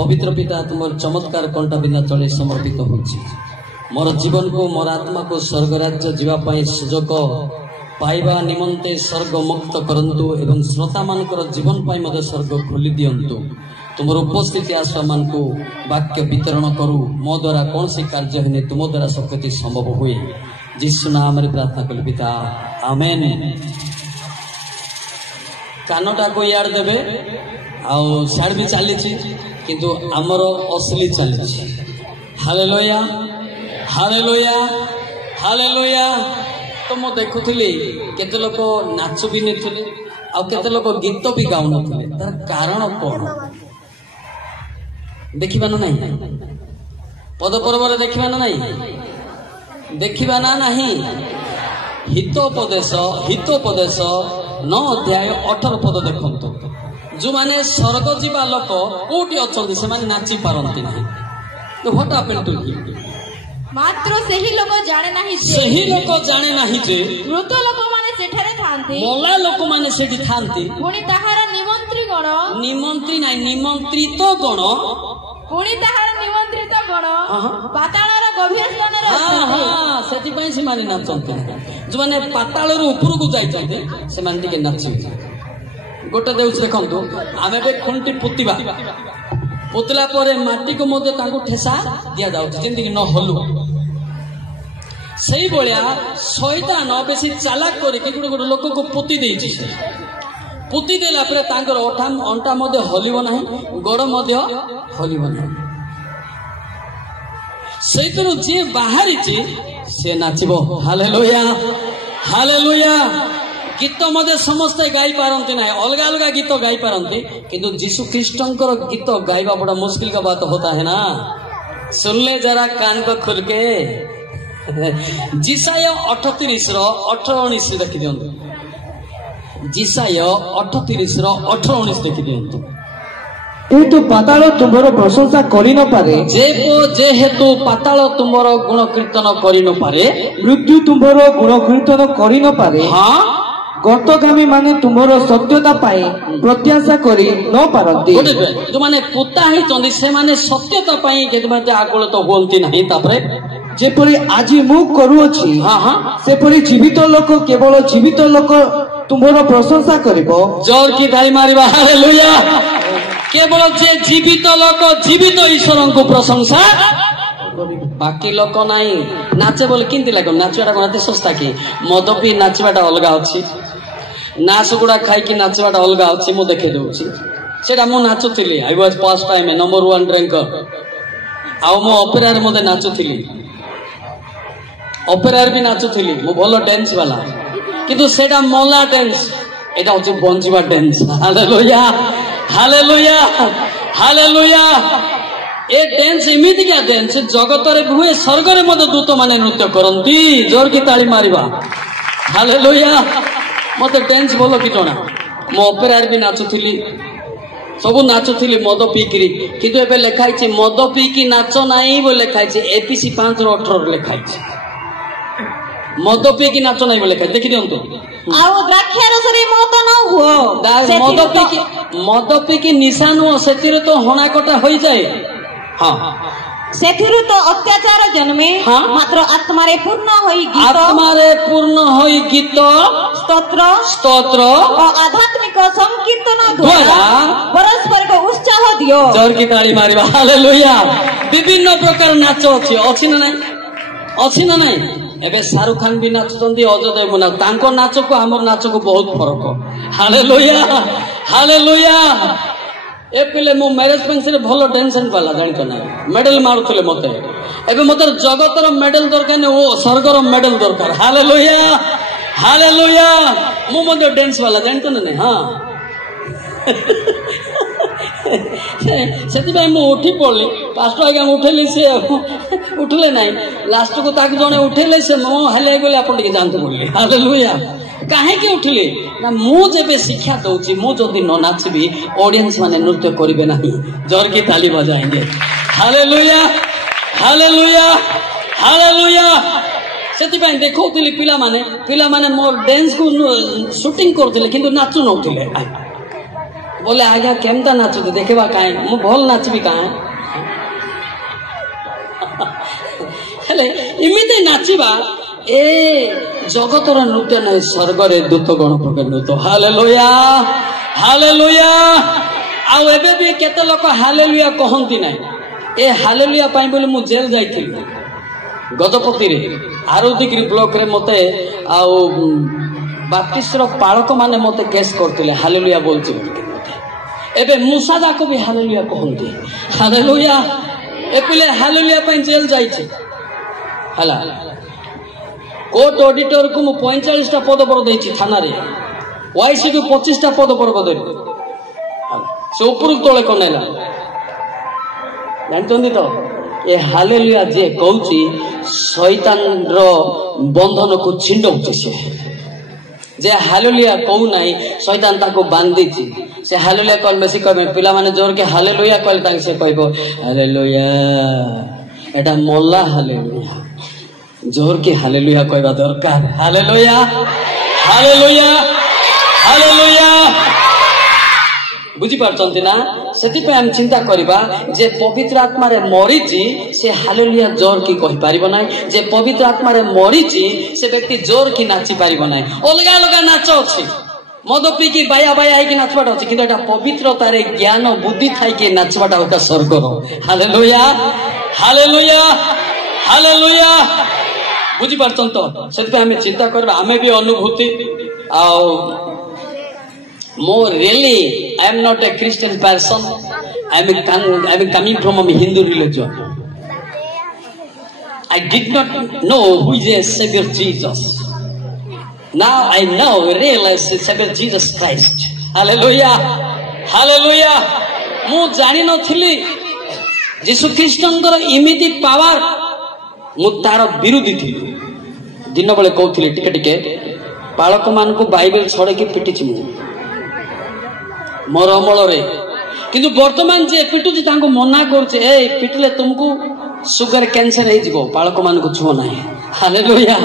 पवित्र पिता तुम चमत्कार कंटा बिना चले समर्पित हो मोर जीवन को मोर आत्मा को स्वर्ग राज्य जीवाई सुजोग पाइबा निमंते स्वर्ग मुक्त करंतु एवं श्रोता मानकर जीवन पाई मते स्वर्ग खोली दियंतु तुम उपस्थिति आश्वा मान को वाक्य वितरण करू मो द्वारा कौन सी कार्य है तुम द्वारा सब कुछ संभव हुए जिस नाम प्रार्थना कल पिता आमेन। कानटा को यार देवे आउ साड़ भी चली किंतु आमर असली चली हालेलुया हालेलुया हालेलुया। तो मु देखुली केते लोक नाच भी नहीं आउ केते लोक गीत भी गाउ नथिले तार कारण कौन देखिबा ना नहीं पद पर्व देखिबा ना नहीं देखिबा ना नहीं हितोपदेश 9 अध्याय 18 पद देखंतु जो माने स्वर्ग जीवा लोक कोठी अछंती से माने नाची पारंती नहीं तो व्हाट हैपेंड टू हिम मात्र सही लोक जाने नहीं जे मृत लोक माने सेठारे थांती मोला लोक माने सेठी थांती पुणी ताहार निमंत्री नहीं निमंत्रित गण पुणी ताहार निमंत्रित गण पाताळर गभीर स्थान रे हां सेठी पई से माने नाचंती जो माने पाताळ रो ऊपर को जाई चंती से माने टिके नाची गोटे देउछ देखंतु आमे बे खुंटी पुतिबा पुतला परे माटी को मते तांको ठेसा दिया जाउछ जेंति कि न हलु सही बलिया शैतान बेसी चालाक करे कि गोटे लोक को पुति देछि पुति देला परे तांकर अंटा मते हलिबो नाही गोड़ मते हलिबो नाही सेतरु जे बाहरी से नाचिबो हालेलुया हालेलुया। गीत मध्य समस्ते गाई पारती ना अलग अलग गीत गाई पारती किंतु जीशु ख्रीष्टंकर गीत गाइबा बड़ा मुश्किल का बात होता है ना। सुन ले जरा कान को खुल के जिसाय 38:18-19 देखि दियंतु जिसाय 38:18-19 देखि दियंतु किंतु पाताल तुमरो प्रशंसा करि न पारे जेहेतु पाताल तुमरो गुण कीर्तन करि न पारे मृत्यु तुमरो गुण कीर्तन करि न पारे हां गतगामी माने तुमरो सत्यता पाए प्रत्याशा करि न पारती जो माने पुता ही चंदी से माने सत्यता पाई के माते आकुल तो होंती नहीं तापरे जेपरि आजि मु करूछि हां हां सेपरि जीवित लोक केवल जीवित लोक तुमरो प्रशंसा करिवो जोर की ताली मारिबा हालेलुया। केवल जे जीवित लोक जीवित ईश्वर को प्रशंसा बाकी लोक नहीं नाचे बोले किंती लगे नाचवाटा कौन सस्ता कि मद पी नाचवाटा अलग अच्छी नाच गुड़ा खाई नाचवाटा अलग अच्छी मु देखे दूसरी सेटा मु नाचुली I was first time number 1 ड्रिंकर आउ मो ऑपेरा रे मते नाचुली ऑपेरा रे भी नाचुली मु भलो डांस वाला किंतु सेटा मोला डांस एटा होची बंजीवा डांस हालेलुया हालेलुया हालेलुया। ए डांस एमिति क्या डांस जगत रे हुए स्वर्ग रे मते दूत माने नृत्य करंती जोर की ताली मारिबा हालेलुया। मते डांस बोलो कि जणा मो ऑपेरा रे भी नाचुली सब नाचुली मद पीकरी किंतु एबे लिखाई छी मद पीकी नाच नाही बो लिखाई छी एपीसी 5/18 लिखाई छी मद पीकी नाच नाही बो लिखाई देखि दियंतु आउ द्राक्षारस रे मत न हुओ मद पीकी निशा नु सेतिरे तो हणा कटा होई जाए हां सेथिरु तो अत्याचार जन्मे हाँ? मात्र आत्मा रे पूर्ण होई गीत स्तोत्र और आध्यात्मिक संकीर्तन द्वारा परस्पर को उत्साह दियो जोर की ताली मारिबा हालेलुया। विभिन्न प्रकार नाच अछि ना नहीं एबे शाहरुख खान भी नाचुचंदी अजय देवगन तांको नाच को हमर नाच को बहुत फरक हालेलुया हालेलुया। ए पिले मो मैरिज फंक्शन रे भलो टेंशन वाला जानि त ना मेडल मारुथले मते एबे मते जगतर मेडल दरकार ने ओ स्वर्गर मेडल दरकार हालेलुया हालेलुया। मो मते डांस वाला जानि त ना हां से मु उठी पड़ली पास्ट आगे उठेली से उठले ना लास्ट को ताक जने उठेले से मो हाले गले आपण टिके जानते पड़ली हालेलुया। काहे के उठले ना मु जेबे शिक्षा दउची मु जदी न नाचबी ऑडियंस माने नृत्य करिवे नाही जोर की ताली बजाएंगे हालेलुया हालेलुया हालेलुया। सेति पय देखौतली पिला माने मोर डांस को शूटिंग करथिले किंतु नाचु नउथिले बोले आज्ञा केमता नाचुते देखा कहीं मु भल नाचबी कहीं इमिते नाचिबा ए जगतर नृत्य नहीं स्वर्ग दूत गण प्रकार नृत्य हालेलुया हालेलुया आउ एबे भी केते लोक हालेलुया कहंती नहीं ए हालेलुया पाई बोले मु जेल जाइथिली गजपति रे आरोदिगिरी ब्लॉक रे मते आउ बाप्टिस्टर पालक माने मते केस करथिले हालेलुया बोलछि एबे मूसा जाको भी हालेलुया कहंती हालेलुया ए पिले हालेलुया पाई जेल जाइछि हला कोर्ट ऑडिटर को मु 45 टा पद पर देछि थाना रे वाईसी को 25 टा पद पर बदल से ऊपर तोले कोनेला जानतोंदी तो ए हालेलुया जे कहउची शैतान रो बंधन को छिंडौची से जे हालेलुया कहू नाही शैतान ताको बांधी छि से हालेलुया कल बेसी कहबे पिला माने जोर के हालेलुया कल तांग से कहबो हालेलुया एटा मोल्ला हालेलुया जोर के हालेलुया कहबा दरकार हालेलुया हालेलुया हालेलुया बुझी पारछंती ना सेति पे हम चिंता करबा जे पवित्र आत्मा रे मरिची से हालेलुया जोर की कहि पारिबो नाही जे पवित्र आत्मा रे मरिची से व्यक्ति जोर की नाची पारिबो नाही अलगा अलगा नाच अछि मद पी की बाया बाया है कि नाचबाटा अछि किंतु एटा पवित्रता रे ज्ञान बुद्धि थाई के नाचबाटा होता स्वर्ग रो हालेलुया हालेलुया हालेलुया बुझी पारछन तो सेति पे हम चिंता करबा हमें भी अनुभूति आ more really I am not a Christian person I am coming from a Hindu religion I did not know who is a Savior Jesus now I know realize the Savior Jesus Christ hallelujah hallelujah मु जानि नथिली यीशु ख्रीष्टंकर इमिति power मु तार विरोधी थी दिन बेले कहउथली टिके टिके पालक मान को बाइबल छोड़े के पिटी छि मोर अमल रे किंतु वर्तमान जे पिटुची तांको मना करछे ए पिटले तुमको सुगर कैंसर हे जिवो पालक मान को छुओ नाही हालेलुया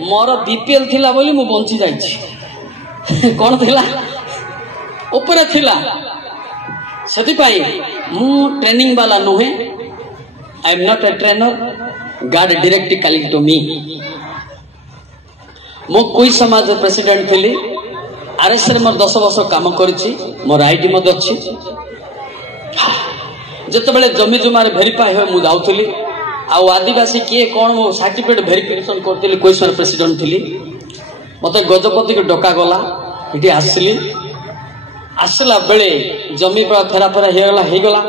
मोर बीपीएल थिला बोली मु बंची जाईछि कोन थिला ऊपर थिला सती पाई मु ट्रेनिंग वाला नोहे I am not a trainer god directly calling to me मु कोई समाज प्रेसिडेंट थिली आरएस रे मोर 10 वर्ष काम करिछि मोर आईडी मध्ये अछि जते बेले जमी जुमार वेरीफाई हो मु जाउथली आ आदिवासी किए कोन मो सर्टिफिकेट वेरिफिकेशन करथली क्वेश्चन प्रेसिडेंट थिली मते गजपति को डका गला इठी आसली आसला बेले जमी पर फेरा फेरा हे गला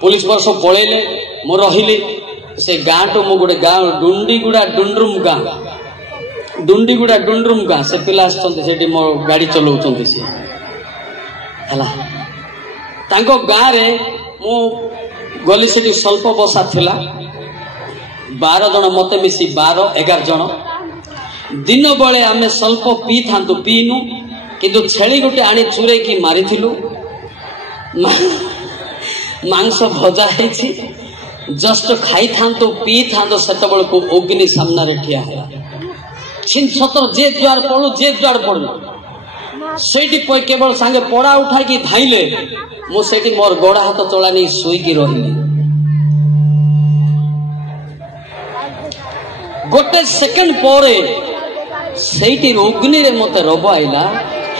पुलिस वर्ष पळेले मो रहिली से गां तो मो गुडे गां डुंडीगुडा डुंडरुम गां डुंडीगुडा डुंडरुम गां से पिला आछंते सेठी मो गाड़ी चलाउछंते से हला तांको गां रे मु गली सेठी स्वल्प बसा थिला 12 जन मते मिसी 12 11 जन दिन बेले आमे स्वल्प पी थांतु पीनु किंतु छेली गुटे आनी चुरे की मारिथिलु मांस भजा हेछि जस्ट खाई थांतु पी थांतु सेतबेल को अग्नि सामना रे ठिया है छिन सतर जे द्वार पड़ू सेठी केवल सांगे पड़ा उठा की धाइले मु सेठी मोर गोड़ा हाथ चला नहीं सोई की रहिली गोटे सेकंड परे सेठी अग्नि रे मते रोब आइला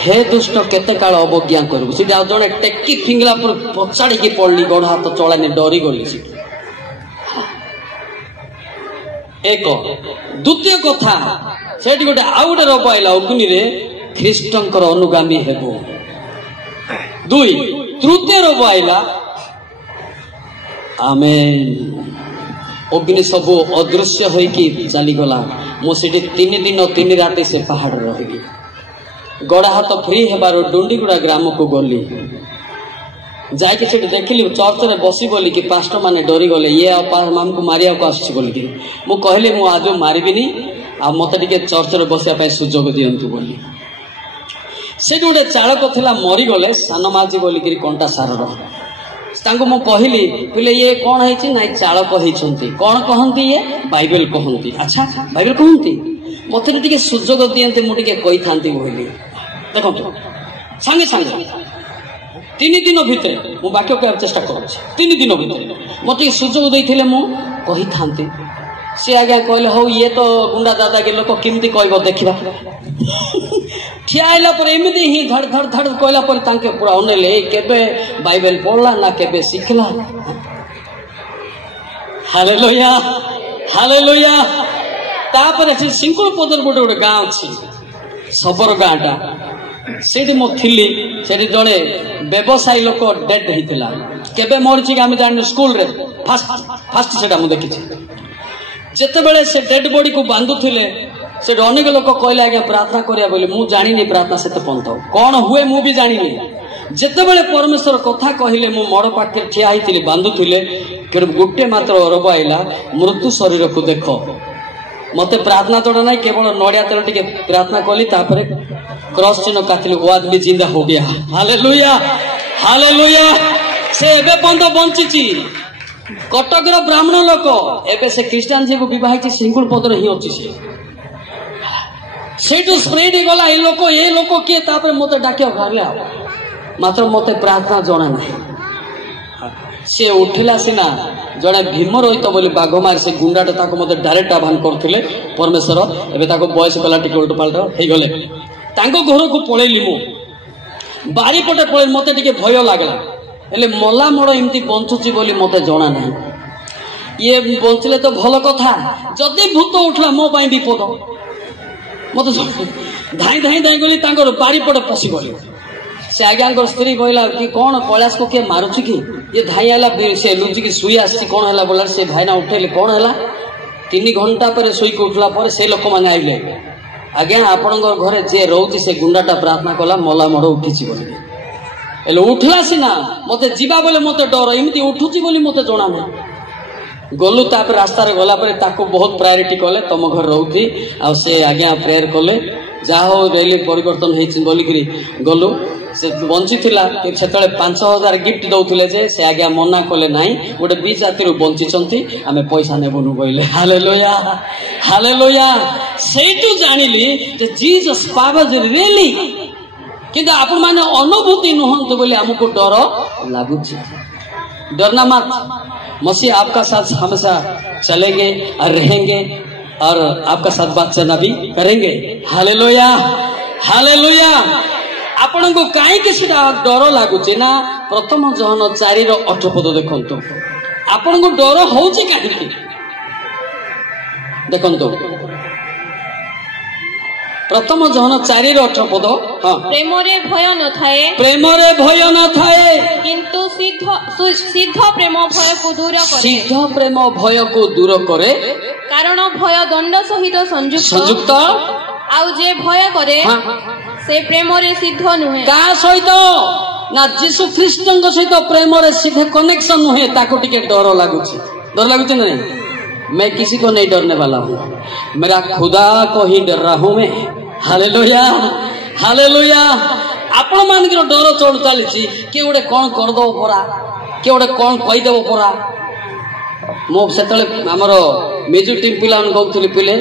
हे दुष्ट केते काल अवज्ञा करबु सेठी आ जने टेकी फिंगला पर पछाड़ी की पड़ली गोड़ा हाथ चला नहीं डरी गली सेठी एक द्वितीय कथा सेठी गोटे आउ गोटे रोग आइला अग्नि रे ख्रीष्टंकर अनुगामी हेबो दुई तृतीय रोग आइला आमेन अग्नि सब अदृश्य होइकी चली गला मो सेठी 3 दिन 3 रात से पहाड़ रहिली गोड़ा हाथ फ्री हेबार डुंडीगुड़ा ग्राम को गली जाके सेठी देखिली चर्च रे बसी बोली कि पास्टर माने डरी गले ये माम को मारिया को आछि बोली कि मु कहली मु आज मारिबिनी आ मते टिके चर्च रे बसिया पाए सुजोग दियंतु बोली से गोटे चालक थिला मरी गले सानमाजी बोली कि कंटा सारर तांको मु कहली पिले ये कोन हेछि नाइ चालक हेछंती कोन कहंती ये बाइबल कहंती अच्छा बाइबल कहंती मते टिके सुजोग दियंते मु टिके कहि थांती बोली देखो संगे संगे 3 दिन भितर मु वाक्य कहवा चेष्टा करुछि 3 दिन भितर मते सुजोग देइथिले मु कहि थांती से आज्ञा कहले हो ये तो गुंडा दादागिरी लोक केमती कहबो देखिबा ठियाइला पर एमिति ही धड़ धड़ धड़ कहला पर तांके पूरा ओनेले केबे बाइबल पढ़ला ना केबे सिखला हालेलुया हालेलुया तापर से सिंकुल पदर गोटे गोटे गाँ अच्छी सबर गाँटा सेठी मो थिली सेठी जड़े व्यवसायी लोक डेड होता केबे मरीची आम जान स्कूल रे फास्ट सेटा मु देखी जिते बड़े से डेड बॉडी को बांधुले से अनेक लोक कहले आज्ञा प्रार्थना करिया बोली मु जानी प्रार्थना से पंथ कौन हुए मु भी जानी जिते बड़े परमेश्वर कथा कहले मु मड़ पाखे ठिया होती बांधुले गोटे मात्र अरब आईला मृत्यु शरीर को देख मते प्रार्थना तोड़ा ना केवल नड़िया तेल टिके प्रार्थना कली तापर क्रॉस चिन्ह काटली वो आदमी जिंदा हो गया हालेलुया हालेलुया से एबे बंद बंचिची कटक रो ब्राह्मण लोक एबे से क्रिश्चियन जी को विवाहित सिंगुल पदर ही अछि सेटू स्प्रेड गला ए लोक के तापर मते डाकियो घरला मात्र मते प्रार्थना जणा नाही से उठिला सिना जड़े भीम रहित बोली बाघमार से गुंडाटे ताको मते डायरेक्ट आह्वान करथिले परमेश्वर एबे ताको बयस गला टिके उल्ट पाल्ट हे गले तांको घर को पळेली मु बारी पटे पळे मते टिके भय लागला एले मला मोड़ एमती बंचुची बोली मते जणा नाही ये बंचले तो भल कथा जदि भूत उठला मो पई विपद मते धाई धाई धाई गली तांको बारी पटे पसी गली से आज्ञा स्त्री कहला कि कौन कैलाश को किए मारुची कि ये धाई आला से लुचिकी शुई आसी कौन है बोला से भाईना उठेले कौन है 3 घंटा पर शुई उठला पर से लोक मैंने आइले आज्ञा आपण घरे जे रोची से गुंडाटा प्रार्थना कला मला मड़ उठी बोले उठला सीना मते जीवा बोले मते डर एमती उठुची बोली मते जना ना गलु तापर रास्ता रे गला पर ताको बहुत प्रायोरिटी कले तुम घर रोती आ से आज्ञा प्रेयर कले जा हो रेली परिवर्तन होई बोलिकरी गलु से बंची थिला सेतले 5000 गिफ्ट दउथिले जे से आज्ञा मना कले नाही गोटे बी जाति बंची चंती आमे पैसा नेबनु कहले हालेलुया हालेलुया सेटू जानिली जे जीसस पावर रियली किंतु आपण माने अनुभूति नहंत बोले हमको डर लागुची डरना मत मसीह आपका साथ हमेशा चलेंगे और रहेंगे और आपका साथ बातचीत भी करेंगे हालेलुया हालेलुया आपण को कहीं किसी डर लगुच ना प्रथम जहन 4:8 पद देखो आपण को डर हो कहीं देखो प्रथम जहन 4:8 पद प्रेमरे भय न थाए प्रेमरे भय न थाए किंतु सिद्ध प्रेम भय को दूर करे सिद्ध प्रेम भय को दूर करे कारण भय दंड सहित संयुक्त आउ जे भय करे से प्रेमरे सिद्ध नुहे का सहित ना जीसु ख्रीष्टन सहित प्रेमरे सीधे कनेक्शन नुहे ताको टिके डर लागुची नहीं मैं किसी को नहीं डरने वाला हूँ मेरा खुदा को ही डर रहा हूँ मैं हालेलुया हालेलुया आपण मान डर चढ़ चली किए गोटे कौन करदेव परा किए गोटे कौन कहीदेव परा मो से आमर म्यूजिक टीम पिला कहते पिले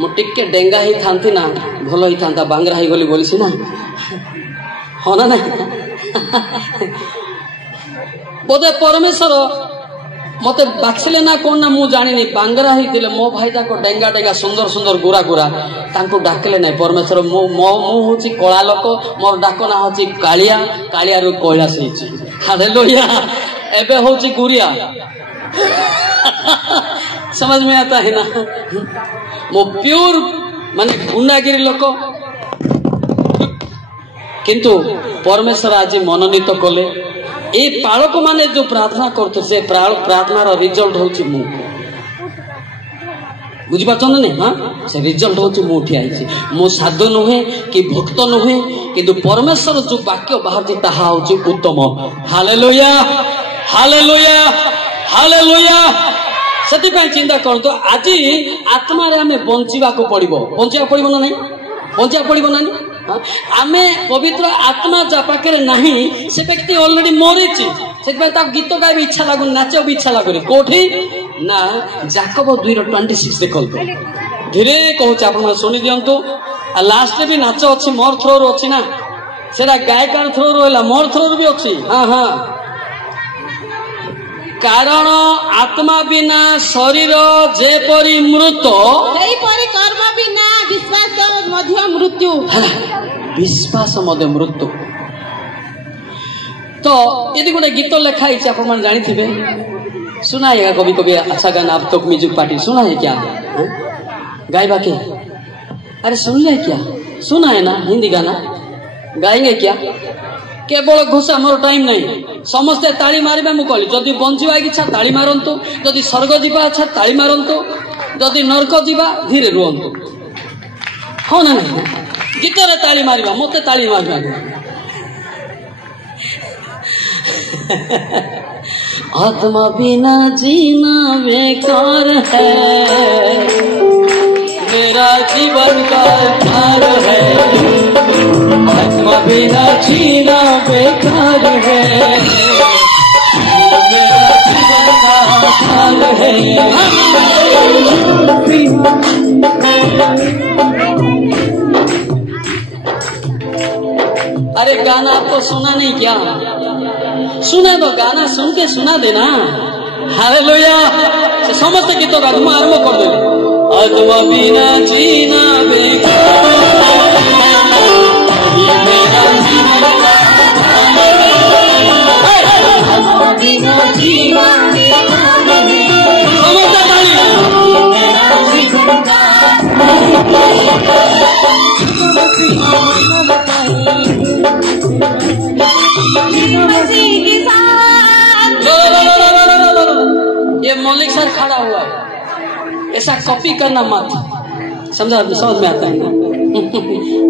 मुझे डेंगा ही था ना भल ही था बांगरा ही गली बोली ना हाँ ना बोधे परमेश्वर मते बाछिले ना कौन ना मु जानी बांगरा ही मो भाई ताको डेंगा डेंगा सुंदर सुंदर गोरा गोरा तांको डाकले ना परमेश्वर मो हूँ कला लोक मोर डाक ना हूँ कालिया कालिया रु कैलाश हालेलुया एबे हूँ गुरिया समझ में आता है ना मो प्योर माने गुंडागिरी लोक किंतु परमेश्वर आज मनोनीत कले ए पालक माने जो प्रार्थना करते से प्रार्थनार रिजल्ट होची मु बुझी पाछन नहीं हां से रिजल्ट होची मु उठी आइछि मो साध नहे कि भक्त नहे किंतु परमेश्वर जो वाक्य बाहर ताहा होची उत्तम हालेलुया हालेलुया हालेलुया सती ପାଇଁ चिंता करतो आज आत्मा रे हमें बंचिबा को पड़िबो ना नहीं बंचिबा पड़िबो ना नहीं आमे पवित्र आत्मा जा पाखे नहीं से व्यक्ति ऑलरेडी मरीची से गीत गाय इच्छा लगुन नाच भी इच्छा लगुनि कोठी ना जाकब 2:26 देखो धीरे कहूँ आप शुणी दिंतु लास्ट भी नाच अच्छी मोर थ्रो अच्छी ना सेटा गाय कार थ्रो रहा मोर थ्रो भी अच्छी। हाँ हाँ कारण आत्मा बिना शरीर जेपरी मृत कर्म बिना विश्वास मध्य मृत्यु। विश्वास मध्य मृत्यु। तो यदि गोटे गीत लिखाई आप जानी थे सुनाएगा कभी कभी अच्छा गाना अब तक म्यूजिक पार्टी सुना है क्या? गायबा के अरे सुन ले क्या सुना है ना हिंदी गाना गाएंगे क्या? केवल घोषा मोर टाइम नहीं समस्ते ताली मारे मु कहली जदि बंचिबा इच्छा ताली मारंतु जदि स्वर्ग जीवा अच्छा ताली मारंतु जदि नरक जीवा धीरे रुहंतु। हाँ ना गीतरे ताली मारिबा मते ताली मारिबा आत्मा बिना जीना बेकार है मेरा जीवन का भार है। आत्मा बिना जीना बेकार है मेरा जीवन का भार है। अरे गाना आपको सुना नहीं क्या? सुना तो गाना सुन के सुना देना। हालेलुया समस्त गीत का तुम आरंभ कर दे। आत्मा बिना जीना बेकार मेरा जीवन आत्मा बिना जीना समस्त मेरा जीवन ये मौलिक सर खड़ा हुआ है ऐसा कॉपी करना मत समझ में आता है ना।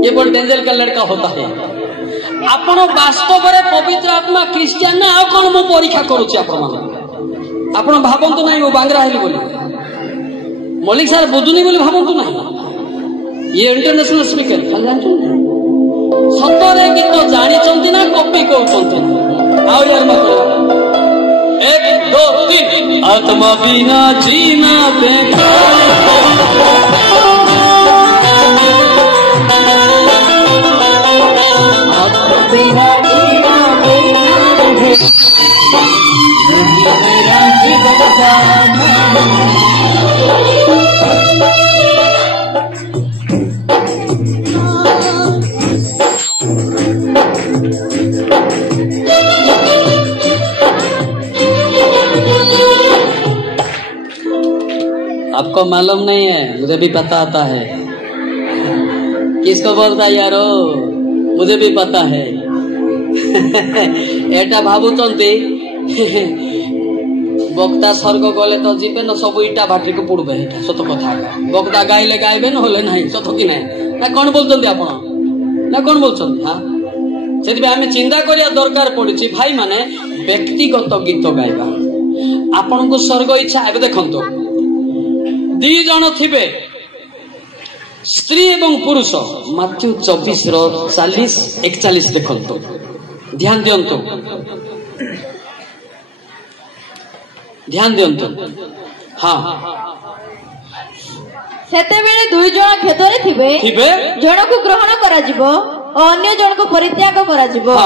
ये बहुत डेंजर का लड़का होता है। आपण वास्तव में पवित्र आत्मा क्रिश्चियन ना आ कौन मु परीक्षा करुच्ची आपण भावतु ना वो बांगरा है बोली मौलिक सर बुझुनी बोली भावतु ना ये इंटरनेशनल स्पीकर जानते सतरे गीत जानी ना कॉपी कहते आओ यार मत 1 2 3 आत्मा बिना जीना बेकार आत्मा बिना जीना बेकार मेरा जीवन का आपको मालूम नहीं है मुझे भी पता आता है। किसको बोलता है यारो मुझे भी पता है। एटा भावुचंती बक्ता स्वर्ग गले तो जीवे न सब इटा भाटी को पुड़बे सत कथा बक्ता गाइले गाइबे न होले नहीं सत कि नहीं ना कौन बोलते आप ना कौन बोलते हाँ से आम चिंता करिया दरकार पड़ी भाई माने व्यक्तिगत गीत गाइबा आपण को स्वर्ग इच्छा ए देखो 2 जन थिबे स्त्री एवं पुरुष माथ्यू 24:40-41 देखो ध्यान दियंतु हाँ सेतेबेले 2 जन खेतरे थिबे जन को ग्रहण करा जिवो और अन्य जन को परित्याग करा जिवो।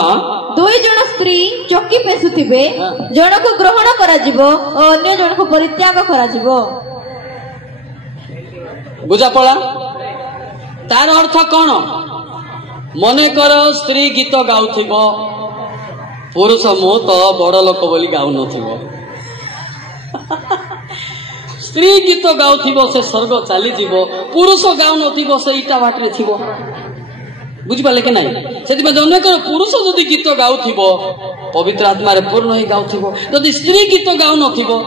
2 जन स्त्री चौकी पेसुथिबे जन को ग्रहण करा जिवो और अन्य जन को परित्याग करा जिवो। बुझा पड़ा तार अर्थ कौन मने कर स्त्री गीत गाउथिबो पुरुष मु तो बड़ लोक बोली गाउ नथिबो स्त्री गीत गाउथिबो से स्वर्ग चली जीवो पुरुष गाउ नथिबो से इटा बाटरे थिबो बुझि पाले के नहीं सेति में जने कर पुरुष जदि गीत गाउथिबो पवित्र आत्मा रे पूर्ण होई गाउथिबो जदि स्त्री गीत गाउ नथिबो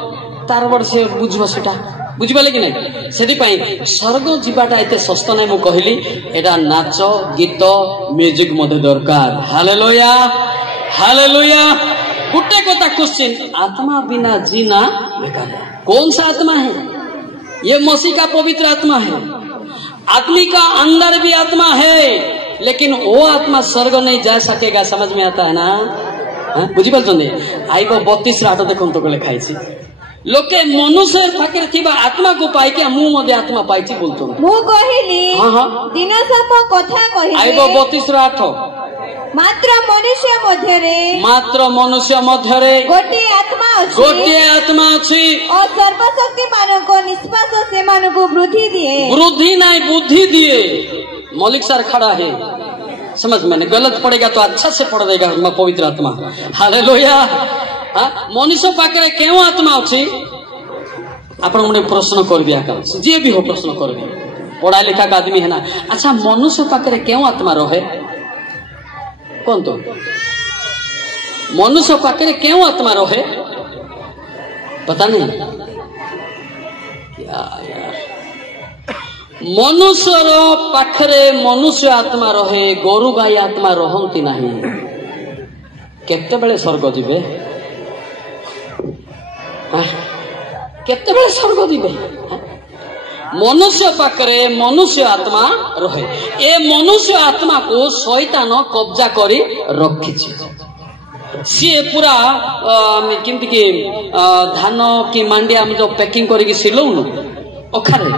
तार बड़ से बुझबो सेटा बुझि पाले कि नहीं सेति पई स्वर्ग जीवाटा एते सस्ता नै मु कहली एटा नाच गीत म्यूजिक मधे दरकार। Hallelujah hallelujah. गुटे कथा क्वेश्चन आत्मा बिना जीना बेकार है। कौन सा आत्मा है? ये मसीह का पवित्र आत्मा है। आदमी का अंदर भी आत्मा है लेकिन वो आत्मा स्वर्ग नहीं जा सकेगा। समझ में आता है ना? बुझी पालछन्ते आइबो 32:8 देखो तो लिखाई छी लोके मनुष्य पाखे थिबा आत्मा को पाई के मु मधे आत्मा पाइछि बोलतो मु कहिली दिन सब कथा कहिली आइबो 32:8 मात्र मनुष्य मध्य गोटे आत्मा अच्छी और सर्वशक्ति मानको निष्पास से मानको वृद्धि नहीं बुद्धि दिए। मौलिक सर खड़ा है, समझ में नहीं, गलत पड़ेगा तो अच्छा से पढ़ देगा पवित्र आत्मा। हालेलुया। मनुष्य पाखे क्यों आत्मा अच्छी आपण मैंने प्रश्न कर दिया जी भी हो प्रश्न कर पढ़ा लिखा का आदमी है ना। अच्छा मनुष्य पाखे क्यों आत्मा रहे कौन तो मनुष्य पाखे क्यों आत्मा रहे पता नहीं क्या यार। मनुष्यर पाखरे मनुष्य आत्मा रहे गोरु गाई आत्मा रहती नहीं। केते बेले स्वर्ग जीवे केते बेले स्वर्ग जीवे। मनुष्य पाखरे मनुष्य आत्मा रहे। ए मनुष्य आत्मा को शैतान कब्जा करी रखी सी पूरा केमती कि धान कि मांडिया आम जो पैकिंग करके सिलौनु अखारे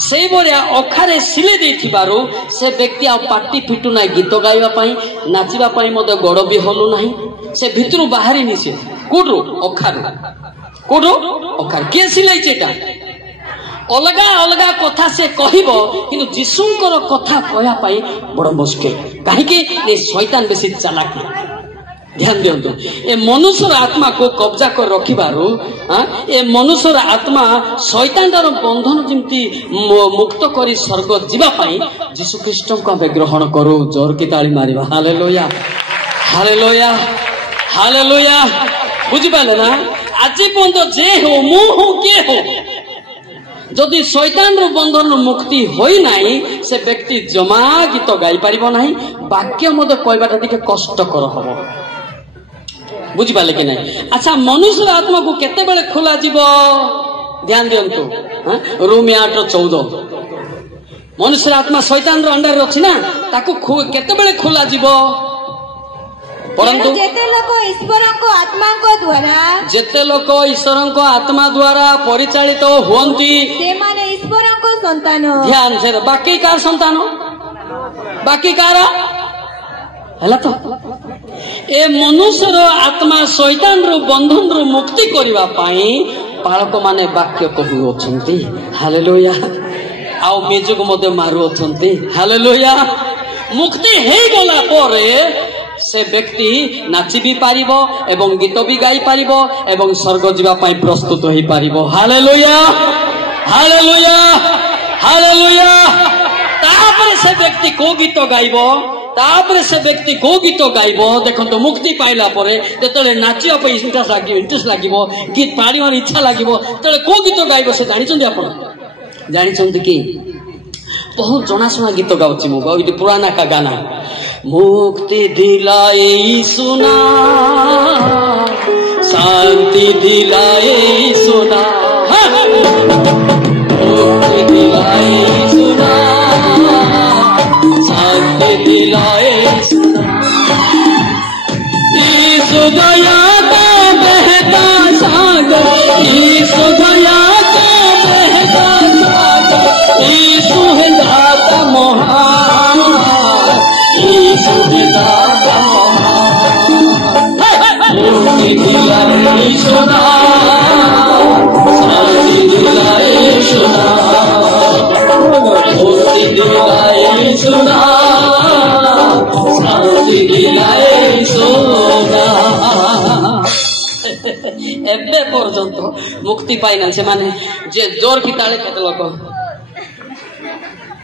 से बड़िया अखारे सिले देथिबारु से व्यक्ति आ पार्टी फिटू ना गीत गाइबा पई नाचिबा पई मते गोड़ भी हलु नाही। से भितरु बाहरी नि से कोडु अखारे के सिलाई चेटा अलगा अलगा कथा से कहबो किंतु जीशुंकर कथा कहया पई बड़ मुश्किल काहे कि ए शैतान बेसी चालाक। ध्यान दियंतु ए मनुष्यर आत्मा को कब्जा कर रखिबारु ए मनुष्यर आत्मा शैतानर बंधन जिमती मुक्त करी स्वर्ग जीवा पाई जीशु ख्रीष्ट को हम ग्रहण करू। जोर की ताली मारिबा। Hallelujah hallelujah hallelujah. बुझि पाले ना आज पर्यंत जे हो मु हो के हो जदि शैतान बंधन मुक्ति होई नाही से व्यक्ति जमा गीत गाई पारिबो नाही। वाक्य मते कहबाटा टिके कष्टकर हबो। बुझी पाले कि नहीं। अच्छा मनुष्य आत्मा को केते बेले खोला जीवो ध्यान दियंतु। रोमी 8:14 मनुष्य आत्मा शैतान रो अंडर अछि ना ताको केते बेले खोला जीवो परंतु जेते लोक ईश्वर को आत्मा द्वारा परिचालित होंती से माने ईश्वर को संतान। ध्यान से बाकी कार संतान बाकी कार हला तो ए मनुष्यर आत्मा शैतान रो बंधन रो मुक्ति करबा पाई पालक माने वाक्य कहू अछंती। हालेलुया। आउ मेजक मते मारू अछंती। हालेलुया। मुक्ति हे गला परे से व्यक्ति नाची भी पारिबो एवं गीत भी गाई पारिबो एवं स्वर्ग जीवा पाई प्रस्तुत होई पारिबो। Hallelujah hallelujah hallelujah. तापर से व्यक्ति को गीत गाइबो तापर से व्यक्ति को गीत गाइबो देखो तो मुक्ति पाइला परे जेतले नाचिया पे इंटरेस्ट लागिबो गीत पाड़िबार इच्छा लागिबो तले को गीत गाइबो से जानिछन्ती आपण जानिछन्ती कि बहुत जनाशुना गीत गाउछि मु बहुत पुराना का गाना मुक्ति दिलाए सुना शांति दिलाए सुना मुक्ति दिलाए सुना शांति दिलाए सुना ईशु दया का बहता सागर ईशु दया का बहता सागर ईशु है दाता महान ईशु है दाता महान मुक्ति दिलाए सुना शांति दिलाए सुना मुक्ति दिलाए सुना शांति दिलाए सुना। एबे पर्यंत मुक्ति पाइना से माने जे जोर की ताले केते लोक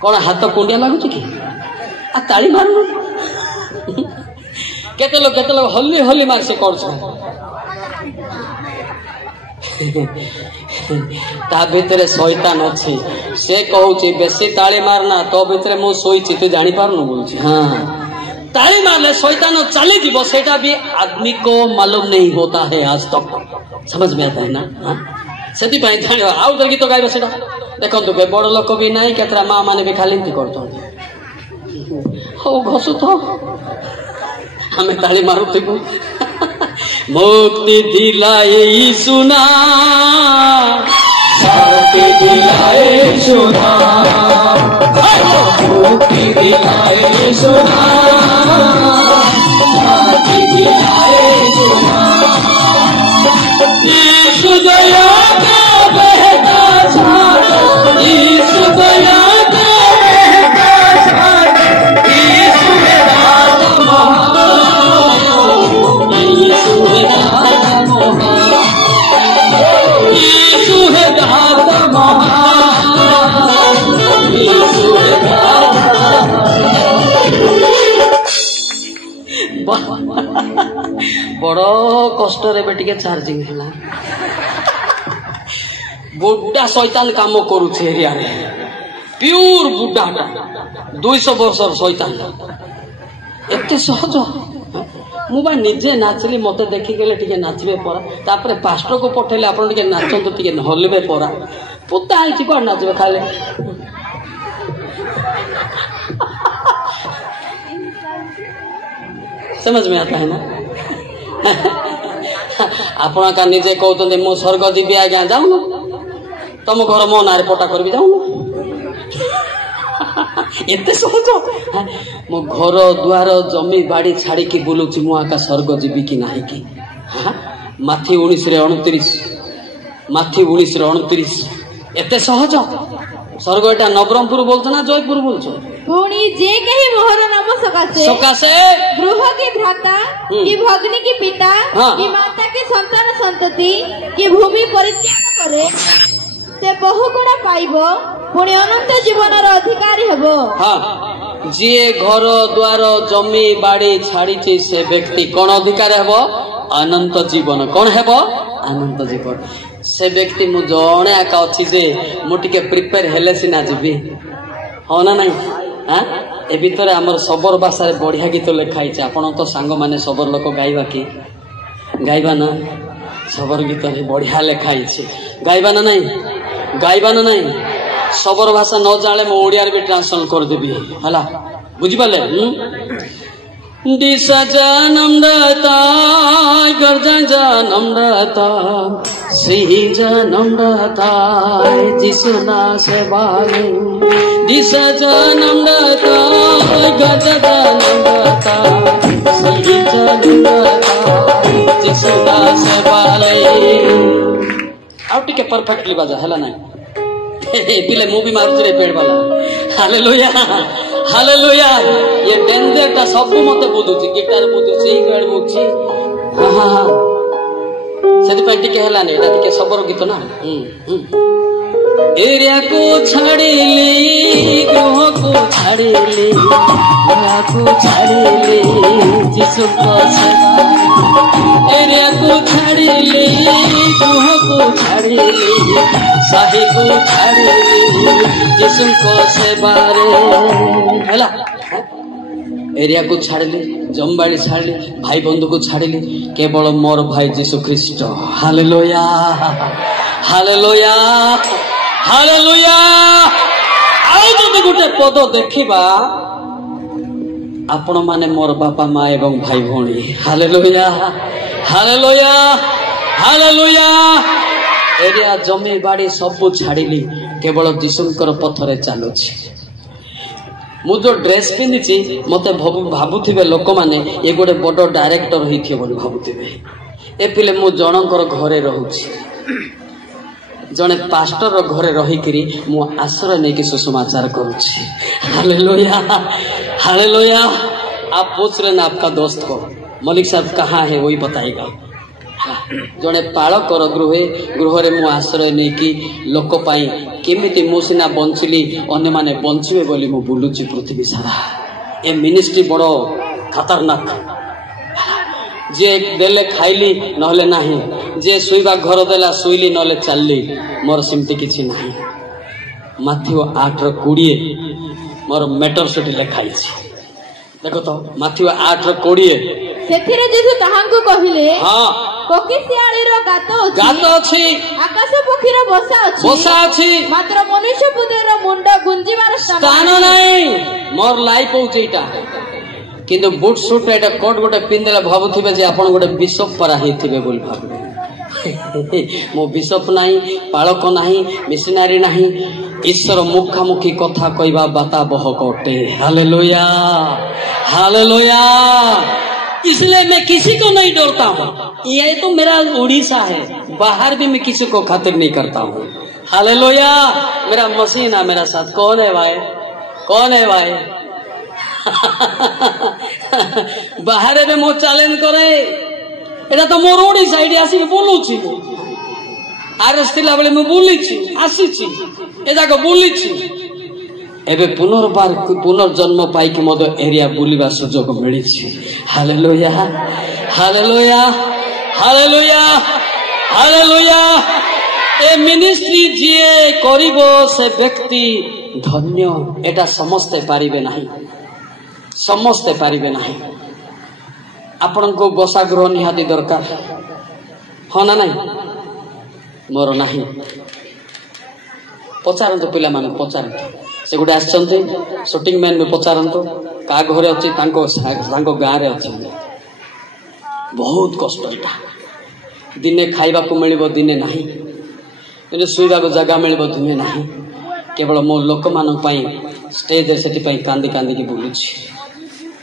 कोन हाथ कुंडिया लागुची कि आ ताली मारनु केते लोक हल्ली हल्ली मार से करछ ता भितरे शैतान अछि से कहूची बेसी ताली मारना तो भितरे मु सोईची तू जानि पारनु बोलची। हां ताली मारले शैतान चले जीवो सेटा भी आदमी को मालूम नहीं होता है आज तक। समझ में आता है ना। हां सेति पई जानि आउ तो गीत गाइबो सेटा देखो तो बड़ लोक भी नहीं केतरा मां माने भी खाली एंती करतो हो घसु तो हमें ताली मारुथिबो मुक्ति दिलाए सुना शांति दिलाए सुना मुक्ति दिलाए सुना शांति दिलाए जो यीशु दया का बहता सागर, यीशु दया का बहता सागर, यीशु है दाता महान, यीशु है दाता महान, यीशु है दाता महान, यीशु है बड़ कष्ट रे चार्जिंग है बुढ़ा शैतान काम करुचे एरिया रे प्यूर बुढ़ाटा 200 वर्ष शैतान एत सहज मुझे निजे नाचली मत देखिगले टे नाचबे परा तापर पास्टर को पठेले आप नाचतु टे हलबे परा पुता आई कौन नाचबे खाली समझ में आता है ना आपण का निजे कहते मु स्वर्ग जीवी आज्ञा जाऊन तुम घर मो ना पटा करी जाऊन एत सहज मो घर दुआर जमी बाड़ी छाड़ी बुलूची मु आका स्वर्ग जीवी कि ना कि माथी 19:29 माथी 19:29 एत सहज स्वर्ग एटा नवरंगपुर बोलतो ना जयपुर बोलछो पुणी जे कहे मोहर नाम सकाशे गृह की भ्राता की भग्नी की पिता की माता की संतान संतति की भूमि परित्याग करे से बहु गुण पाइबो पुणी अनंत जीवन अधिकारी हेबो। जी घर द्वार जमी बाड़ी छाड़ी से व्यक्ति कौन अधिकार हेबो अनंत जीवन कौन हेबो अनंत जीवन से व्यक्ति मु जणे आका अछि जे मु टिके प्रिपेयर हेले सिना जीवी हो ना नहीं हाँ ए भितर आमर सबर भाषा बढ़िया गीत लिखाई आपण तो सांग माने सबर लोक गाइबा कि गाइबा ना सबर गीत बढ़िया लिखाई गाइबा ना नहीं गाइबा ना नहीं सबर भाषा न जाने मो ओडिया भी ट्रांसलेट कर देबी हला बुझि पाले दिशा जानम दाता गर्जा जानम दाता श्री जानम दाता जिसु ना से बाले दिशा जानम दाता गर्जा जानम दाता श्री जानम दाता जिसु ना से बाले आउ टिके परफेक्टली बाजा हला ना पिले मूवी मारुछ रे पेड़ वाला हालेलुया हालेलुया ये डेंजर ता सब मते बुझुची गिटार बुझुची गाड बुझुची हां सेति पैटी के हला ने एटा के सबरो गीत ना एरिया को छाड़ीली ग्रह को छाड़ीली ग्रह को छाड़ीली जिसु को सेवा एरिया को छाड़ीली ग्रह को छाड़ीली साही को छाड़ीली जिसु को सेवा रे हला एरिया को छाड़ली जमबाड़ी छाड़ली भाई बंधु को छाड़ली केवल मोर भाई जीसु ख्रीस्ट हालेलुया हालेलुया हालेलुया आउ जदि गोटे पद देखिबा आपण माने मोर बापा माँ एवं भाई भौणी हालेलुया हालेलुया हालेलुया एरिया जमी बाड़ी सब छाड़ली केवल जीशुंकर पथरे चलुछि मु जो ड्रेस पिंधि मते भाबुथिबे लोक माने ये गोटे बड़ डायरेक्टर होइथिए बोली भाबुथिबे ए पिले मु जनकर घरे रहूछि जने पास्टर घरे रहिकरी मु आश्रय नेकी सुसमाचार करुछि हालेलुया हालेलुया आप पूछ रहे ना आपका दोस्त को मलिक साहब कहाँ है वही बताएगा जड़े पालकर गृह मु आश्रय नहीं कि लोक केमिति मु सिना बंचिली अन्य माने बंचिबे बोली मु बुलुची पृथ्वी सारा ए मिनिस्ट्री बड़ खतरनाक जे देले खाइली नहले नाही जे सुईबा घर देला सुईली नहले चलली मोर सिमती किछि नाही माथ्यू 8:20 मोर मेटर सेठी लिखाई छी देखो तो माथ्यू 8:20 सेथिरे जेसु ताहांकु कहिले हां कोकिसियाळीर गात अछि आकाश पक्षीर बसा अछि मात्र मनुष्य पुतेर मुंड गुंजिबार स्थान नाही मोर लाइफ होउछि एटा किंतु बुट सूट एटा कोट गोटे पिंदला भाबुथिबे जे आपण गोटे बिशप परा हेथिबे बोल भाबु मो बिशप नाही पालक नाही मिशनरी नाही ईश्वर मुखामुखी कथा कहबा बाता बह कोटे हालेलुया हालेलुया इसलिए मैं किसी को नहीं डरता हूँ। ये तो मेरा उड़ीसा है, बाहर भी मैं किसी को खातिर नहीं करता हूँ। हालेलुया। मेरा मसीह ना मेरा साथ कौन है भाई, कौन है भाई? बाहर भी मो चैलेंज करे, एटा तो मोर ओडिशा एटी आसी बोलुछि, आरएस थिला बेले मैं बोलिछि आसीछि एजाको बोलिछि। एबे पुनर्बार पुनर्जन्म पाई कि मद एरिया बुलिबा सुजोग मिलिछि। Hallelujah hallelujah hallelujah hallelujah. ए मिनिस्ट्री जिए करिबो से व्यक्ति धन्य। एटा समस्ते पारिबे नाही, समस्ते पारिबे नाही। आपण को बसागृह निहाती दरकार, हाँ ना नहीं? मोर नाही। पचारंतु पिला मान पचारंतु, से गोटे आछंती शूटिंग मैन में पचारंतु का घरे अछि, तांको गाँ रे अछि। बहुत कष्ट एटा। दिने खाइबा को मिलिबो, दिने नाही। दिने सुइबा को जगह मिलिबो, दिने नाही। केवल मो लोक मान पई स्टेज सेति पई कांदी कांदी की बुलुछि।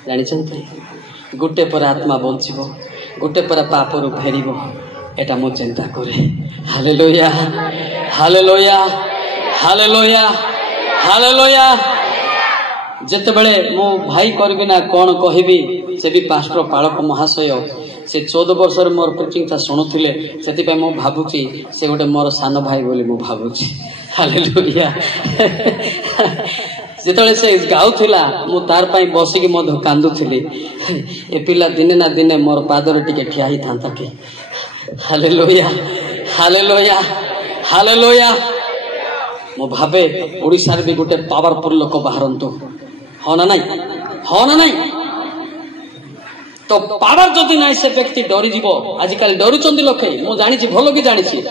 जानि छथि गोटे पर आत्मा बंचिबो, गोटे पर पापरु फेरिबो, एटा मो चिंता करे। Hallelujah hallelujah hallelujah hallelujah. जेते बेले मो भाई करबी ना कोन कहिबी, से भी पास्टर पालक महाशय से 14 वर्ष रे मोर प्रीचिंग ता सुनुथिले, सेति पे मो भाबुची से गोटे मोर सान भाई बोली मो भाबुची। हालेलुया। जेतले से गाउथिला मु तार पई बसिकी मध कांदुथिली। ए पिला दिने ना दिने मोर पादर टिके ठिया ही थांता के। Hallelujah hallelujah hallelujah. मो भाबे ओडिसा रे भी गोटे पावरफुल लोक बाहरंतु, हाँ ना नहीं? हाँ ना नहीं? तो पावर जदि नाई से व्यक्ति डरी जीवो। आजिकल डरुचंदी लोके, मु जानिछि भलो कि जानिछि।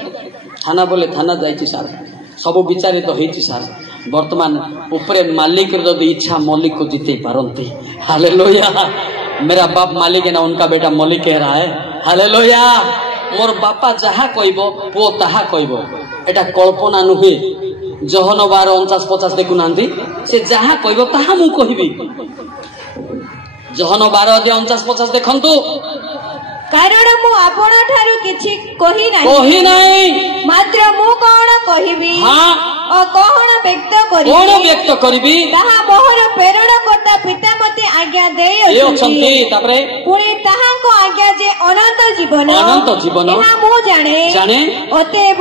थाना बोले थाना जाइछि सार, सब विचारित होइछि सार। वर्तमान ऊपरे मालिक जदि इच्छा मलिक को जीते पारंती। हालेलुया। मेरा बाप मालिक है ना, उनका बेटा मलिक कह रहा है। हालेलुया। मोर बापा जहा कहबो पुओ ताहा कहबो, एटा कल्पना नुहे। जहन 12:49-50 देखु नांदी, से जहा कहबो ताहा मु कहबी। जहन 12:49-50 देखंतु। कारण मु आपण ठारू किछि कहि नाही, मात्र मु कोन कहिबी। हां ओ कोन व्यक्त करिबी ताहा मोहर प्रेरण करता पिता मते आज्ञा देय अछंती। तापरे पुणी ताहा को आज्ञा जे अनंत जीवन ताहा मु जाने। अतएव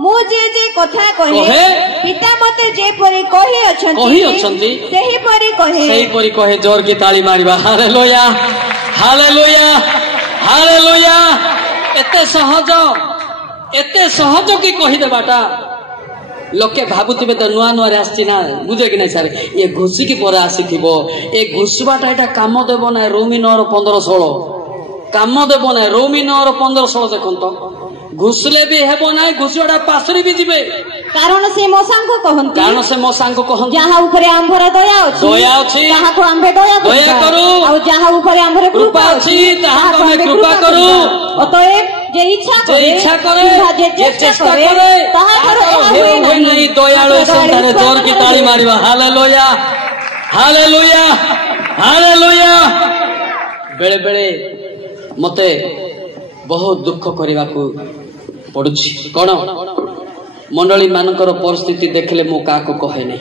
मु जे कथा कहे पिता मते जे परि कहि अछंती सेही परि कहे। जोर की ताली मारिबा। Hallelujah hallelujah hallelujah. एते सहज की कहि देबाटा। लोके भाबुथिबे तो नुआ नुआ रे आछि ना, बुझे कि नै सारे? ये घुसी की पर आसीथिबो, ए घुसबाटा एटा काम देबो ना। रोमी 9:15-16 काम देबो ना। रोमी 9:15-16 देखन तो घुसले भी हेबो ना, घुसुडा पासरी भी जिबे। कारण से मो सांगो कहंती जहा ऊपर आंभर दया अछि ताहा को आंबे दया करू, और जहा ऊपर आंभर कृपा अछि ताहा को आंबे कृपा करू। अतएव जे इच्छा करे जे चेष्टा करे ताहा करो नहीं। दयालु संतान जोर की ताली मारिबा। Hallelujah hallelujah hallelujah. बेले बेले मते बहुत दुख करने को पड़ुछि। कौन मंडली मानकर परिस्थिति देखले मु का को कहे नहीं,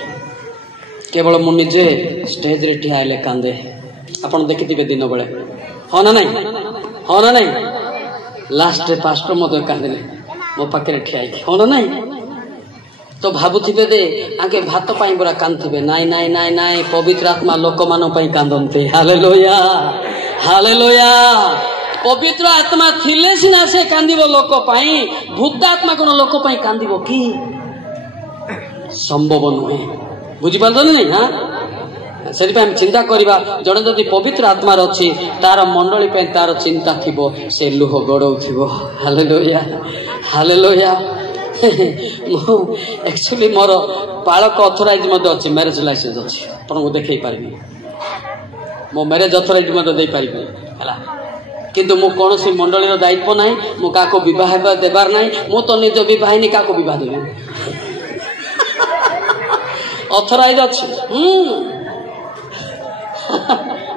केवल मु निजे स्टेज रे ठिया हेले कांदे। आपण देखिथिबे दिन बेले, हाँ ना नहीं? हाँ ना नहीं? लास्ट रे पास्टर मते कांदले मो पाखे ठिया है, हाँ ना नहीं? तो भाबुथिबे दे आगे भात पाई बरा कांदथिबे। नाई नाई नाई नाई, पवित्र आत्मा लोक मान पई कांदंते। Hallelujah hallelujah. पवित्र आत्मा थिले सिना से कांदिबो लोक पाई, भूत आत्मा कोन लोक पाई कांदिबो कि संभव नुहे। बुझी पारदो नहीं? हां सेति हम चिंता करिबा। जणे जदि पवित्र आत्मा रछि तार मंडली पे तार चिंता थिबो, से लुह गडौथिबो। Hallelujah hallelujah. एक्चुअली मोर पालक अथराइज मते अछि, मैरिज लाइसेंस अछि। आपण को देखै पारिबी, मो मैरिज अथराइज मते देई पारिबी हला। किंतु मु कौन सी मंडली दायित्व ना, मु का बह देवार ना। मु तो निज बह नहीं, क्या बह देवी अथराइज अच्छी।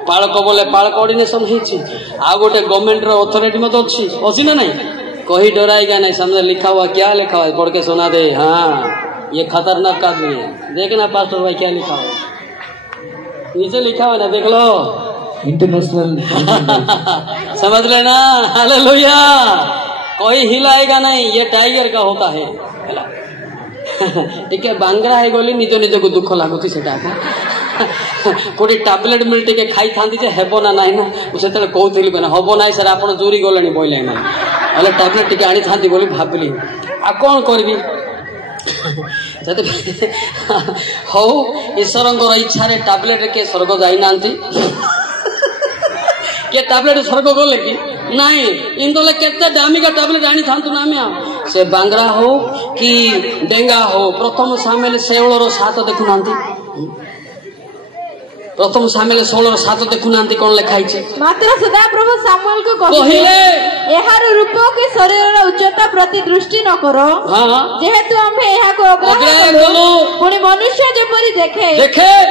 पालक बोले पालक ऑर्डिनेशन होती आ गोटे गवर्नमेंट अथॉरिटी मत अच्छी ना नहीं कहीं डराएगा नहीं सामने लिखा हुआ क्या लिखा हुआ पढ़ के सुना दे हाँ ये खतरनाक आदमी है देखना पास्टर भाई क्या लिखा हुआ नीचे लिखा हुआ ना देख लो इंटरनेशनल समझ लेना हालेलुया कोई हिलाएगा नहीं ये टाइगर का होता है टिके बांगरा है गोली निज निज को दुख लगुच से कोई टाबलेट मिल टे खाई था हेब ना ना से कहती हम ना सर आप चूरी गले बोले ना हेल्ले टाबलेट टे आनी था भाविली आ कौन करी हौ ईश्वर इच्छा टाबलेट किए स्वर्ग जाना किए टाबलेट स्वर्ग गले कि नाई इंदले केते दामिका टाबलेट आनी था ना से बांगरा हो कि डेंगा हो प्रथम सामेल शेवल सात देखुना प्रथम सामेल 16:7 देखुना कौन लिखाई मात्र सदा प्रभु सामुएल को कहिले एहार रूप के शरीर उच्चता प्रति दृष्टि न करो जेहेतु आम्हे एहा को अग्राह्य करू पुणी मनुष्य जेपरि देखे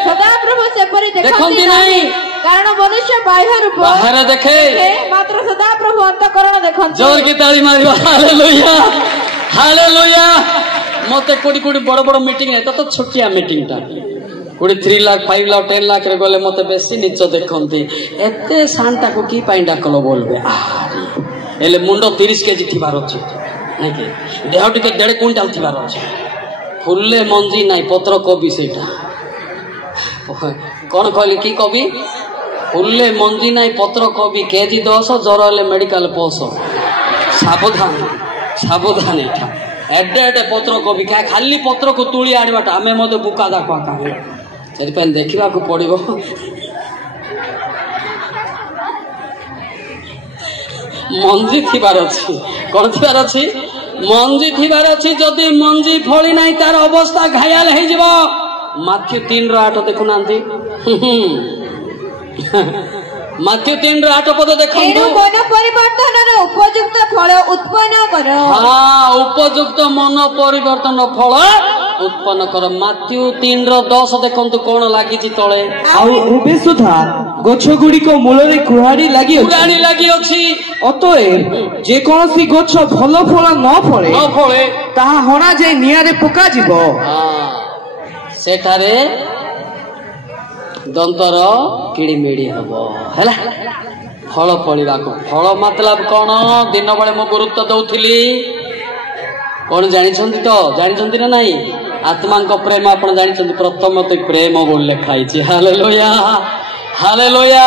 सदा प्रभु सेपरि देखंती नहीं कारण मनुष्य बाह्य रूप बाहर देखे मात्र सदा प्रभु अंतःकरण देखंती जोर की ताली मारिबा हालेलुया हालेलुया मते कोडी कोडी बड़ बड़ मीटिंग है तो छोटिया मीटिंग टा कोड़ी 3 लाख 5 लाख 10 लाख रे गले मते बेसी नीच देखंती एते सांटा को की पाई डाकलो बोलबे एले मुंडो 30 केजी थिबार अछि नै के देहटी के 1.5 क्विंटल थिबार अछि फुल्ले मंजी नै पत्र कोबी सेटा कोन कहली की कोबी फुल्ले मंजी नै पत्र कोबी केजी 10 जर ले मेडिकल पोस सावधान सावधान एटा एडे एडे पत्र कोबी क्या खाली पत्र को तुली आड़बाटा आमे मते बुका दाखवा का देखा पड़ो मंजी थिबार अच्छी कौन थिबार अच्छी मंजी थिबार अच्छी जदि मंजी फली नहीं तार अवस्था घायल हो जीव माथ्यू 3:8 देखुना माथ्यू 3:8 पद देखो मन परिवर्तन उपयुक्त फल उत्पन्न कर हाँ उपयुक्त मन परिवर्तन फल उत्पन्न कर माथ्यू 3:10 देखंतु कोन लागि तळे आउ सुधा गछ गुडी को मूल रे कुहाड़ी लागि अछि अतएव जे कोनसी गछ भलो फल न फळे ताहा हणा जाय नियारे पका जीवो सेठारे दंतर किड़िमिड़ी हबो हैला फल पड़िबा को फल मतलब कोन दिन बेले मो गुरुत्व दउथिली कोन जानिछंती तो जानिछंती ना नहीं आत्मा को प्रेम आपण जानिछंती प्रथम तो प्रेम बोल लिखाई हालेलुया हालेलुया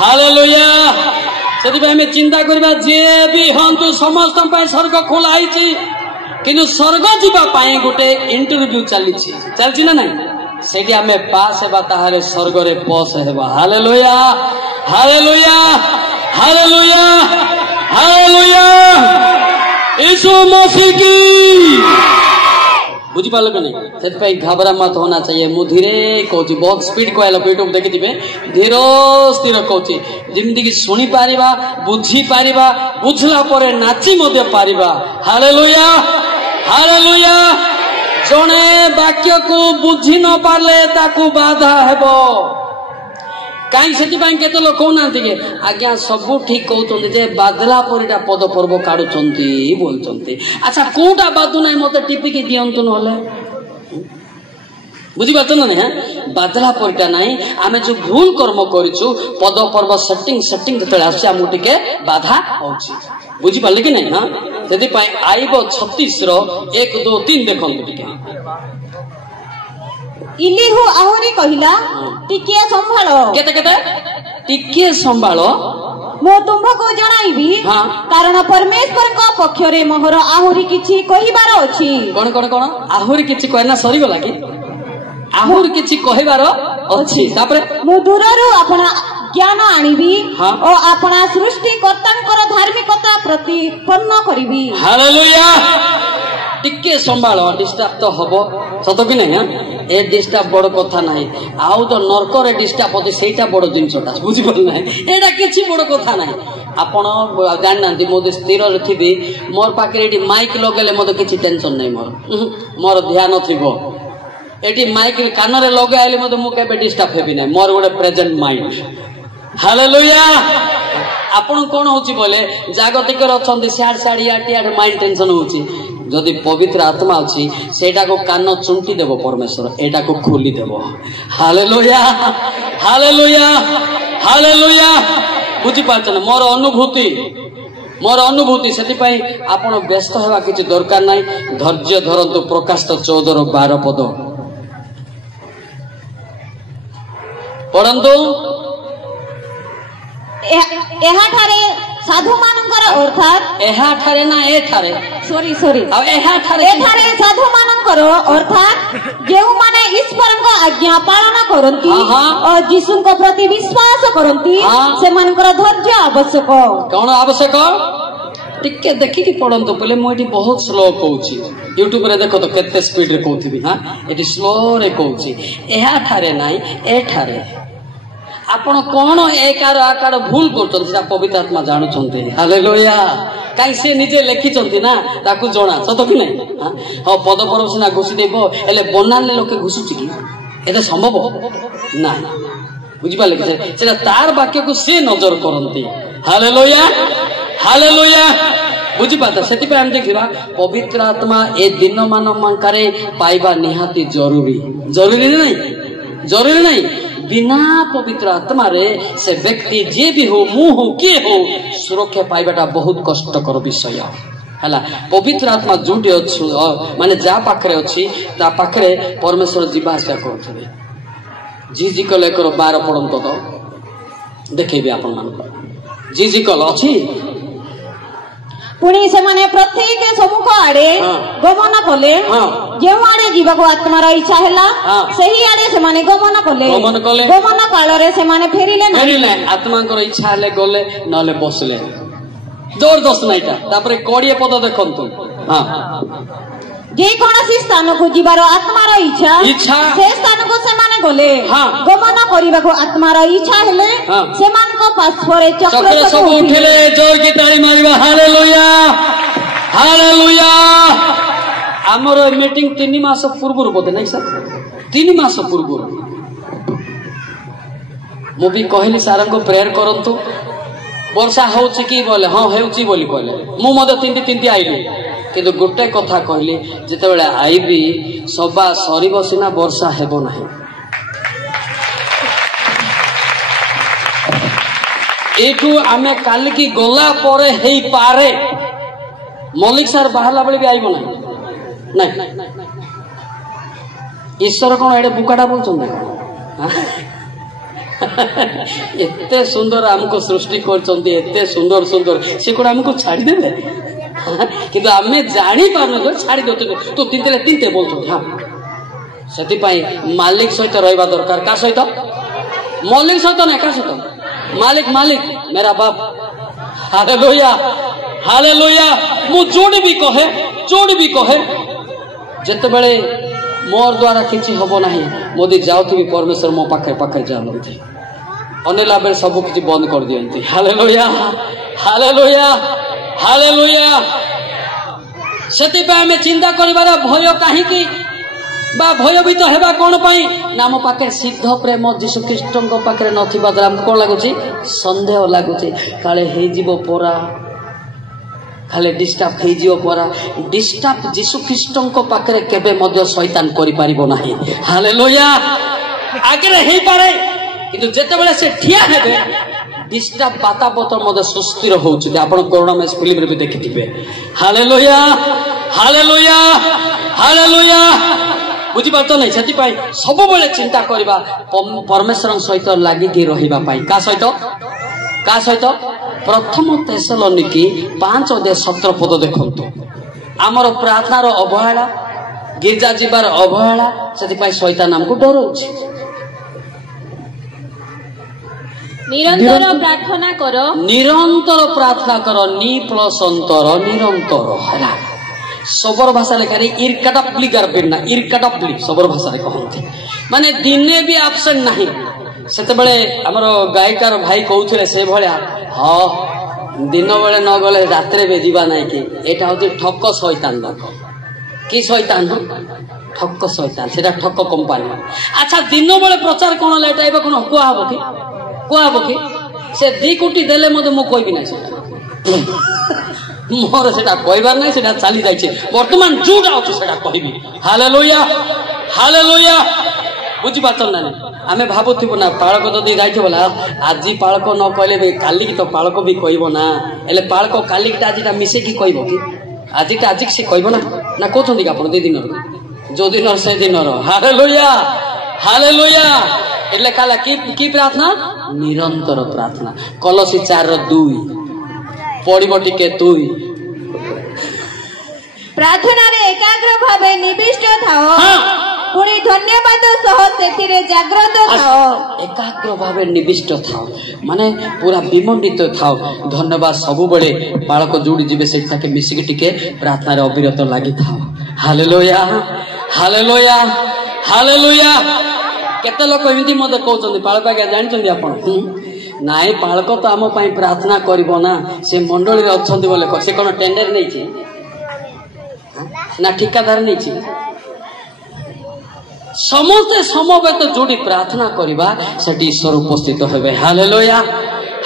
हालेलुया सेति पे हमें चिंता करबा जे भी हंतु समस्त पे स्वर्ग खोलाई छि किनु स्वर्ग जीवा पाए गोटे इंटरव्यू चलछि ना नहीं सेठी आमे पास हेबा ताहारे स्वर्ग रे पस हेबा हालेलुया हालेलुया हालेलुया हालेलुया यीशु मसीह की बुझी पाल नहीं घबरा मत होना चाहिए मु धीरे कहूँ बहुत स्पीड कहल यूट्यूब देखी धीर स्थिर कहूँ जमीक शुणी पारिबा बुझी पारिबा बुझला परे नाची मध्य पारिबा हालेलुया हालेलुया जने वाक्य को बुझी न पारले ताकू बाधा हेबो कहीं से केते लोग कहना कि आज्ञा सब ठीक कहते जे बादला परिटा पद पर्व काढ़ुंट बोलते अच्छा कौटा बाधु ना मत टिपिकी दिंतु ना बुझीपार ना नहीं बादला परिटा नहीं आम जो भूल कर्म करूँ पद पर्व सेटिंग जो आमको टे बाधा हो बुझीपारे कि नहीं हाँ से आईब 36 1 2 3 देखो इलिहु आहुरी कहिला टिके संभालो केते केते टिके संभालो मो तुमको जणाइबी कारण परमेश्वर को पक्ष रे मोहर आहुरी किछि कहिबार अछि कोन कोन कोन आहुरी किछि कहना सरी गला कि आहुरी किछि कहिबार अछि तापरे मु दूररु अपना ज्ञान आनिबी और अपना सृष्टिकर्तांकर धार्मिकता प्रतिपन्न करिबी हालेलुया टिके संभालो डिस्टर्ब तो हबो सत कि नहीं ए डिस्टर्ब बड़ कथा नहीं आउ तो नरक रे डिस्टर्ब होती सेटा बड़ जिनसटा बुझी पड़ ना एटा किछि बड़ कथा नहीं आपण जानना मोदे स्थिर थी मोर पाखे ये माइक लगेले मत किसी टेंशन नहीं मोर ध्यान थो ये माइक कान लगे मत मुझे डिस्टर्ब हेबी ना मोर गोटे प्रेजेंट माइंड ହାଲେଲୁୟା। ଆପଣ କଣ ହଉଛି ବୋଲେ ଜାଗତିକରେ ଅଛନ୍ତି, ସିଆଡେ ସିଆଡେ ଇଆଡେ ମାଇଣ୍ଡ ଟେନସନ ହଉଛି। ଯଦି ପବିତ୍ର ଆତ୍ମା ଅଛି ସେଇଟାକୁ କାନ ଚୁଣ୍ଟି ଦେବ ପରମେଶ୍ୱର, ଏଇଟାକୁ ଖୋଲି ଦେବ। Hallelujah hallelujah hallelujah. ବୁଝିପାରୁଛ ନା ମୋର ଅନୁଭୂତି। ସେଥିପାଇଁ ଆପଣ ବ୍ୟସ୍ତ ହେବା କିଛି ଦରକାର ନାହିଁ। ଧୈର୍ଯ୍ୟ ଧରନ୍ତୁ। ପ୍ରକାଶ 14:12 ପଦ ପଢନ୍ତୁ। ଏହାଠାରେ ସାଧୁମାନଙ୍କର ଅର୍ଥାତ୍ ଏହାଠାରେ ନା ଏଠାରେ ସରି ଆଉ ଏହାଠାରେ ସାଧୁମାନଙ୍କର ଅର୍ଥାତ୍ ଯେଉଁମାନେ ଈଶ୍ୱରଙ୍କ ଆଜ୍ଞା ପାଳନ କରନ୍ତି ଓ ଯୀଶୁଙ୍କ ପ୍ରତି ବିଶ୍ୱାସ କରନ୍ତି ସେମାନଙ୍କର ଧୈର୍ଯ୍ୟ ଆବଶ୍ୟକ। କଣ ଆବଶ୍ୟକ? ଟିକେ ଦେଖିକି ପଢନ୍ତୁ ବୋଲେ ମୁଁ ଏଠି ବହୁତ ସ୍ଲୋ କହୁଛି। ୟୁଟ୍ୟୁବରେ ଦେଖ ତ କେତେ ସ୍ପିଡରେ କହୁଥିବି। ଏଠି ସ୍ଲୋରେ କହୁଛି। ଏହାଠାରେ ନାଇଁ ଏଠାରେ। ଆପଣ କଣ ଏକାର ଆକାର ଭୁଲ କରୁଛନ୍ତି ସେଟା ପବିତ୍ର ଆତ୍ମା ଜାଣୁଛନ୍ତି। ହାଲେଲୁୟା। କାହିଁ ସେ ନିଜେ ଲେଖିଛନ୍ତି ନା, ତାକୁ ଜଣା। ସତ କି ନାଇଁ? ହଁ ପଦ ପରବ ସିନା ଘୁଷି ଦେବ, ହେଲେ ବନାଲେ ଲୋକେ ଘୁଷୁଛି କି? ଏତେ ସମ୍ଭବ ନା। ବୁଝିପାରିଲେ କି? ସେଟା ତାର ବାକ୍ୟକୁ ସେ ନଜର କରନ୍ତି। Hallelujah hallelujah. ବୁଝିପାରୁଛ? ସେଥିପାଇଁ ଆମେ ଦେଖିବା ପବିତ୍ର ଆତ୍ମା ଏ ଦିନ ମାନଙ୍କରେ ପାଇବା ନିହାତି ଜରୁରୀ ନାହିଁ। ବିନା ପବିତ୍ର ଆତ୍ମାରେ ସେ ବ୍ୟକ୍ତି ଯିଏ ବି ହଉ, ମୁଁ ହଉ, କିଏ ହଉ, ସୁରକ୍ଷା ପାଇବାଟା ବହୁତ କଷ୍ଟକର ବିଷୟ ହେଲା। ପବିତ୍ର ଆତ୍ମା ଯୋଉଠି ଅଛି, ମାନେ ଯାହା ପାଖରେ ଅଛି ତା ପାଖରେ ପରମେଶ୍ୱର ଯିବା ଆସିବା କରୁଥିବେ। ଜିଜିକଲ 1:12 ପଢନ୍ତୁ ତ, ଦେଖେଇବି ଆପଣମାନଙ୍କୁ। ଜିଜିକଲ ଅଛି। ପୁଣି ସେମାନେ ପ୍ରତ୍ୟେକ ସମ୍ମୁଖ ଆଡେ ଗମନ କଲେ। ଯେଉଁ ଆଡେ ଯିବାକୁ ଆତ୍ମାର ଇଚ୍ଛା ହେଲା ସେହି ଆଡେ ସେମାନେ ଗମନ କଲେ। ଗମନ କାଳରେ ସେମାନେ ଫେରିଲେ ନାହିଁ। ଆତ୍ମାଙ୍କର ଇଚ୍ଛା ହେଲେ ଗଲେ, ନହେଲେ ବସିଲେ। ଜବରଦସ୍ତ ନାଇଁଟା। ତାପରେ 20 ପଦ ଦେଖନ୍ତୁ। ଯେକୌଣସି ସ୍ଥାନକୁ ଯିବାର ଆତ୍ମାର ଇଚ୍ଛା ସେ ସ୍ଥାନକୁ ସେମାନେ ଗଲେ। ଗମନ କରିବାକୁ ଆତ୍ମାର ଇଚ୍ଛା ହେଲେ ସେମାନଙ୍କ ପାର୍ଶ୍ୱରେ ଚକ୍ର ସବୁ ଉଠିଲେ। ଜୋରକି ତାଳି ମାରିବା। Hallelujah hallelujah. ଆମର ମିଟିଂ 3 ମାସ ପୂର୍ବରୁ ବୋଧେ ନାଇଁ ସାର୍? 3 ମାସ ପୂର୍ବରୁ ମୁଁ ବି କହିଲି ସାରଙ୍କୁ ପ୍ରେୟର କରନ୍ତୁ। ବର୍ଷା ହଉଛି କି ବୋଲେ ହଁ ହେଉଛି ବୋଲି କହିଲେ। ମୁଁ ମଧ୍ୟ ତିନ୍ତି ଆଇଲି। କିନ୍ତୁ ଗୋଟେ କଥା କହିଲି, ଯେତେବେଳେ ଆଇବି ସଭା ସରିବ ସିନା, ବର୍ଷା ହେବ ନାହିଁ। ଏଠୁ ଆମେ କାଲିକି ଗଲା ପରେ ହେଇପାରେ ମଲ୍ଲିକ ସାର୍ ବାହାରିଲା ବେଳେ ବି ଆଇବ ନାହିଁ। ଈଶ୍ୱର କଣ ଏଡେ ବୁକାଟା ବୋଲୁଛନ୍ତି? ଏତେ ସୁନ୍ଦର ଆମକୁ ସୃଷ୍ଟି କରିଛନ୍ତି, ଏତେ ସୁନ୍ଦର ସେ କଣ ଆମକୁ ଛାଡିଦେବେ? କିନ୍ତୁ ଆମେ ଜାଣିପାରୁନୁ, ଛାଡି ଦଉଛନ୍ତି। ତୁ ତିନ୍ତେ ବୋଲୁଛନ୍ତି। ସେଥିପାଇଁ ମାଲିକ ସହିତ ରହିବା ଦରକାର। କାହା ସହିତ? ମଲ୍ଲିକ ସହିତ ନାହିଁ, କାହା ସହିତ? ମାଲିକ ମେରା ବାପ। Hallelujah hallelujah. ମୁଁ ଯୋଉଠି ବି କହେ ଯେତେବେଳେ ମୋର ଦ୍ୱାରା କିଛି ହବ ନାହିଁ, ମୋଦି ଯାଉଥିବି, ପରମେଶ୍ୱର ମୋ ପାଖରେ ଚାଲନ୍ତି। ଅନେଇଲା ବେଳେ ସବୁ କିଛି ବନ୍ଦ କରିଦିଅନ୍ତି। Hallelujah hallelujah hallelujah. ସେଥିପାଇଁ ଆମେ ଚିନ୍ତା କରିବାର ଭୟ କାହିଁକି ବା ଭୟଭୀତ ହେବା କଣ ପାଇଁ? ନା ଆମ ପାଖରେ ସିଦ୍ଧ ପ୍ରେମ ଯୀଶୁ ଖ୍ରୀଷ୍ଟଙ୍କ ପାଖରେ ନଥିବା ଦ୍ୱାରା ଆମକୁ କଣ ଲାଗୁଛି? ସନ୍ଦେହ ଲାଗୁଛି। କାଳେ ହେଇଯିବ ପରା, ଖାଲି ଡିଷ୍ଟର୍ବ ହେଇଯିବ ପରା। ଡିଷ୍ଟର୍ବ ଯୀଶୁ ଖ୍ରୀଷ୍ଟଙ୍କ ପାଖରେ କେବେ ମଧ୍ୟ ଶୈତାନ କରିପାରିବ ନାହିଁ। ହାଲେଲୁୟା। ଆଗରେ ହେଇପାରେ, କିନ୍ତୁ ଯେତେବେଳେ ସେ ଠିଆ ହେବେ ଡିଷ୍ଟର୍ବ ବାତାବତ ମଧ୍ୟ ସୁସ୍ଥିର ହଉଛନ୍ତି। ଆପଣ କରୋନା ମ୍ୟାଚ୍ ଫିଲ୍ମରେ ବି ଦେଖିଥିବେ। Hallelujah hallelujah hallelujah. ବୁଝିପାରୁଛ ନାଇଁ? ସେଥିପାଇଁ ସବୁବେଳେ ଚିନ୍ତା କରିବା ପରମେଶ୍ୱରଙ୍କ ସହିତ ଲାଗିକି ରହିବା ପାଇଁ। କାହା ସହିତ? ପ୍ରଥମ ତେସଲୋନିକି 5:17 ପଦ ଦେଖନ୍ତୁ। ଆମର ପ୍ରାର୍ଥନାର ଅବହେଳା, ଗିର୍ଜା ଯିବାର ଅବହେଳା, ସେଥିପାଇଁ ଶୈତାନ ଆମକୁ ଡରଉଛି। ନିରନ୍ତର ପ୍ରାର୍ଥନା କର। ନି ପ୍ଲସ୍ ଅନ୍ତର ନିରନ୍ତର ହେଲା। ସବର ଭାଷା ଲେଖାରେ ଇରକାଟାପ୍ଲି ଗାର୍ବେନା, ଇରକାଟାପ୍ଲି ସବର ଭାଷାରେ କହନ୍ତି। ମାନେ ଦିନେ ବି ଆବସେଣ୍ଟ ନାହିଁ। ସେତେବେଳେ ଆମର ଗାୟିକାର ଭାଇ କହୁଥିଲେ ସେଇଭଳିଆ, ହଁ ଦିନ ବେଳେ ନ ଗଲେ ରାତିରେ ବି ଯିବା ନାହିଁ କି? ଏଇଟା ହଉଛି ଠକ ଶୈତାନ ଲୋକ। କି ଶୈତାନ? ଠକ ଶୈତାନ। ସେଟା ଠକ କମ୍ପାନୀ। ଆଚ୍ଛା, ଦିନ ବେଳେ ପ୍ରଚାର କଣ ହେଲା? ଏଟା ଏବେ କଣ କୁହାହବ କି? से 2 कोटी देले मते मु कहबी ना सेटा मोर सेटा कहबार नै सेटा चली जाय छे वर्तमान जोटा अछि सेटा कहबी हालेलुया हालेलुया बुझी पातल ना आमे भाबुथिबो ना पाळक जदी गाइछ बोला आजी पाळक न कहले बे काली की तो पाळक भी कहबो ना एले पाळक काली ता आजीटा मिसे की कहबो की आजीटा आजी से कहबो ना ना कोथोंदी आपण 2 दिन जो दिन और से दिन हालेलुया हालेलुया एले काला की प्रार्थना निरंतर प्रार्थना कलसी 4:2 पड़िबो टिके 2 प्रार्थना रे एकाग्र भावे निविष्ट थाओ पुणी धन्यवाद सह सेथिरे जागृत थाओ एकाग्र भावे निविष्ट थाओ माने पूरा विमंडित थाओ धन्यवाद सबु बळे बाळक जोडी जिवे सेठा के मिसिक टिके प्रार्थना रे अविरत लागि थाओ हालेलुया हालेलुया हालेलुया केते लोक एमिति मते कहउछन्ती बाळक के जानिछन्ती आपण नाई बाळक तो आम पई प्रार्थना करिवो ना से मंडली रे अछन्ती बोले से कोन टेंडर नै छी ना ठिकादार नहीं छी समस्ते समवेत जोड़ी प्रार्थना करिबा सेठी ईश्वर उपस्थित हेबे हालेलुया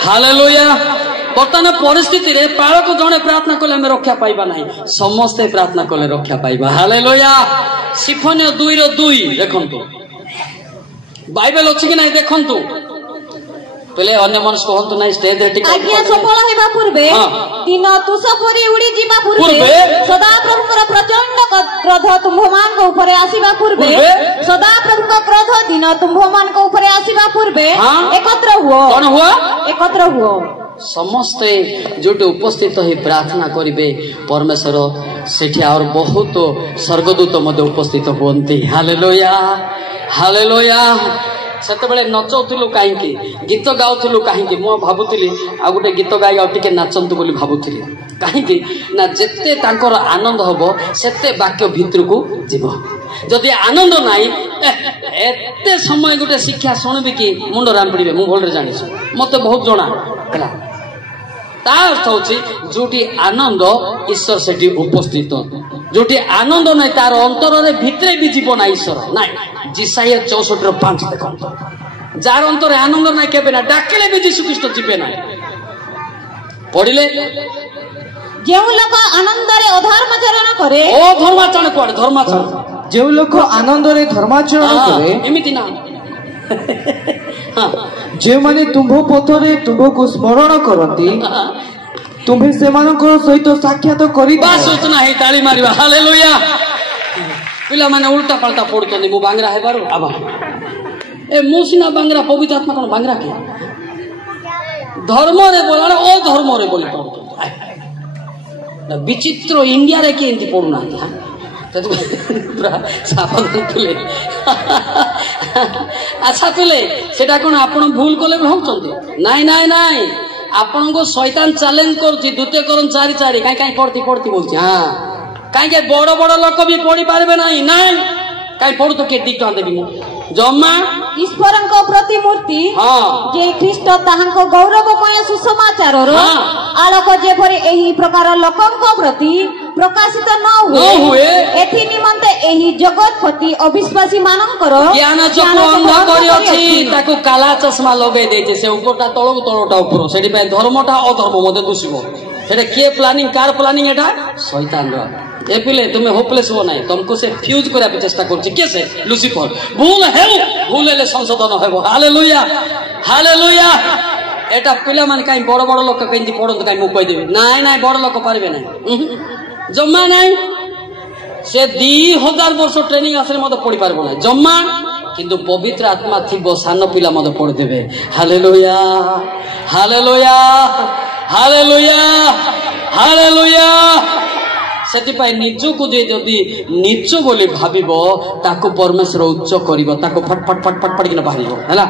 हालेलुया बर्तमान परिस्थिति रे पाळक जणे प्रार्थना कले हम रक्षा पाइबा नाही समस्ते प्रार्थना कले रक्षा पाइबा हालेलुया सिफोनियो 2:2 देखंतु बाइबल अछि कि नाही देखंतु पहले अन्य मनुष्य कहंतु नाही स्टेज रे टिक आज्ञा सफल हेबा पूर्वे दिन तुष पुरी उड़ी जीवा पूर्वे सदा प्रभुकर प्रचंड क्रोध तुम्भमान को ऊपर आसीबा पूर्वे सदा प्रभुकर क्रोध दिन तुम्भमान को ऊपर आसीबा पूर्वे एकत्र हुओ कोन हुआ एकत्र हुओ समस्ते जोटे उपस्थित ही प्रार्थना करिवे परमेश्वर सेठी और बहुत स्वर्गदूत मध्य उपस्थित होंती हालेलुया हालेलुया सेते बेले नचौथिलु काहेकि गीत गाउथिलु काहेकि मो भाबुतिली आ गुटे गीत गाई आ टिके नाचंतु बोली भाबुतिली काहेकि ना जेते तांकर आनंद हबो सेते वाक्य भितरकू जीवो जदि आनंद नाही एते समय गुटे शिक्षा सुनबी कि मुंड राम पड़िबे मु भलरे जानिछु मते बहुत जणा हला ता अर्थ होछि जोटी आनंद ईश्वर सेठी उपस्थित जोटी आनंद नाही तार अंतर रे भितरे भी जीवन ईश्वर नाही जिसाया 64:5 देखंतो जार अंतर आनंद नाही केबे ना डाकले भी यीशु ख्रीष्ट जीवे ना पढिले जेउ लोक आनंद रे अधर्माचरण करे ओ धर्माचरण कोड धर्माचरण जेउ लोक आनंद रे धर्माचरण करे एमिति ना जे माने तुंभो पथरे तुंभो स्मरण करती तुम्हें सेमानकर सहित साक्षात करी बस उतना ही ताली मारिबा हालेलुया पिला माने उल्टा पलटा पड़तनी मु बांगरा हेबारो आबा ए मुसिना बांगरा पवित्र आत्मा कोन बांगरा के धर्म रे बोला ओ धर्म रे बोली पड़तो ना विचित्र इंडिया रे के एंती पड़ुना सावधान पिले अच्छा पिले सेटा कोन आपण भूल कले भाउचंती नाइ नाइ नाइ आपण को शैतान चैलेंज करछि 2 Korinth 4:4 काई काई पढ़ती बोलछि हां काई के बड़ बड़ लोक भी पढ़ी पारबे नाही नाइ काई पढ़ु तो के दिक्कत देबी मु जम्मा ईश्वरन को प्रतिमूर्ति जे ख्रीष्ट ताहांको गौरव पय सुसमाचार रो आलोक जे परि एही प्रकार लोकन को प्रति प्रकाशित न हुए एथि निमंते एही जगतपति अविश्वासी मानकर ज्ञान चक्षु अंध करी अछि ताको काला चश्मा लगे देते से ऊपरटा तळटा ऊपर सेठी पे धर्मटा अधर्म मते दुसिबो सेटा के प्लानिंग कार प्लानिंग एटा शैतान रो ए पिले तुम्हें होपलेस हो नाही तुमको से फ्यूज करा चेष्टा करछि के से लुसिफर भूल हेले संशोधन हेबो हालेलुया हालेलुया एटा पिला मान काई बड़ बड़ लोक केंती पढंत काई मु कहि देबे नाइ नाइ बड़ लोक पारबे नाही जम्मा नाइ से 2000 वर्ष ट्रेनिंग आसले मते पढि पारबो नाही जम्मा किंतु पवित्र आत्मा थिबो सान पिला मते पढि देबे हालेलुया हालेलुया हालेलुया हालेलुया सेतिपाई निजको जे जदि निज बोली भाबिबो ताको परमेश्वर उच्च करिवो ताको फट फट फट फट फट किना बाहिरिबो हैला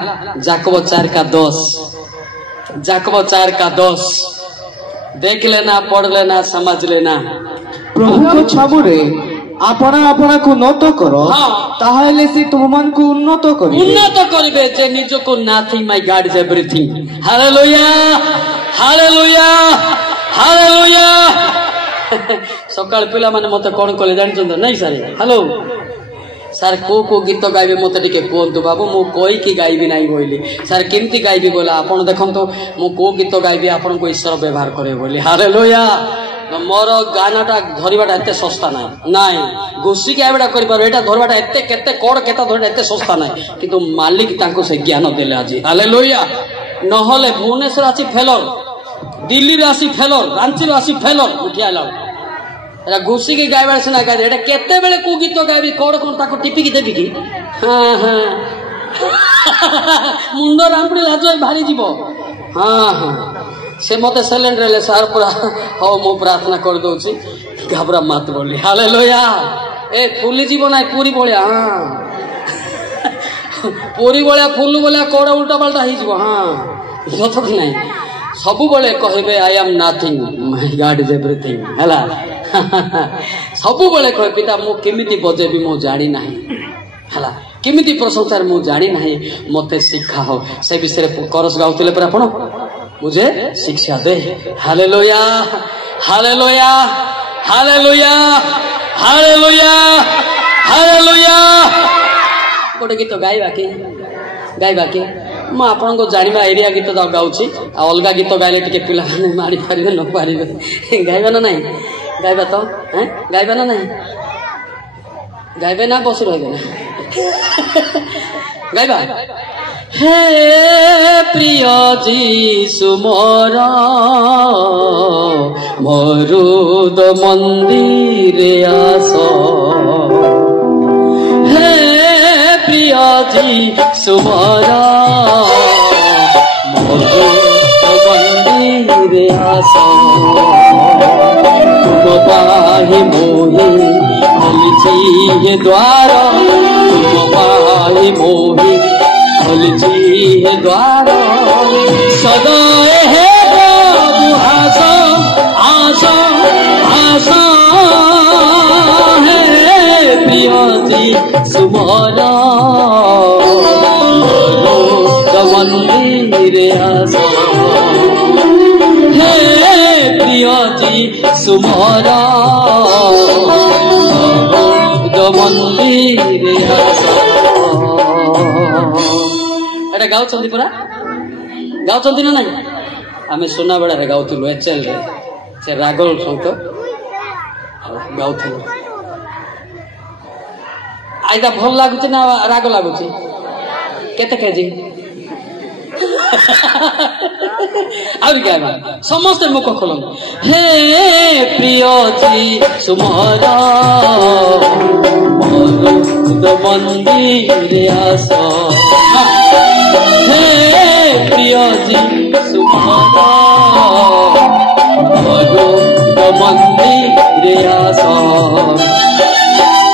जाकब 4:10 जाकब 4:10 देख लेना पढ़ लेना समझ लेना प्रभु को छामुरे आपना आपना को नत करो ताहाले से तुममान को उन्नत करिबे जे निजको nothing my God is everything hallelujah hallelujah hallelujah सकाळ पिला माने मते कोन कले जानि छन नै सारे हेलो ସାର୍ କୋଉ ଗୀତ ଗାଇବେ ମତେ ଟିକେ କୁହନ୍ତୁ ବାବୁ। ମୁଁ କହିକି ଗାଇବି ନାହିଁ କହିଲି। ସାର୍ କେମିତି ଗାଇବି ବୋଲେ ଆପଣ ଦେଖନ୍ତୁ ମୁଁ କୋଉ ଗୀତ ଗାଇବି ଆପଣଙ୍କୁ ଈଶ୍ୱର ବ୍ୟବହାର କରିବେ ବୋଲି। ହାଲେଲୁୟା। ମୋର ଗାନାଟା ଧରିବାଟା ଏତେ ଶସ୍ତା ନାହିଁ ନାଇଁ ଘୋଷିକି ଏଇଟା କରିପାର ଏଇଟା ଧରିବାଟା ଏତେ କେତେ କଡ଼ କେତେ ଧରିବା ଏତେ ଶସ୍ତା ନାହିଁ କିନ୍ତୁ ମାଲିକ ତାଙ୍କୁ ସେ ଜ୍ଞାନ ଦେଲେ ଆଜି। ହାଲେଲୁୟା। ନହେଲେ ଭୁବନେଶ୍ୱର ଆସି ଫେଲର, ଦିଲ୍ଲୀରେ ଆସି ଫେଲର, ରାଞ୍ଚିରୁ ଆସି ଫେଲର ଉଠିଆ ହେଲା। ଏଟା ଘୋଷିକି ଗାଇବାରେ ସିନା ଗାଇ ଏଟା କେତେବେଳେ କୋଉ ଗୀତ ଗାଇବି କଣ କଣ ତାକୁ ଟିପିକି ଦେବି କି? ମୁଣ୍ଡ ରାମ୍ପୁଡ଼ି ଲାଜ ବାହାରି ଯିବ। ସେ ମତେ ସାଇଲେଣ୍ଟ ରହିଲେ ସାର୍ ପୁରା ହଉ ମୁଁ ପ୍ରାର୍ଥନା କରିଦଉଛି ଘାବରା ମାତ ବୋଲି। ହାଲେଲୁୟା। ଏ ଫୁଲି ଯିବ ନାହିଁ ପୁରୀ ଭଳିଆ। ପୁରୀ ଭଳିଆ ଫୁଲୁ ଭଳିଆ କଡ଼ ଉଲ୍ଟା ପାଲ୍ଟା ହେଇଯିବ। ସତ କି ନାହିଁ? ସବୁବେଳେ କହିବେ I am nothing my god is everything ହେଲା। ସବୁବେଳେ କହେ ପିତା ମୁଁ କେମିତି ବଜେଇବି ମୁଁ ଜାଣି ନାହିଁ ହେଲା, କେମିତି ପ୍ରଶଂସାରେ ମୁଁ ଜାଣି ନାହିଁ ମତେ ଶିଖାଅ। ସେ ବିଷୟରେ କରସ ଗାଉଥିଲେ ପରା ଆପଣ, मुझे शिक्षा दे। Hallelujah hallelujah hallelujah hallelujah hallelujah. गोटे गीत गाइबा कि ମୁଁ ଆପଣଙ୍କୁ ଜାଣିବା ଏରିଆ ଗୀତ ଗାଉଛି ଆଉ ଅଲଗା ଗୀତ ଗାଇଲେ ଟିକେ ପିଲାମାନେ ମାରି ପାରିବେ ନ ପାରିବେ। ଗାଇବା ନା ନାହିଁ? ଗାଇବା ତ ଗାଇବା ନା ନାହିଁ? ଗାଇବେ ନା ବସି ରହିବେ ନା? ଗାଇବା। हे प्रिय जीशु मोर मरुद मंदिर आस। हे प्रिय जीशु मोर मरुद मंदिर आस। तुम पाहि मोहि खोलिछि हे द्वार, तुम पाहि मोहि खोलिछि हे द्वार। सदाए हे प्रभु आस आस आस। हे प्रिय जीशु मोर मंदिर आस। हे प्रिय जीशु मोर मंदिर आस। एटा गाउछन्ती पुरा गाउछन्ती ना नहीं? आमे सुना बेड़ा रे गाउथुलु एचएल रे से रागल सहित गाउथुलु। आइदा भल लागुची ना राग लागुची? केते केजी? आउरी गाइबा समस्ते मुख खोलन। हे प्रिय जीशु मोर मरुद मंदिर आस। हे प्रिय जीशु मोर मरुद मंदिर आस।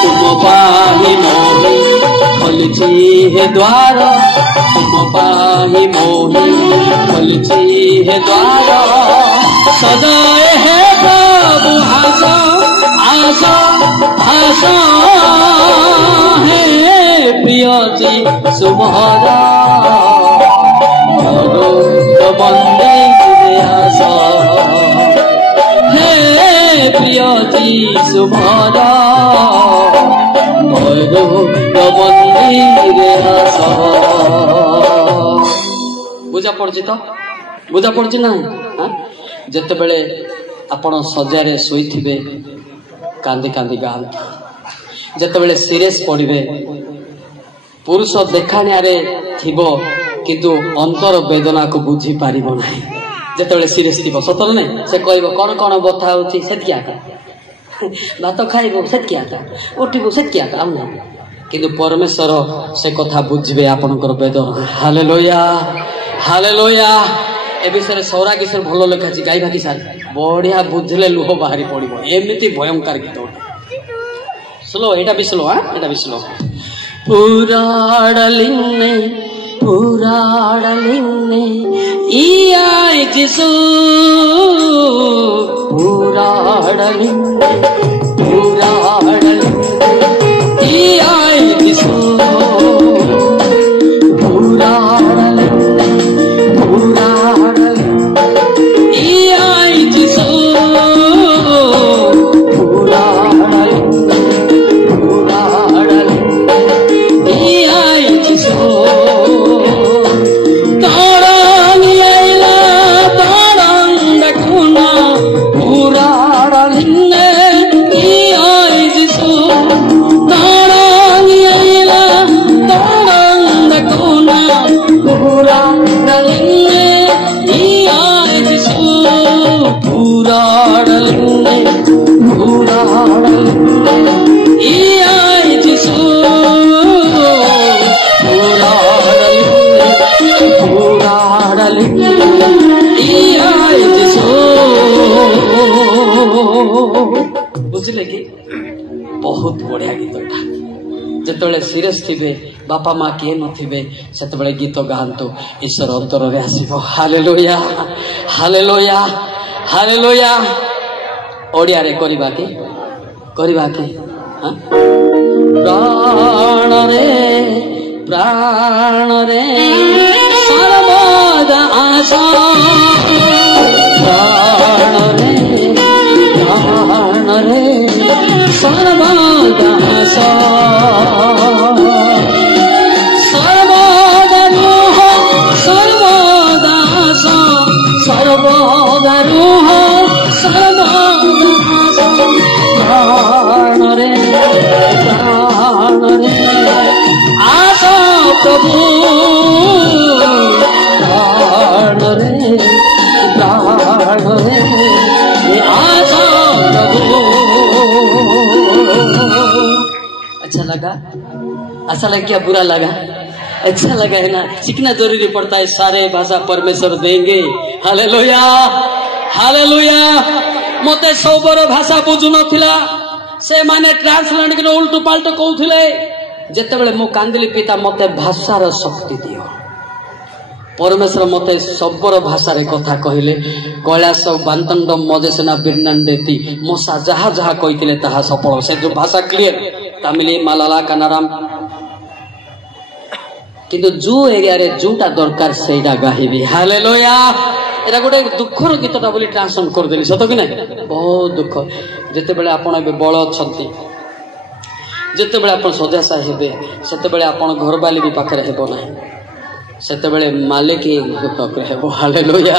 तुम पाहि मोहि खोलिछि हे द्वार, तुम पाहि मोहि खोलिछि हे द्वार। सदाए हे प्रभु आस आस आस। हे प्रिय जीशु मोर मरुद मंदिर आस। हे प्रिय जीशु मोर मरुद मंदिर आस। बुझा पड़ुछि तो? बुझा पड़ुछि ना? जेते बेले आपण सजारे शोइथिबे कांदी कांदी गांत, जेते बेले सीरियस पड़िबे पुरुष देखाणियारे थिबो किंतु अंतर वेदना को बुझी पारिबो नाही। जेते बेले सीरियस थिबो सतल नाही से कहबो कोन कोन बथा होछि सेतिया का भात खाइबो सेतिया का उठिबो सेतिया का आउ नाही किंतु परमेश्वर से कथा बुझिबे आपनकर वेदना। Hallelujah hallelujah. ए विषय सौरा किशोर भल लेखा अछि गाइबा कि सार बढ़िया बुझले लुह बाहरी पड़िबो एमिति भयंकर गीत स्लो एटा भी स्लो एटा भी स्लो। पुराडलिन्ने इयाय जिसु पुराडलिन्ने इयाय जिसु पुराडलिन्ने इयाय जिसु पुराडलिन्ने Iya Jisu Purarali Iya Jisu बुझले कि बहुत बढ़िया गीतटा जिते सीरियस थे बापा माँ किए नथिबे सेतबेले गीत गाहतु ईश्वर अंतर में आसो हालेलुया हालेलुया हालेलुया ओडिया रे करबा के प्राण रे सर्वदा आशा प्राण रे सर्वदा आशा सर्वदा रूह सर्वदा आशा सर्वदा रूह सर्वदा आशा प्राण रे आशा प्रभु प्राण रे आशा प्रभु। अच्छा लगा क्या बुरा लगा? अच्छा लगा है ना। सीखना जरूरी पड़ता है। सारे भाषा परमेश्वर देंगे। Hallelujah hallelujah. मते सबरो भाषा बुझु नथिला से माने ट्रांसलेट के उल्टू पाल्टू कहउथिले जेतेबेले मु कांदिली पिता मते भाषार शक्ति दियो। परमेश्वर मते सबरो भाषा रे कथा कहिले कैलाश बांतंड मजेसना बिरनान देती मोसा जहा जहा कहिथिले ताहा सफल से जो भाषा क्लियर तमिली मालाला कन्नड़म किंतु जो एरिया रे जोटा दरकार सेटा गाहिबी। हालेलुया। एरा गोटे दुखर गीतटा बोली ट्रांसलेट कर देली सत कि नहीं? बहुत दुख जेतेबेले आपण बे बळ छथि जेतेबेले आपण सजासा हेबे सेतेबेले आपण घरबाली भी पाखरे हेबो नाही सेतेबेले मालिक दुख हेबो। हालेलुया।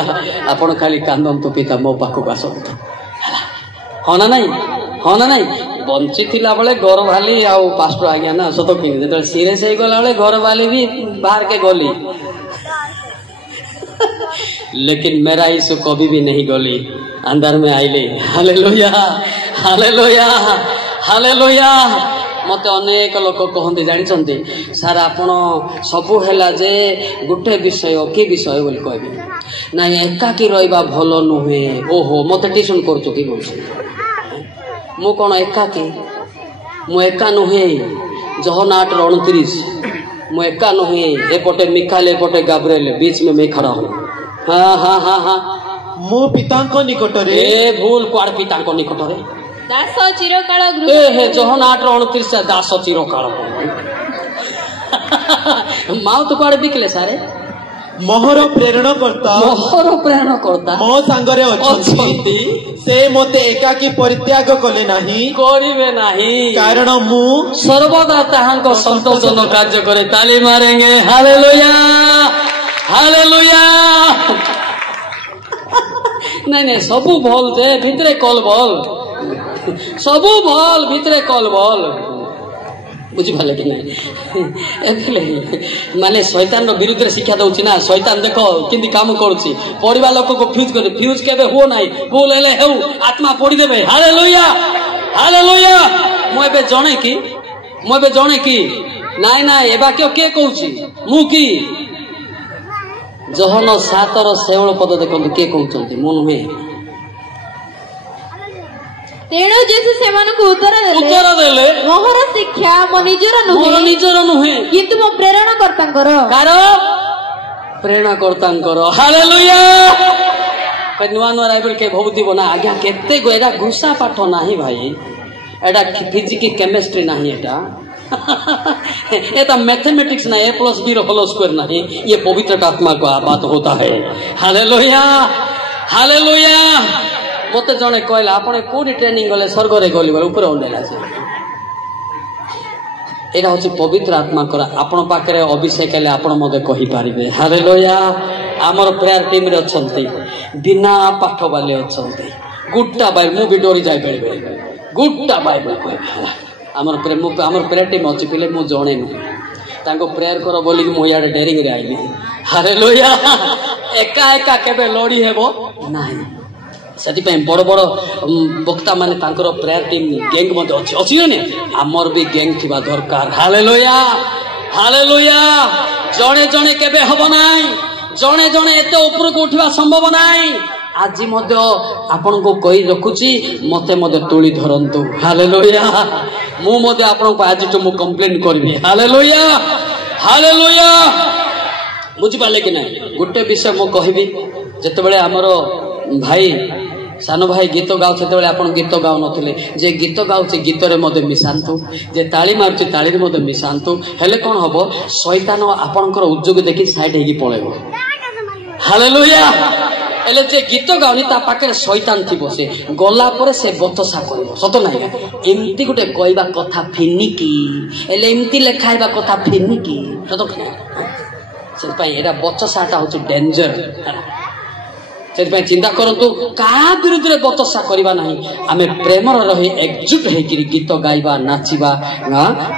आपण खाली कांदंतु पिता मो पाखु आसंतु हाँ ना नहीं बंची थिला बेले घर वाली आउ पास्टर आ गया ना सत कि जेतेबेले सीरियस हे गला बेले घर वाली भी बाहर के गली लेकिन मेरा यीशु कभी भी नहीं गली अंदर में आइले। Hallelujah hallelujah hallelujah. मते अनेक लोक कहते जानते सार आपण सबू है जे गोटे विषय कि विषय बोली कहबी ना एकाकी रहा भल नुहे। ओहो मते ट्यूशन करछु कि मु कौन एकाकी मु एका नुहे। जहन 8:29 मु एका नुहे। एपटे मिखाल एपटे गाब्रिएल बीच में मैं खड़ा हूँ। हाँ हाँ हाँ हाँ मु पितांको निकटरे ए भूल कुआड़ पितांको निकटरे दास चिरकाल हे जहन 8:29 दास चिरकाल माउ तो कुआड़ बिकले सारे मोहर प्रेरण करता मो सांगरे अछंती से मते एकाकी परित्याग कले नाही करिवे नाही कारण मु सर्वदा ताहांको संतोषन कार्य करे। ताली मारेंगे। Hallelujah hallelujah. नहीं सबू भल जे भितरे कल बल सबू भल भितरे कल बल बुझिपारे कि नहीं माने शैतान विरुद्ध शिक्षा दउछि ना। शैतान देखो किंदी काम करूछि पढ़िबा लोक को फ्यूज केबे हो नाही भूल हेले हेउ आत्मा पढ़ी देबे। Hallelujah hallelujah. मु एबे जणे कि नाई ना ए वाक्य के कहूछि मु कि जहन 7 16 पद देखंतु के कहउछंती मु नुहे। तेणु जेसु सेमानकु उत्तर देले मोहर शिक्षा मो निजर नुहे किंतु मो प्रेरणा करतांकर प्रेरणा करतांकर। हालेलुया। नुआ नुआ राइबल के भौती बना आज्ञा केते गोरा घुसा पाठ नाही भाई एटा फिजिक्स केमिस्ट्री नाही एटा मैथमेटिक्स ना A+B होल स्क्वायर नहीं। ये पवित्र आत्मा का बात होता है। Hallelujah hallelujah. मते जने कहला आपण कोडी ट्रेनिंग गले स्वर्ग रे गली ऊपर ओंडेला से एटा होछि पवित्र आत्मा करा आपण पाखरे अभिषेक हेले आपण मते कहि पारिबे। हालेलुया। हमर प्रेयर टीम रे अछंती बिना पाठ वाले अछंती गुट्टा बाइबल मु भी डोरी जाय बेले गुट्टा बाइबल कहबे हमर प्रेयर टीम अछि पिले मु जणे न तांको प्रेयर करो बोली मु याडे डेरिंग रे आइली। हालेलुया। एका एका केबे लोडी हेबो नाही से बड़ बड़ वक्ता माने तांकर प्रेयर टीम गैंग मते अछि अछि ने हमर भी गैंग थिबा दरकार। Hallelujah hallelujah. जणे जणे केबे हबो नाइ, जणे जणे एते ऊपर को उठिबा संभव नाइ। आज मध्य आपन को कहि रखुची मते मते तोली धरंतु। हालेलुया। मु मते आपन को आज तो मु कंप्लेन करबी। Hallelujah hallelujah. बुझी पाले कि नाही? गोटे विषय मु कहबी, जेतेबेले हमरो भाई सान भाई गीत गाउ सेतेबेले आपन गीत गाउ नथिले, जे गीत गाउचे गीत रे मते मिसांतु, जे ताली मारुचे ताली रे मते मिसांतु। हेले कोन हबो? शैतान आपनकर उद्योग देखि साइड हेगी पळेबो। हालेलुया। एले जे गीत गाउनी ता पाखे शैतान थिबो, से गला परे से बतसा करबो। सत नाही? एमती गोटे कहबा कथा फिनिकी, एले एमती लेखाइबा कथा फिनिकी। सत कि से पई एरा बचसाटा होचे डेंजर। से चिंता करतु का विरुद्ध रे बतसा करबा नाही, आमे प्रेमर रही एकजुट हेकिरी गीत गाइबा, नाचिबा,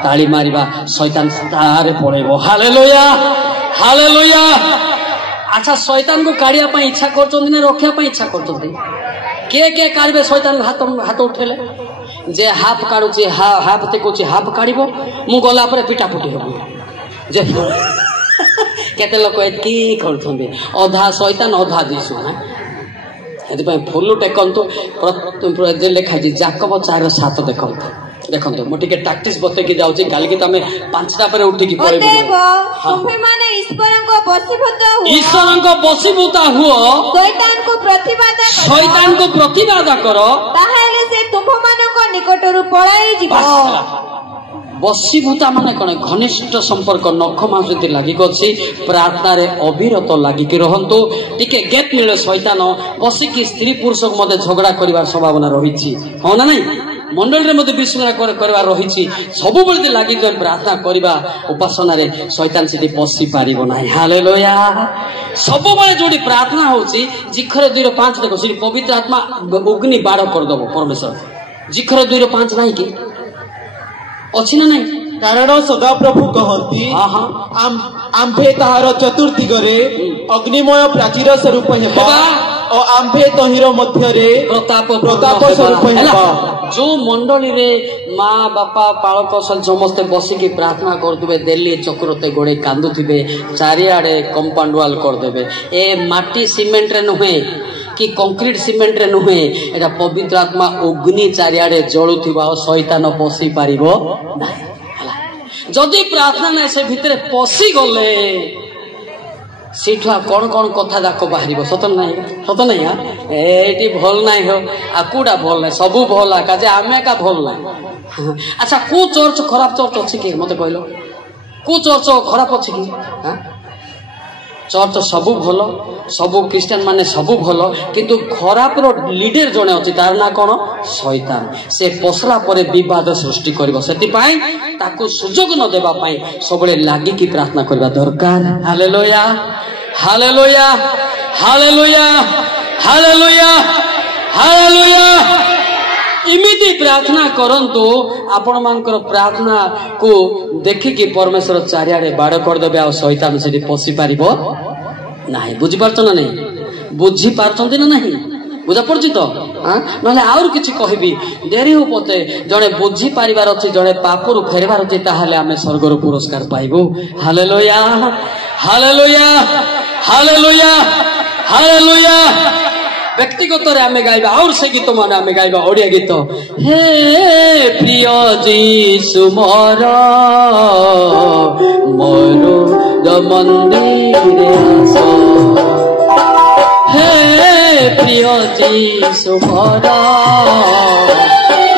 ताली मारिबा, शैतान तारे पळेबो। Hallelujah hallelujah. अच्छा, शैतान को काढ़िया पाई इच्छा करछन ने रखिया पाई इच्छा करछन? के काढ़बे शैतान हाथ उठेले? जे हाफ काढुची हाफ ते कोची हाफ काढिबो, मु गला परे पिटा फुटी हेबो। जे केते लोक एतकी करछन, अधा शैतान अधा जीसु। एथि फुल टेकंतु जे लेखा जी जाकब 4:7 देखंतु देखंतु। मु टिके टैक्टिस बते की जाउची, काली की तमे 5टा परे उठी की पळेबो। तुम्ही माने ईश्वरंको बसीभूता हुओ, शैतान को प्रतिबाद करो, ताहाले से तुम मानको निकटरु पळाई जिवो। बसीभूता माने कौन? घनिष्ठ संपर्क नख मांस लगी गछि, प्रार्थना रे अविरत लगी रहंतु। टिके गेट मिले शैतान बसिकी स्त्री पुरुष मध्य झगड़ा करिवार संभावना रहिछि। हो ना नहीं? मंडल रे मध्य विश्वास करबार रहिछि। सब बेले लागि जन प्रार्थना करिबा उपासना रे शैतान सिटी पसी पारिबो नाही। हालेलुया। सब बेले जोडी प्रार्थना होछि, जिखरे 2:5 देखो सिटी पवित्र आत्मा अग्नि बाड़ कर दबो परमेश्वर। जिखरे 2:5 नाही कि अछि ना नहीं? कारण सदा प्रभु कहती आम्भे ताहार चतुर्दिगरे अग्निमय प्राचीर स्वरूप हेबा और आम्भे तहिर मध्य रे प्रताप स्वरूप हेबा। जो मंडली रे माँ बापा पालक समस्ते बसिकी प्रार्थना करदुबे, दिल्ली चक्रते गोड़े कांदुथिबे, चारिआडे कंपाउंड वाल करदेबे। ए माटी सीमेंट रे नुहे कि कंक्रीट सीमेंट रे नुहे, एटा पवित्र आत्मा अग्नि चारिआडे जळुथिबा शैतान पसी पारिबो नाही। जदि प्रार्थना नै से भितरे पसी गले सीठा कौन कौन कथा जाक बाहर सत ना सत ना ये भल ना हो आकुड़ा भल ना सब भल आका जे आमे का भल ना। अच्छा को चर्च खराब चर्च अच्छी कि मत कहल को चर्च खराब अच्छी कि चर्च सब भल सब क्रिस्टियन माने सब भल किंतु खराब रो लीडर जने अछि तार ना कोन शैतान से पसला परे विवाद सृष्टि करबो सेति पई ताकू सुजोग न देबा पई सबले लागि की प्रार्थना करबा दरकार। Hallelujah hallelujah hallelujah hallelujah hallelujah इमिति प्रार्थना करंतु आपण मानकर प्रार्थना को देखिकी परमेश्वर चारिआडे बाड़ कर देबे आ शैतान सेठी पसी पारिबो नाही। बुझी पारछ ना नहीं बुझी पारछंती ना नहीं बुझा पड़छि तो नले आउर किछि कहबी देरी हो पते जणे बुझी पारिबार अछि जणे पापरु फेरबार अछि ताहाले आमे स्वर्गर पुरस्कार पाइबो। Hallelujah hallelujah hallelujah hallelujah. व्यक्तिगत रे आमे गाइबा और से गीत माने आमे गाइबा ओडिया गीत हे प्रिय जीसु मोर मोरो द मंदिरे आसो हे प्रिय जीसु मोर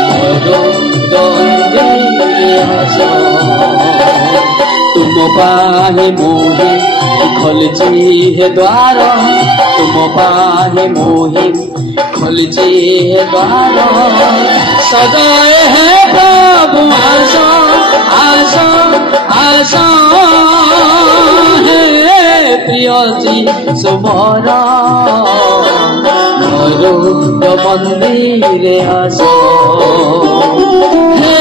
मोरो द मंदिरे आसो तुम पाहे मोहे खोलची है द्वार तुम पाहे मोहे खोलची है द्वार सजाए है प्रभु आशा आशा आशा है प्रिय जी सुमरा मोरो मंदिरे आसो हे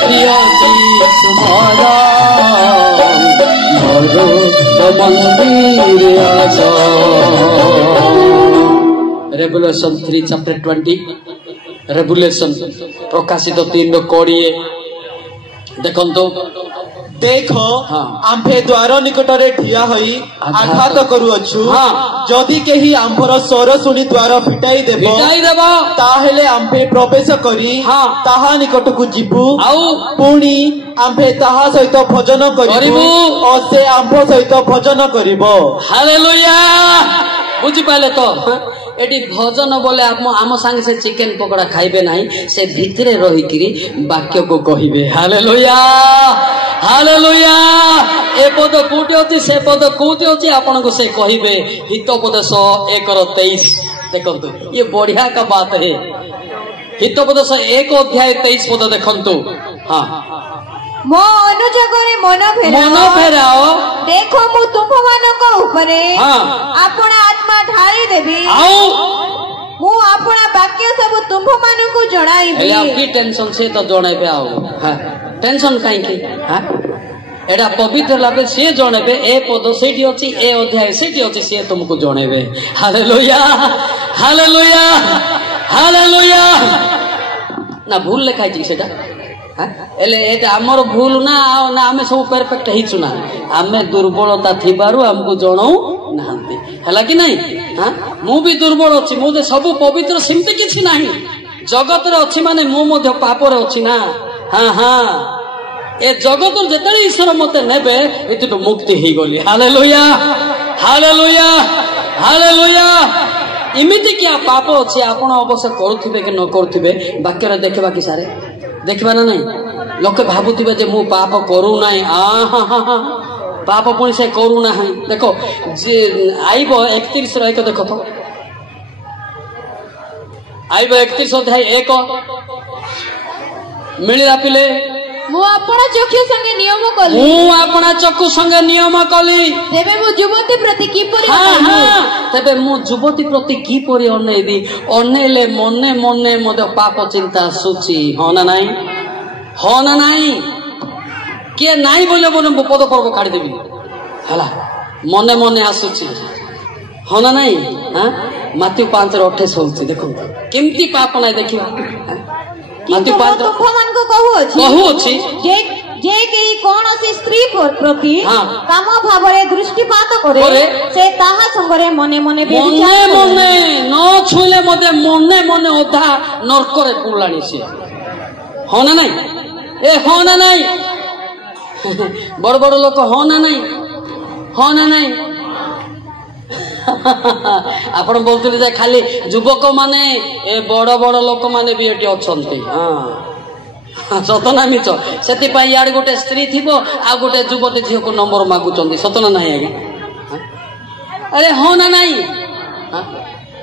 प्रिय जी सुमरा मोरो मंदिरे आसो। रेवल्यूशन 3 चैप्टर 20 रेवल्यूशन प्रकाशित 3:20 देखंतो देख आम्भे द्वार निकटरे ठिया होई आघात करूअछु जदि केही आम्भर स्वर सुनी द्वार फिटाई देबो ताहेले आम्भे प्रवेश करी ताहा निकटकु जिबु पुणी आम्भे ताहा सहित भजन करिबु और से आम्भ सहित भजन करिबो। हालेलुया बुझी पाले तो एटी भजन बोले आम संगे से चिकेन पकोड़ा खाइबे नहीं से भितरे रही किरी वाक्य को कहिबे। हालेलुया हालेलुया ए पद कोटी अछि से पद कोटी अछि आपन को से कहिबे हितोपदेश 1:23 देखंतु ये बढ़िया का बात है। हितोपदेश 1 अध्याय 23 पद देखंतु। हां मो अनुजगरे मन फेराओ देखो मु तुम मानक ऊपरे आपण आत्मा ढाली देबी मु आपण वाक्य सब तुम मानक जणाइबी। एला की टेंशन से तो जणाइबे आउ हां टेंशन काई की हां एडा पवित्र लागे से जणाइबे ए पद सेठी अछि ए अध्याय सेठी अछि से तुमको जणाइबे। हालेलुया हालेलुया हालेलुया ना भूल लिखाई छी सेटा एले एटा हमर भूल ना ना हमें सब परफेक्ट हिचु ना हमें दुर्बलता थिबारु हमको जणाऊ नाहंती हला कि नहीं। हां मु भी दुर्बल अछि मु दे सब पवित्र सिमते किछि नाही जगत रे अछि माने मु मध्य पाप रे अछि ना। हां हां ए जगत जेतले ईश्वर मते नेबे एतु मुक्ति ही गली। हालेलुया हालेलुया हालेलुया इमिति क्या पाप अछि आपण अवश्य करूथिबे कि न करूथिबे वाक्य रे देखबा कि सारे देखबा ना नहीं लोके भाबुथिबे जे मु पाप करू नाही पाप पुणी से करू ना देखो जे आइबो 31 रो 1 देखो तो आइबो 31 अध्याय 1 मिलिला पिले मु अपना चक्षु संगे नियम कली मु अपना चक्षु संगे नियम कली तेबे मु युवती प्रति की परि तेबे मु युवती प्रति की परि अनेबी अनेले मने मने मद पाप चिंता सुची हो ना नहीं के नाही बोले बोले पद पर्व काढी देबी हला मने मने आसुची हो ना नहीं। हां माथ्यू 5:28 होउची देखो केमती पाप नाही देखिबा माथ्यू 5 तुममान को कहू अछि जे केही कोनोसी स्त्री प्रति काम भावरे दृष्टिपात करे से ताहा संगरे मने मने व्यभिचार मने न छुले मते मने मने ओधा नरकरे पुलाणी से हो ना नहीं ए हो ना नहीं बड़ बड़ लोक हो ना नहीं आपण बोलते जे खाली युवक माने ए बड़ बड़ लोक माने भी एटी अछंती। हां सतना मिच सेति पई याड गोटे स्त्री थिबो आ गोटे युवती झियो को नंबर मागुचंदी सतना नाही आगे अरे हो ना नहीं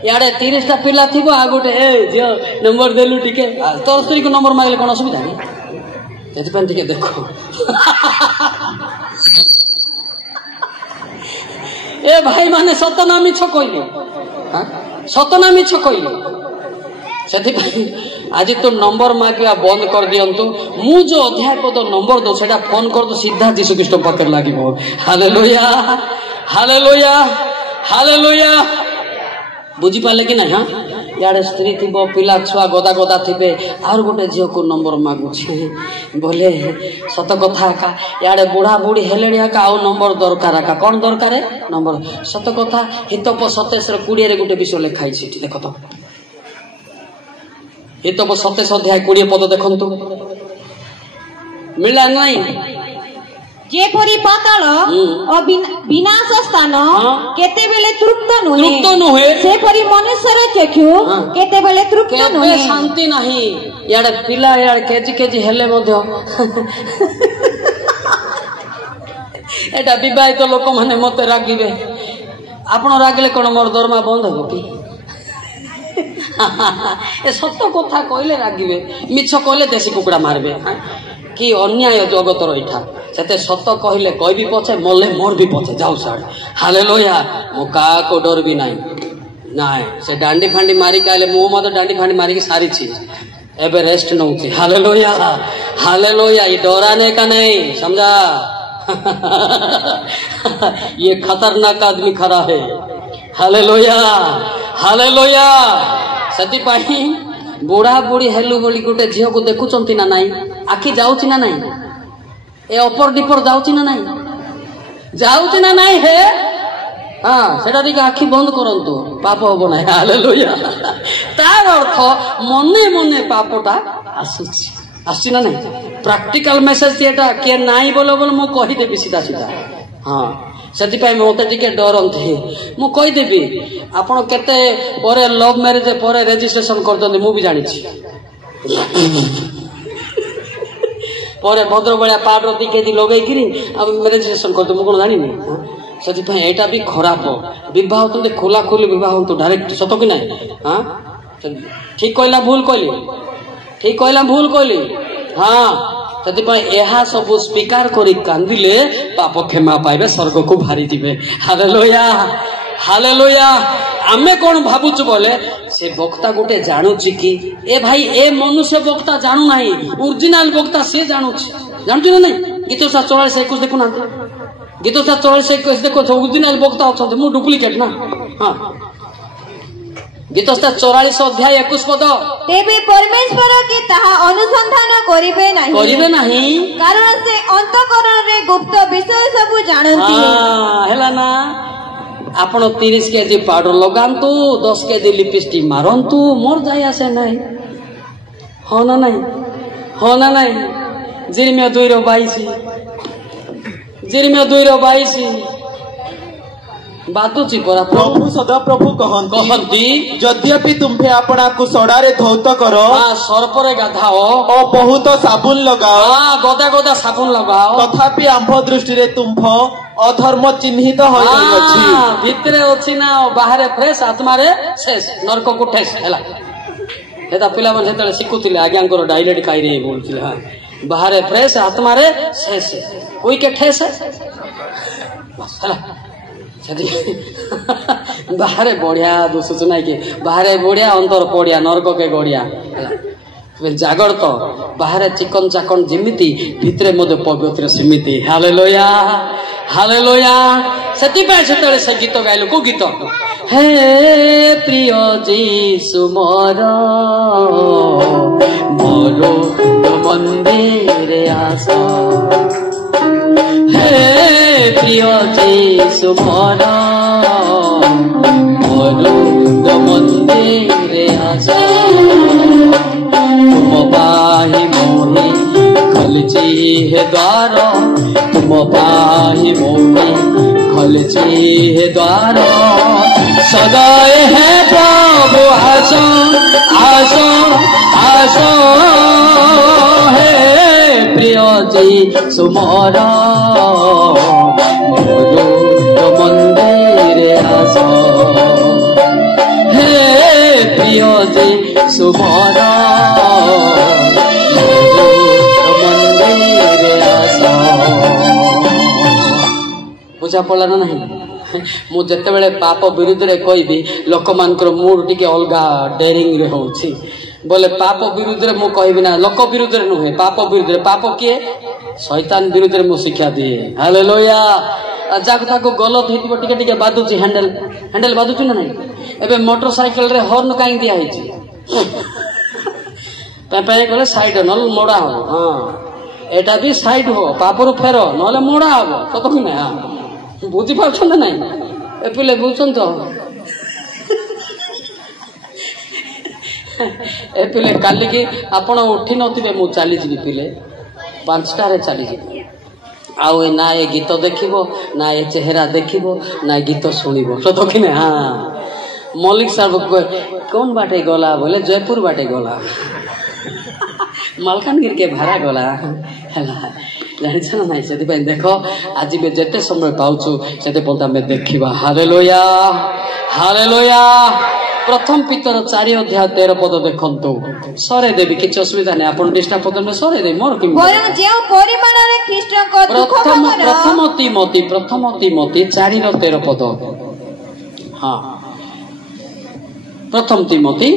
याडे 30 टा पिला थिबो आ गोटे ए झियो नंबर देलु टिके तोर स्त्री को नंबर मागले कोन असुविधा नहीं सेति पई टिके देखो ए भाई माने सतना मिछ कहले हां सतना मिछ कहले सेति आज तो नंबर मागिया बंद कर दियंतु मु जो अध्याय पद नंबर दो सेटा फोन कर दो सीधा यीशु ख्रीष्ट पकड़ लागिबो। हालेलुया हालेलुया हालेलुया बुझी पाले कि नहीं। हां याडे स्त्री थिबो पिला छुआ गदा गदा थिबे आर गोटे झियो को नंबर मागु छे बोले सत कथा का याडे बुढ़ा बुढ़ी हेलेनिया का आउ नंबर दरकार का कोन दरकार नंबर सत कथा हितप 27 रे 20 रे गोटे विषय लिखाई छी देखो तो हितप 27 अध्याय 20 पद देखंतु मिला नहीं जेपरी पाताल विनाश स्थान केते बेले तृप्त नुहे सेपरी मनुष्यर चक्षु केते बेले तृप्त नुहे शांति नहीं याडे पिला याडे केजी केजी हेले मध्य एटा विवाहित लोक माने मते रागिबे आपण रागले कोन मोर दरमा बंद हो कि ए सत्य कथा कहले रागिबे मिछ कहले देसी कुकुड़ा मारबे कि अन्याय जगत रहीठा सेते सत्य कहले कहबी पछे मले मोर भी पछे जाऊ साड। हालेलुया मो का को डर भी नाही से डांडी फांडी मारी काले मो मते डांडी फांडी मारी के सारी छी एबे रेस्ट नउची। हालेलुया हालेलुया ये डराने का नहीं समझा ये खतरनाक आदमी खड़ा है। हालेलुया हालेलुया सती पाही बुढ़ा बुढ़ी हेलु बोली गोटे झील को देखुंट ना नाई आखि जाऊँ ना नाई ए अपर डिपर जाऊँ ना नाई जाऊँ ना नाई हे हाँ सेटा टिके आखि बंद करंतु पाप हबो ना हालेलुया तार अर्थ मने मने पापटा आसुची ना नहीं प्रैक्टिकल मेसेज एटा के नाई बोलो बोलो मु कहि देबी सीधा सीधा हाँ सेति पाई मते टिके डरंती मु कहि देबी आपण केते परे लव मैरिज परे रजिस्ट्रेशन करदंती मु भी जानि छी परे भद्र बळिया पाडर दिके लगै किरी अब रजिस्ट्रेशन करदो मु कोन जानि नहीं एटा भी खराब विवाह होते खोला खोली विवाह हो डायरेक्ट सत कि ना हाँ ठीक कहला भूल कहली ठीक कहला भूल कहली हाँ यह सब स्वीकार कर कांदिले पाप क्षमा पाइबे स्वर्ग को भारी दिबे हालेलुया हालेलुया आमे कौन भावुचु बोले से वक्ता गोटे जानूची कि ए भाई ए मनुष्य वक्ता जानू नहीं ओरिजिनल वक्ता से जानूची जानछु ना नहीं गीत 44:21 देखु ना गीत 44:21 देखो ओरिजिनल वक्ता अच्छा मु डुप्लिकेट ना हाँ गीत 44:21 पद तेबे परमेश्वर के ताहा अनुसंधान करिबे नहीं कारण से अंतःकरण रे गुप्त विषय सब जानती हैला ना आपण 30 केजी पाउडर लगांतु 10 केजी लिपस्टिक मारंतु मोर जाय आसे नहीं हो ना नहीं जिरमिया 2:22 जिरमिया 2:22 बातुची परा प्रभु सदा प्रभु कहंती यद्यपि तुम्हे आपना को सड़ारे धौत करो सर्परे गाधाओ और बहुत साबुन लगाओ गदा गदा साबुन लगाओ तथापि आंभ दृष्टि रे तुम अधर्म चिन्हित हो जाई अछि भितरे अछि ना बाहरे फ्रेश आत्मा रे शेष नरक को ठेस हैला एता पिला मन हेतले सिकुतिले आज्ञांकर डायलेट काई रे बोलतिले हां बाहरे फ्रेश आत्मा रे शेष कोई के ठेस बस हैला बाहरे बढ़िया दोष ना कि बाहरे बढ़िया अंतर पड़िया नरक के गड़िया जागर तो बाहरे चिकन चाकन जिमिति भितरे मध्य पवित्र सिमिति हालेलुया हालेलुया सेतिपे से गीत गाइलो को गीत हे प्रिय जीसु मोर मोरो मंदिर आस हे प्रिय जीसु मोर मोरो मंदिर आस तुम पाहि मोहि खलची है द्वार तुम पाहि मोहि खलची है द्वार सदाए है प्रभु आसो आसो आसो हे प्रिय जीसु मोर मंदिर आसो हे प्रिय जीसु मोर बुझा पड़ा ना नहीं मु जते बेले पाप विरुद्ध रे कहबी लोक मानकर मूड टिके अलगा डेरिंग रे होछि बोले पाप विरुद्ध रे मु कहबी ना लोक विरुद्ध रे नुहे पाप विरुद्ध रे पाप किए शैतान विरुद्ध रे मु शिक्षा दिए हालेलुया जाक ताको गलत हेतिबो टिके टिके बादुची हैंडल बादुची ना नहीं एबे मोटरसाइकिल रे हॉर्न काई दिया हेछि पे कहले साइड नल मोड़ा हो हां एटा भी साइड हो पापरु फेरो नले मोड़ा हो तो कि ना बुझी पाछ ना नहीं ए पिले बुझछन तो ए पिले काली की आपण उठी नथिबे मु चली जी पिले 5टा रे चली जी आउ ना ए गीत देखिबो ना ए चेहरा देखिबो ना गीत सुनिबो तो कि ना हां मौलिक साहब कौन बाटे गला बोले जयपुर बाटे गला मालकानगिरी के भाड़ा गला जानिछ ना नहीं से देख आज भी जेते समय पाउछु सेते पता में देखिबा हालेलुया हालेलुया प्रथम पितर 4 अध्याय 13 पद देखंतु सरे देबी किछ असुविधा नै आपण डिस्टा पद में सरे देबी मोर कि बरं जेउ परिमाण रे ख्रीष्ट को दुख खबर प्रथम तिमोथी 4:13 पद हां प्रथम तिमोथी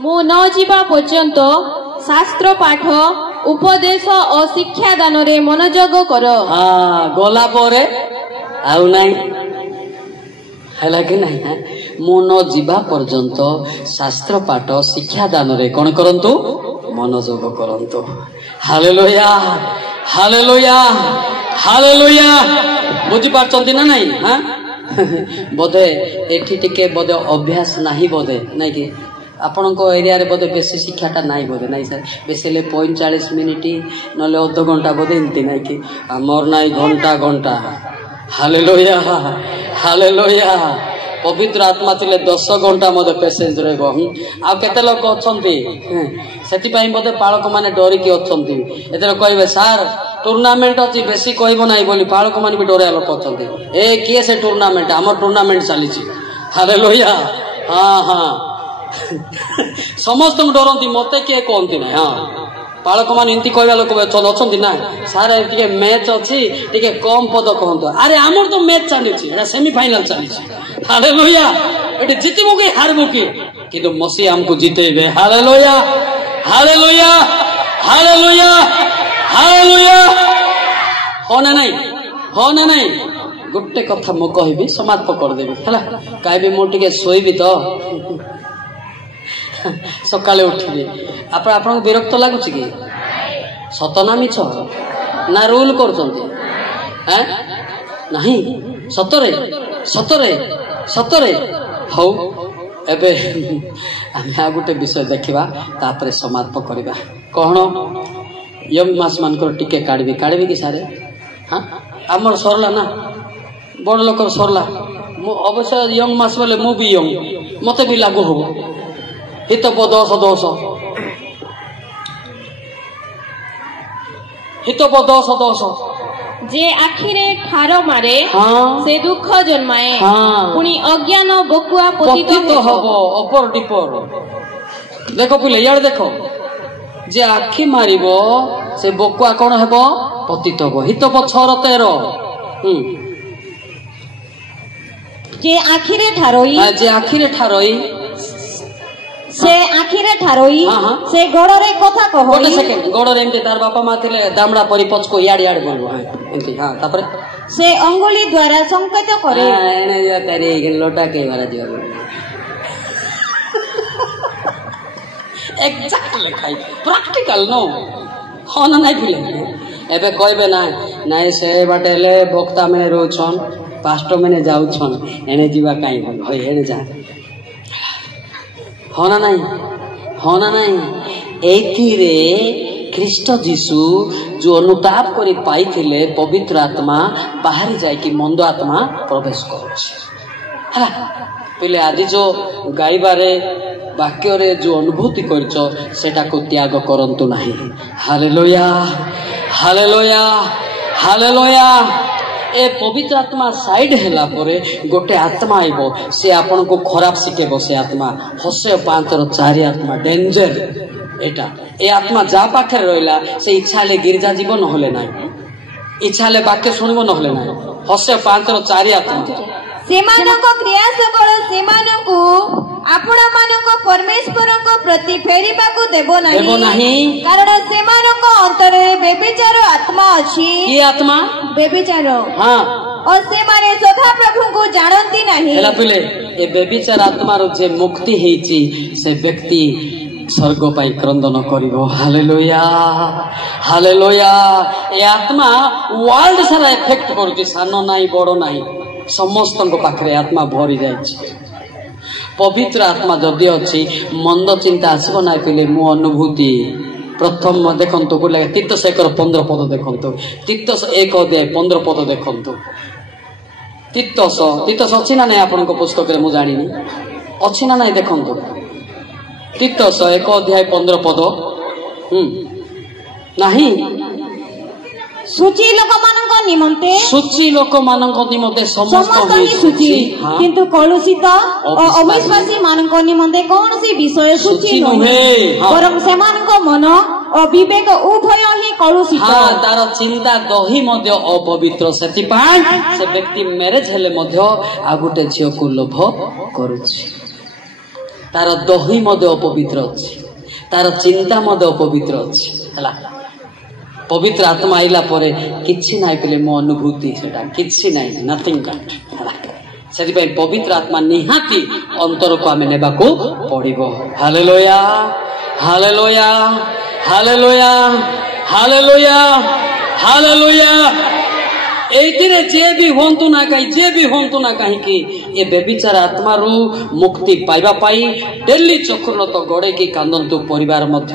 मु न जीवा पर्यंत शास्त्र पाठ उपदेश और शिक्षा दान रे मनोयोग कर हां गला परे आउ नाही है कि नहीं मु न जीवा पर्यंत शास्त्र पाठ शिक्षा दान रे कौन करंतु मनोयोग करंतु हालेलुया हालेलुया हालेलुया बुझी पारछंती ना नहीं हां बोधे एठी टिके बोधे अभ्यास नहीं बोधे नहीं कि आपण एरिया रे बोधे बेसी शिक्षाटा नहीं बोधे नहीं सर बेसी 45 मिनिट नले अध घंटा बोधे इनती नहीं कि आमर नहीं घंटा घंटा हालेलुया हालेलुया पवित्र आत्मा थिले 10 घंटा मधे पेशेंस रहबो आ केते लोक अछंती सेति पई मधे पालक माने डरी के अछंती एतरे कहबे सर टूर्नामेंट अछि बेसी कहबो नाही बोली पालक माने भी डरे लोक अछंती ए किए से टूर्नामेंट हमर टूर्नामेंट चली छी हालेलुया हां हां समस्त डरंती मते के कोंती ना हां पालक मान इनती कहवा लोक अछंती ना सार टिके मैच अछि टिके कम पद कहंतो अरे हमर तो मैच चली छी एटा सेमीफाइनल चली छी हालेलुया एटे जितबो के हारबो के किंतु मसीह हमको जीतेबे हालेलुया हालेलुया हालेलुया हालेलुया हो ना नहीं गोटे कथा मो कहबी समाप्त कर देबी हला काइबे मो टिके सोइबी तो सकाले उठिबे आपन विरक्त लागुची कि सत ना मिछ ना रूल करछंती हैं नहीं सतरे सतरे सतरे हौ एबे आमे आ गोटे विषय देखिबा तापरे समाप्त करिबा कोहण यंग मास मानकर टिके काढबी कि सारे हां हमर सरला ना बड़ लोकर सरला मो अवश्य यंग मास बोले मो भी यंग मते भी लागू हो हित दोष हित दोष जे आखिरे ठार मारे से दुख जन्माए पुनी अज्ञान बकुआ पतित हबो अपर डिपर देखो पिले यार देखो जे आखि मारिबो से बकुआ कोन हेबो पतित हबो हित 6:13 जे आखिरे ठारोई से आखिरे ठारोई से गड़रे कथा कहो गोटे सेकेंड गड़रे एमते तार बापा मा थिले दामड़ा परिपच को याड बोलबो एमती हां तापर से अंगुली द्वारा संकेत करे एने जो करे लोटा के वाला दियो एग्जैक्ट लिखाई प्रैक्टिकल नो हो ना नहीं पिले एबे कहबे ना नहीं से बाटेले भक्ता माने रोछन पास्टर माने जाउछन एने जीवा काई होय एने जा होना नहीं एथिरे ख्रीष्ट जीशु जो अनुताप करी पाई थिले पवित्र आत्मा बाहर जाय कि मंद आत्मा प्रवेश करूछि हला पहिले आदि जो गाइबारे वाक्य रे जो अनुभूति करछो सेटा को त्याग करंतु नाही हालेलुया हालेलुया हालेलुया ए पवित्र आत्मा साइड हैला परे गोटे आत्मा आइबो से आपन को खराब सिखेबो से आत्मा हसे 5:4 आत्मा डेंजर एटा ए आत्मा जा पाखे रहला से इच्छा ले गिरजा जीवन होले नाही इच्छा ले वाक्य सुनिबो न होले नाही हसे 5:4 आत्मा सेमानको क्रिया सबल सेमानको आपण मानको परमेश्वर को प्रति फेरिबा को देबो नाही कारण सेमानको अंतरे बेविचार आत्मा अछि की आत्मा बेविचार हां और से माने सदा प्रभु को जानती नहीं हला पिले ए बेविचार आत्मा रो जे मुक्ति हेची से व्यक्ति स्वर्ग पाई क्रंदन करिवो हालेलुया हालेलुया ए आत्मा वर्ल्ड सारा इफेक्ट करछि सानो नाही बड़ो नाही समस्त पाखे आत्मा भरी जाए पवित्र आत्मा जदि अच्छी मंद चिंता आसब ना पहले मो अनुभूति प्रथम देखु को लगे तीतस 1:15 पद देखु तीतस 1:15 पद देखु तीतस अच्छी ना नहीं आपण पुस्तक में मुझे जानी अच्छी ना नहीं देखु तीतस 1:15 पद नहीं सूची लोक मानक निमंते समस्त सूची किंतु कलुषित और अविश्वासी मानक निमंते कौन सी विषय सूची नुहे बरं सेमानक मन और विवेक उभय ही कलुषित हां तार चिंता दही मध्य अपवित्र सेति पाई से व्यक्ति मैरिज हेले मध्य आ गुटे झियो को लोभ करूछि तार दही मध्य अपवित्र अछि तार चिंता मध्य अपवित्र अछि हला पवित्र आत्मा आइला परे किछि नाही पले मो अनुभूति सेटा किछि नाही नथिंग दैट ସେଥିପାଇଁ ପବିତ୍ର ଆତ୍ମା ନିହାତି ଅନ୍ତରକୁ ଆମେ ନେବାକୁ ପଡିବ। Hallelujah hallelujah hallelujah hallelujah hallelujah. ଏଇଥିରେ ଯିଏ ବି ହୁଅନ୍ତୁ ନା କାହିଁ, ଯିଏ ବି ହୁଅନ୍ତୁ ନା କାହିଁକି, ଏ ବେବିଚାର ଆତ୍ମାରୁ ମୁକ୍ତି ପାଇବା ପାଇଁ ଡେଲି ଚକ୍ରରତ ଗଡ଼େଇକି କାନ୍ଦନ୍ତୁ। ପରିବାର ମଧ୍ୟ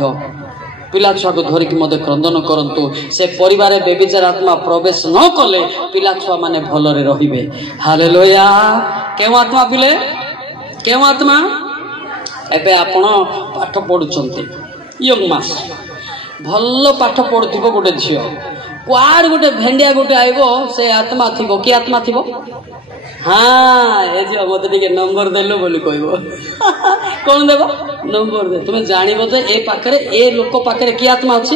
ପିଲା ଛୁଆକୁ ଧରିକି ମଧ୍ୟ କ୍ରନ୍ଦନ କରନ୍ତୁ। ସେ ପରିବାରରେ ବେବିଚାର ଆତ୍ମା ପ୍ରବେଶ ନ କଲେ ପିଲା ଛୁଆ ମାନେ ଭଲରେ ରହିବେ। ହାଲେଲୁୟା। କେଉଁ ଆତ୍ମା ପିଲେ? କେଉଁ ଆତ୍ମା? ଏବେ ଆପଣ ପାଠ ପଢୁଛନ୍ତି, ୟଙ୍ଗ ମାସ, ଭଲ ପାଠ ପଢୁଥିବ ଗୋଟେ ଝିଅ, କୁଆଡେ ଗୋଟେ ଭେଣ୍ଡିଆ ଗୋଟେ ଆଇବ, ସେ ଆତ୍ମା ଥିବ। କି ଆତ୍ମା ଥିବ? ହଁ, ଏ ଝିଅ ମତେ ଟିକେ ନମ୍ବର ଦେଲୁ ବୋଲି କହିବ। କଣ ଦେବ? ନମ୍ବର ଦେ। ତୁମେ ଜାଣିବ ଯେ ଏ ପାଖରେ, ଏ ଲୋକ ପାଖରେ କି ଆତ୍ମା ଅଛି।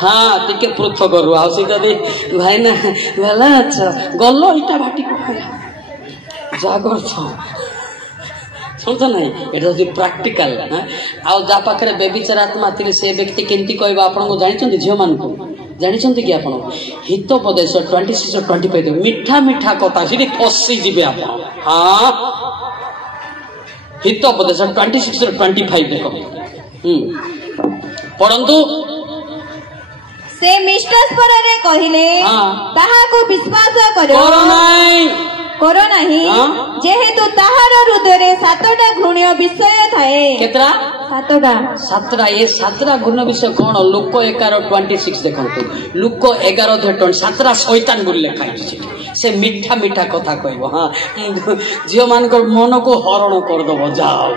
ହଁ, ଟିକେ ପୃଥକ କରୁ। ଆଉ ସେଇଟା ଦେଇ ଭାଇ ନା ଭଲ ଅଛ, ଗଲ ଇଟା ଭାଟି ଯାହା କରୁଛ ଶୁଣୁଛ ନାଇଁ, ଏଇଟା ହଉଛି ପ୍ରାକ୍ଟିକାଲ। ଆଉ ଯାହା ପାଖରେ ବେବିଚାର ଆତ୍ମା ଥିଲେ ସେ ବ୍ୟକ୍ତି କେମିତି କହିବ ଆପଣଙ୍କୁ ଜାଣିଛନ୍ତି? ଝିଅ ମାନଙ୍କୁ ଜାଣିଛନ୍ତି କି ଆପଣ? ହିତୋପଦେଶ 26-25 ମିଠା ମିଠା କଥା ସେଠି ଫସିଯିବେ ଆପଣ। ହଁ, ହିତୋପଦେଶ 26-25 ଦେଖ, ପଢନ୍ତୁ। ସେ ମିଷ୍ଟ ସ୍ୱରରେ କହିଲେ, ତାହାକୁ ବିଶ୍ୱାସ କର ନାହିଁ, ଯେହେତୁ ତାହାର ହୃଦୟରେ 7ଟା ଘୃଣ୍ୟ ବିଷୟ ଥାଏ। କେତେଟା? 7ଟା। 7ଟା। ଏ 7ଟା ଘୃଣ୍ୟ ବିଷୟ କଣ? ଲୁକ 11:26 ଦେଖନ୍ତୁ। ଲୁକ 11:20 7ଟା ଶୈତାନ ବୋଲି ଲେଖା ହେଇଛି। ସେ ମିଠା ମିଠା କଥା କହିବ। ହଁ, ଝିଅ ମାନଙ୍କର ମନକୁ ହରଣ କରିଦବ। ଯାଅ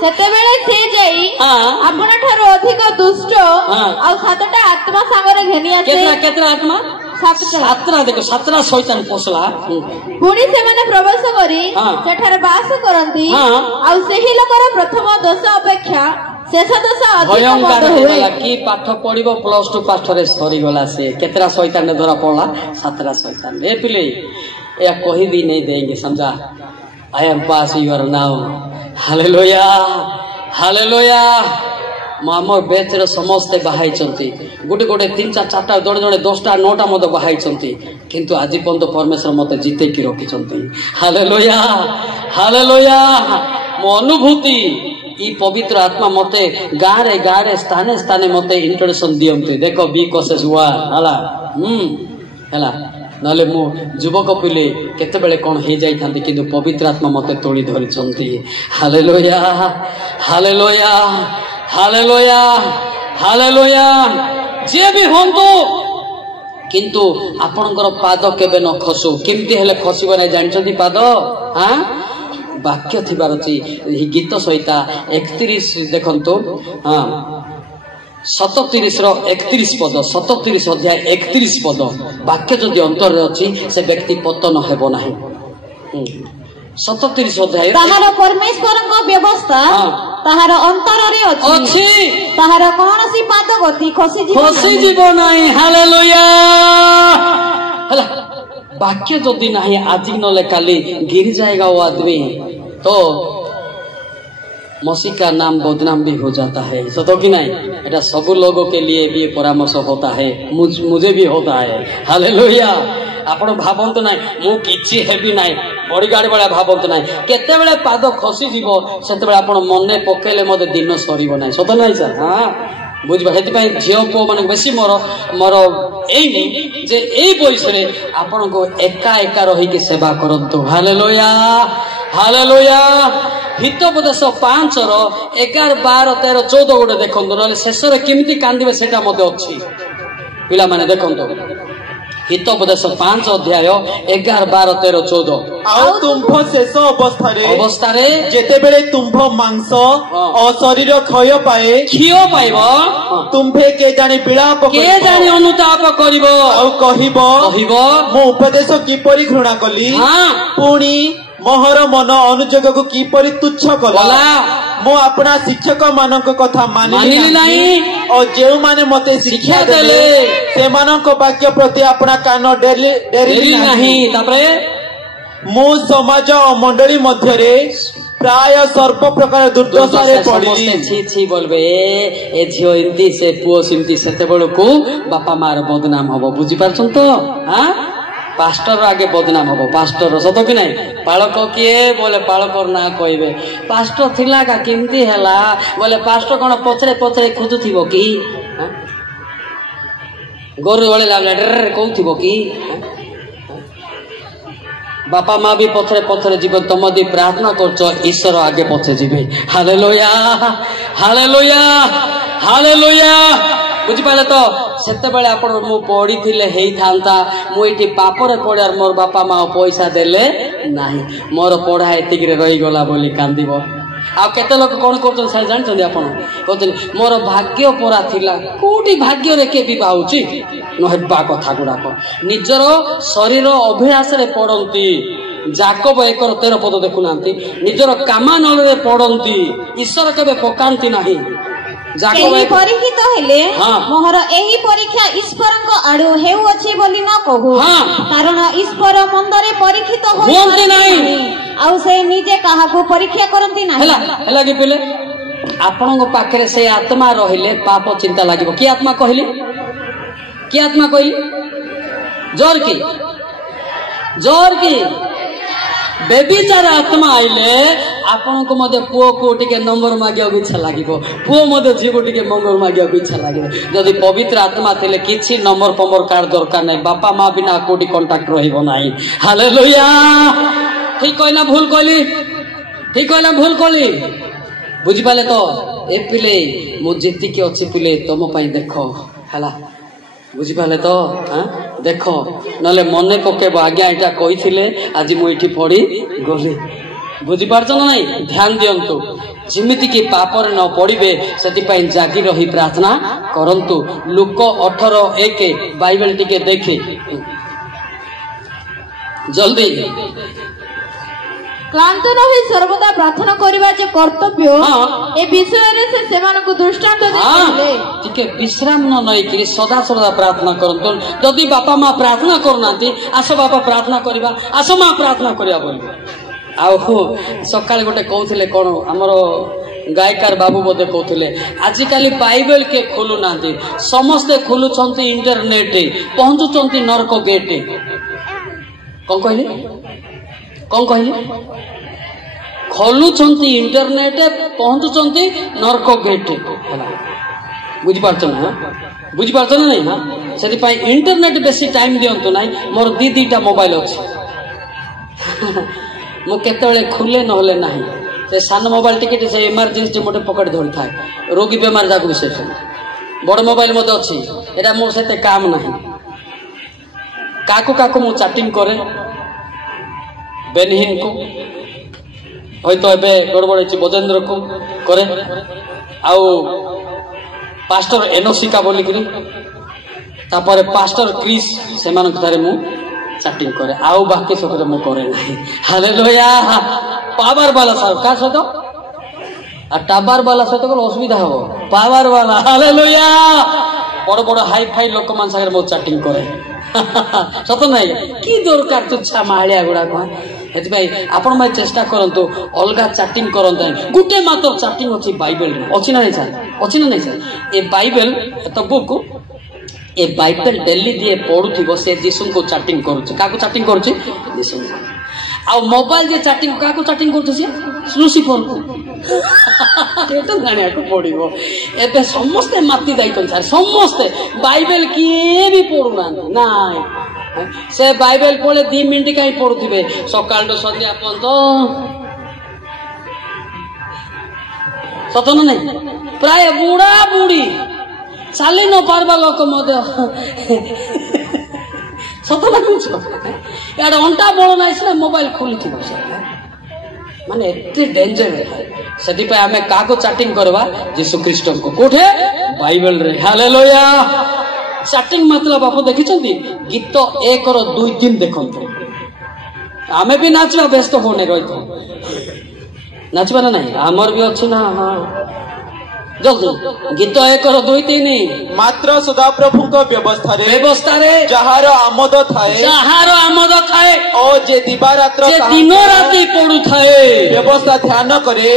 ସେତେବେଳେ ସେ ଯାଇ ଆପଣ ଠାରୁ ଅଧିକ ଦୁଷ୍ଟ ଆଉ 7ଟା ଆତ୍ମା ସାଙ୍ଗରେ ଘେନି ଆସେ। କେତେଟା ଆତ୍ମା? 7ଟା। ଦେଖ, 7ଟା ଶୈତାନ ପଶଲା। ପୁଣି ସେମାନେ ପ୍ରବେଶ କରି ସେଠାରେ ବାସ କରନ୍ତି। ଆଉ ସେହି ଲୋକର ପ୍ରଥମ ଦୋଷ ଅପେକ୍ଷା ଶେଷ ଦୋଷ ଭୟଙ୍କର ହେଇଗଲା। କି ପାଠ ପଢିବ? +2 ପାଠରେ ସରିଗଲା। ସେ କେତେଟା ଶୈତାନ ଧରା ପଡଲା? 7ଟା ଶୈତାନ। ଏ ପିଲେ, ଏହା କହିବି ନେଇ ଦେंगे, समझा? I am pass your now. Hallelujah hallelujah. ଆମ ବେଚର ସମସ୍ତେ ବାହାଇଛନ୍ତି। ଗୋଟେ 3-4-4ଟା, ଜଣେ 10ଟା 9ଟା ମଧ୍ୟ ବାହାଇଛନ୍ତି। କିନ୍ତୁ ଆଜି ପର୍ଯ୍ୟନ୍ତ ପରମେଶ୍ୱର ମତେ ଜିତେଇକି ରଖିଛନ୍ତି। Hallelujah hallelujah. ମୋ ଅନୁଭୂତି, ଇ ପବିତ୍ର ଆତ୍ମା ମତେ ଗାଁରେ ସ୍ଥାନେ ସ୍ଥାନେ ମତେ ଇଣ୍ଟ୍ରୋଡକ୍ସନ ଦିଅନ୍ତି। ଦେଖ, ବି କସେସ ୱାର ହେଲା, ହେଲା, ନହେଲେ ମୁଁ ଯୁବକ ପିଲେ କେତେବେଳେ କଣ ହେଇଯାଇଥାନ୍ତି, କିନ୍ତୁ ପବିତ୍ର ଆତ୍ମା ମତେ ତୋଳି ଧରିଛନ୍ତି। Hallelujah hallelujah hallelujah hallelujah. ଯିଏ ବି ହୁଅନ୍ତୁ, କିନ୍ତୁ ଆପଣଙ୍କର ପାଦ କେବେ ନ ଖସୁ। କେମିତି ହେଲେ ଖସିବ ନାହିଁ ଜାଣିଛନ୍ତି ପାଦ? ବାକ୍ୟ ଥିବାର ଅଛି। ଗୀତ ସହିତ 31 ଦେଖନ୍ତୁ, 37-31 ପଦ, 37 ଅଧ୍ୟାୟ 31 ପଦ। ବାକ୍ୟ ଯଦି ଅନ୍ତରରେ ଅଛି, ସେ ବ୍ୟକ୍ତି ପତନ ହେବ ନାହିଁ। 37 ଅଧ୍ୟାୟ। ତାହାର ପରମେଶ୍ୱରଙ୍କ ବ୍ୟବସ୍ଥା ତାହାର ଅନ୍ତରରେ ଅଛି, ତାହାର କୌଣସି ପାଦ ଗତି ଖସିଯିବ ନାହିଁ। ହାଲେଲୁୟା। ହେଲା, ବାକ୍ୟ ଯଦି ନାହିଁ, ଆଜି ନହେଲେ କାଲି गिर जाएगा वो आदमी, तो मसीह का नाम बदनाम भी हो जाता है। सतो कि नहीं? এটা सब लोगों के लिए भी परामर्श होता है, मुझे भी होता है। हालेलुया। ଆପଣ ଭାବନ୍ତୁ ନାହିଁ ମୁଁ କିଛି ହେବି ନାହିଁ, ବଡିଗାର୍ଡ ଭଳିଆ ଭାବନ୍ତୁ ନାହିଁ। କେତେବେଳେ ପାଦ ଖସିଯିବ ସେତେବେଳେ ଆପଣ ମନେ ପକେଇଲେ ମଧ୍ୟ ଦିନ ସରିବ ନାହିଁ। ସତ ନାହିଁ ସାର୍? ହଁ, ବୁଝିବା। ସେଥିପାଇଁ ଝିଅ ପୁଅ ମାନଙ୍କୁ ବେଶୀ ମୋର ଏଇ ଯେ ଏଇ ବୟସରେ ଆପଣଙ୍କୁ ଏକା ରହିକି ସେବା କରନ୍ତୁ। Hallelujah hallelujah. ହିତୋପଦେଶ 5:11-12-13-14 ଗୋଟେ ଦେଖନ୍ତୁ, ନହେଲେ ଶେଷରେ କେମିତି କାନ୍ଦିବେ ସେଟା ମଧ୍ୟ ଅଛି। ପିଲାମାନେ ଦେଖନ୍ତୁ, ହିତୋପଦେଶ 5:11-12-13-14। ଆଉ ତୁମ୍ଭ ଶେଷ ଅବସ୍ଥାରେ ଯେତେବେଳେ ତୁମ୍ଭ ମାଂସ ଓ ଶରୀର କ୍ଷୟ ପାଇବ, ତୁମ୍ଭେ କେଜାଣି ବିଳାପ, କେଜାଣି ଅନୁତାପ କରିବ, ଆଉ କହିବ ମୁଁ ଉପଦେଶ କିପରି ଘୃଣା କଲି, ପୁଣି ମୋହର ମନ ଅନୁଯୋଗକୁ କିପରି ତୁଚ୍ଛ କଲା। ମୁଁ ଆପଣା ଶିକ୍ଷକ ମାନଙ୍କ କଥା ମାନିଲି ନାହିଁ, ଓ ଯେଉଁମାନେ ମତେ ଶିକ୍ଷା ଦେଲେ ସେମାନଙ୍କ ବାକ୍ୟ ପ୍ରତି ଆପଣା କାନ ଡେରିଲି ନାହିଁ। ତାପରେ ମୁଁ ସମାଜ ଓ ମଣ୍ଡଳୀ ମଧ୍ୟରେ ପ୍ରାୟ ସର୍ବ ପ୍ରକାର ଦୁର୍ଦ୍ଦଶାରେ ପଡ଼ିଲି। ଛି ବୋଲବେ, ଏ ଝିଅ ଏମିତି, ସେ ପୁଅ ସେମିତି। ସେତେବେଳକୁ ବାପା ମାର ବଦନାମ ହବ। ବୁଝିପାରୁଛନ୍ତି ତ? पास्टर आगे बदनाम हम पास्टर सत कि नहीं पालक किए बोले पालकर ना कहे पास्टर थिला का केमती हैला बोले पास्टर कौन पचरे पचरे खोजुथिबो कि गोरु वाले लागले कौन थिबो कि बापा माँ भी पथरे पथरे जीवन तुम यदि प्रार्थना कर ईश्वर आगे पछे जीवे हालेलुया हालेलुया हालेलुया बुझिपारे तो सेते बेले आपण मु पढ़ी थिले हेई थांता मु एठी पापरे पड़ार मोर बापा माँ पैसा देले नाही मोर पढ़ा एतिक रे रही गला बोली कांदिबो आ केते लोक कोन करछन साइ जानछन आपण कहतन मोर भाग्य परा थिला कोठी भाग्य रे के विवाह होची न हेबा कथा गुडा को निजर शरीर अभ्यास रे पड़ंती जाकब 1:13 पद देखुनांती निजर कामानल रे पड़ंती ईश्वर केबे पकांती नाही एही परीक्षित हेले मोहर एही परीक्षा ईश्वरक आडू हेउ अछि बोली न कहू कारण ईश्वर मंदरे परीक्षित होई नाही आउ से निजे काहाको परीक्षा करंती नाही हला कि पहिले आपनक पाखरे से आत्मा रहिले पाप चिंता लागिबो की आत्मा कहली की आत्मा कहली जोर की बेबीचार आत्मा आइले आपण को मध्य पुओ को टिके नंबर मागिया इच्छा लागिबो पुओ मध्य झीको टिके नंबर मागिया इच्छा लागिबो जदि पवित्र आत्मा थिले किछि नंबर पंबर कार्ड दरकार नै बापा माँ बिना कोटी कांटेक्ट रहिबो नाही हालेलुया ठीक कहना भूल कहली ठीक कहना भूल कहली बुझि पाले तो ए पिले मु जेति के अछि पिले तम पई देखो हला बुझि पाले तो देख नले मने पकेब आज्ञा एटा कही आज मुझे पढ़ी गली बुझीपार ना नहीं ध्यान दिंतु जिमिति की पापर न पड़े से जागी रही प्रार्थना करंतु लुक 18:1 बाइबल टिके देखी जल्दी क्लांत नही सर्वदा प्रार्थना करबा जे कर्तव्य ए विषय रे से सेमानकु दृष्टांत देले टिके विश्राम न नई कि सदा सदा प्रार्थना करंतु जदि बापा माँ प्रार्थना करनांती आसो बापा प्रार्थना करबा आसो माँ प्रार्थना करबा बोल आउ सकाळ गोटे कहउथिले कोन हमरो गायकार बाबू बोधे कहउथिले आजिकाली बाइबल के खोलु नांती समस्ते खोलुछंती इंटरनेट पहुंचुछंती नरक गेट कोन कहले खोलुछंती इंटरनेट पहुंचुछंती नरक गेट बुझिपारछ ना बुझिपारछ ना नहीं सेति पई इंटरनेट बेसी टाइम दियंतु नाही मोर दीटा मोबाइल अछि मु केतळे खुले नहले नाही से सान मोबाइल टिकेट से इमरजेंसी मोटे पकड़ धरि थाए रोगी बेमार जाक विशेष बड़ मोबाइल मते अछि एटा मोर सेते काम नाही काकू मु चैटिंग करे बेनहीन को हयतो एबे गड़बड़ बजेंद्र को करे आउ पास्टर एनोसिका बोलिकरी तापर पास्टर क्रिस सेमानक थारे मु चैटिंग करे आउ बाकी सकरे मु करे नाही हालेलुया पावर वाला साहब का सतो आ टावर वाला सतो को असुविधा हो पावर वाला हालेलुया बड़ बड़ हाई फाई लोक मान सागर मु चैटिंग करे सत नहीं कि दरकार तुच्छा मालिया गुड़ा को आपण भाई चेष्टा करंतु अलगा चैटिंग करंतु गुटे मात्र चैटिंग अछि बाइबल रे अछि ना नहीं सर ए बाइबल तो बुक ए बाइबल डेली दिए पढुथिबो से जीसु को चैटिंग करूछ काको चैटिंग करूछ जीसु आ मोबाइल जे चैटिंग काको चैटिंग करूछ से लूसीफर को एतो जानिया को पडिबो एबे समस्त माती दाइतन सर समस्त बाइबल किए भी पढुना नाय से बाइबल पढ़े 2 मिनिट कहीं पढ़ुथिबे सकाल तो संध्या पर्यंत सतन नहीं प्राय बुढ़ा बुढ़ी चली न पारबा लोक मध्य सतन कुछ यार अंटा बड़ ना इसने मोबाइल खोली थी माने एते डेंजर सेति पे हमें काको चैटिंग करवा यीशु ख्रीष्ट को कोठे बाइबल रे हालेलुया चैटिंग मतलब आप देखी गीत 1 और 2 3 देखते आमे भी नाचवा व्यस्त होने रही नाचवा ना नहीं आमर भी अच्छी ना हाँ जल्दी गीत 1-2-3 मात्र सदाप्रभुଙ୍କ ବ୍ୟବସ୍ଥାରେ ଯାହାର ଆମୋଦ ଥାଏ ଓ ଯେ ଦିବାରାତ୍ର ଦିନ ରାତି ପଡୁଥାଏ ବ୍ୟବସ୍ଥା ଧ୍ୟାନ କରେ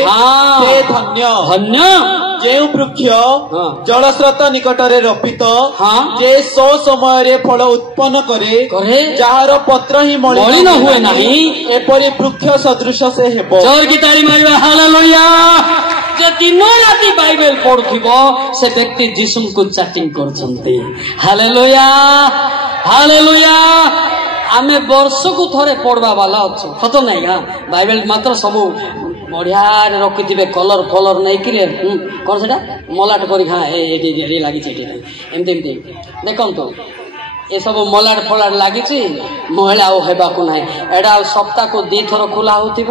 ସେ ଧନ୍ୟ ଯେଉଁ ବୃକ୍ଷ ଜଳସ୍ରୋତ ନିକଟରେ ରୋପିତ ଯେ ସୋ ସମୟରେ ଫଳ ଉତ୍ପନ୍ନ କରେ ଯାହାର ପତ୍ର ହିଁ ମଳିନ ହୁଏ ନାହିଁ ଏପରି ବୃକ୍ଷ ସଦୃଶ ସେ ହେବ। ଜୋରକି ତାଳି ମାରିବା ହାଲେଲୁୟା। ଯେ ଦିନ ରାତି ବାଇବେଲ ପଢୁଥିବ ସେ ବ୍ୟକ୍ତି ଯୀଶୁଙ୍କୁ ଚାଟିଂ କରୁଛନ୍ତି। Hallelujah hallelujah. ଆମେ ବର୍ଷକୁ ଥରେ ପଢବା ବାଲା ଅଛୁ ସତ ନାଇଁ? ବାଇବେଲ ମାତ୍ର ସବୁ ବଢିଆରେ ରଖିଥିବେ କଲର ଫଲର ନେଇକିରି କଣ ସେଟା ମଲାଟ କରି ଏଠି ଲାଗିଛି ଏମିତି ଦେଖନ୍ତୁ ଏସବୁ ମଲାଟ ଫଲାଟ ଲାଗିଛି ମହିଳା ଆଉ ହେବାକୁ ନାହିଁ। ଏଇଟା ଆଉ ସପ୍ତାହକୁ 2 ଥର ଖୋଲା ହଉଥିବ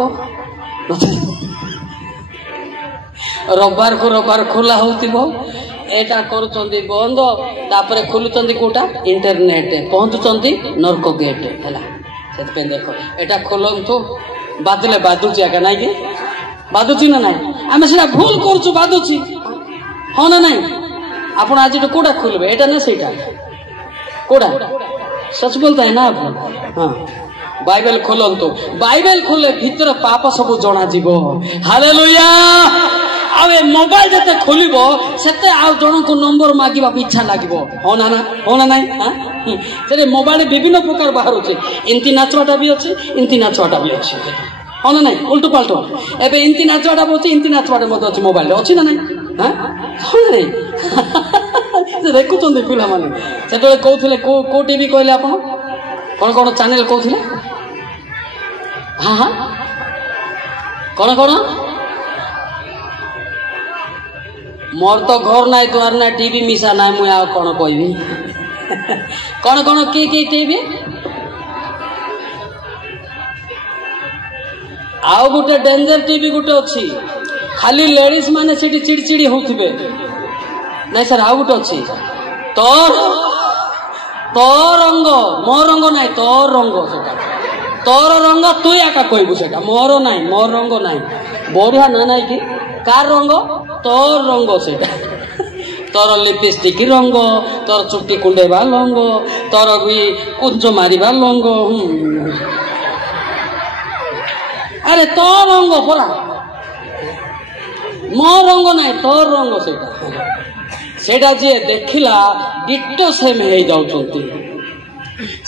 ରବିବାର ଖୋଲା ହଉଥିବ। ଏଇଟା କରୁଛନ୍ତି ବନ୍ଦ ତାପରେ ଖୋଲୁଛନ୍ତି କୋଉଟା ଇଣ୍ଟରନେଟ ପହଞ୍ଚୁଛନ୍ତି ନର୍କ ଗେଟ୍ ହେଲା। ସେଥିପାଇଁ ଦେଖ ଏଇଟା ଖୋଲନ୍ତୁ ବାଧିଲେ ବାଧୁଛି ଆକା ନାଇଁ କି ବାଧୁଛି ନା ନାଇଁ? ଆମେ ସେଟା ଭୁଲ କରୁଛୁ ବାଧୁଛି ହଁ ନା ନାଇଁ? ଆପଣ ଆଜିଠୁ କୋଉଟା ଖୋଲିବେ ଏଇଟା ନା ସେଇଟା କୋଉଟା? ସଚ ବୋଲତା है ना ଆପଣ? ହଁ ବାଇବେଲ ଖୋଲନ୍ତୁ। ବାଇବେଲ ଖୋଲେ ଭିତରେ ପାପ ସବୁ ଜଣାଯିବ। ହାଲେଲୁୟା। ଆଉ ଏ ମୋବାଇଲ ଯେତେ ଖୋଲିବ ସେତେ ଆଉ ଜଣଙ୍କୁ ନମ୍ବର ମାଗିବାକୁ ଇଚ୍ଛା ଲାଗିବ ହଁ ନା ନାଇଁ? ସେଠି ମୋବାଇଲ ବିଭିନ୍ନ ପ୍ରକାର ବାହାରୁଛି ଏମିତି ନାଚୁଆଟା ବି ଅଛି ଏମିତି ନାଚୁଆଟା ବି ଅଛି ହଁ ନା ନାଇଁ? ଉଲ୍ଟୁ ପାଲ୍ଟୁ ଏବେ ଏମିତି ନାଚୁଆଟା ବି ଅଛି ଏମିତି ନାଚୁଆଟା ମଧ୍ୟ ଅଛି ମୋବାଇଲରେ ଅଛି ନା ନାଇଁ? ହଁ ନା ନାଇଁ? ଦେଖୁଛନ୍ତି ପିଲାମାନେ ସେତେବେଳେ କହୁଥିଲେ କୋଉ ଟିଭି କହିଲେ ଆପଣ କଣ ଚ୍ୟାନେଲ କହୁଥିଲେ? କଣ मोर तो घर ना द्वार ना टीवी मिसा ना मुझे आ कौन कहबी कौन किए टीवी आउ गोटे डेंजर टीवी गोटे अच्छी खाली लेडीज माने सेठी चिड़चिड़ी होउथिबे नहीं सर आउ गोटे अच्छी तोर रंग मो रंग नहीं तोर रंग सेटा तोर रंग तू आका कहबू सेटा मोर नहीं मोर रंग नहीं बढ़िया ना नहीं कि कार रंग तोर रंग सेटा तोर लिपस्टिक रंग तोर चुट्टी कुंडेबा रंग तोर भी कुंज मारिबा रंग अरे तोर रंग परा मो रंग नहीं तोर रंग सेटा जी देखिला डिटो सेम हो जाउछंती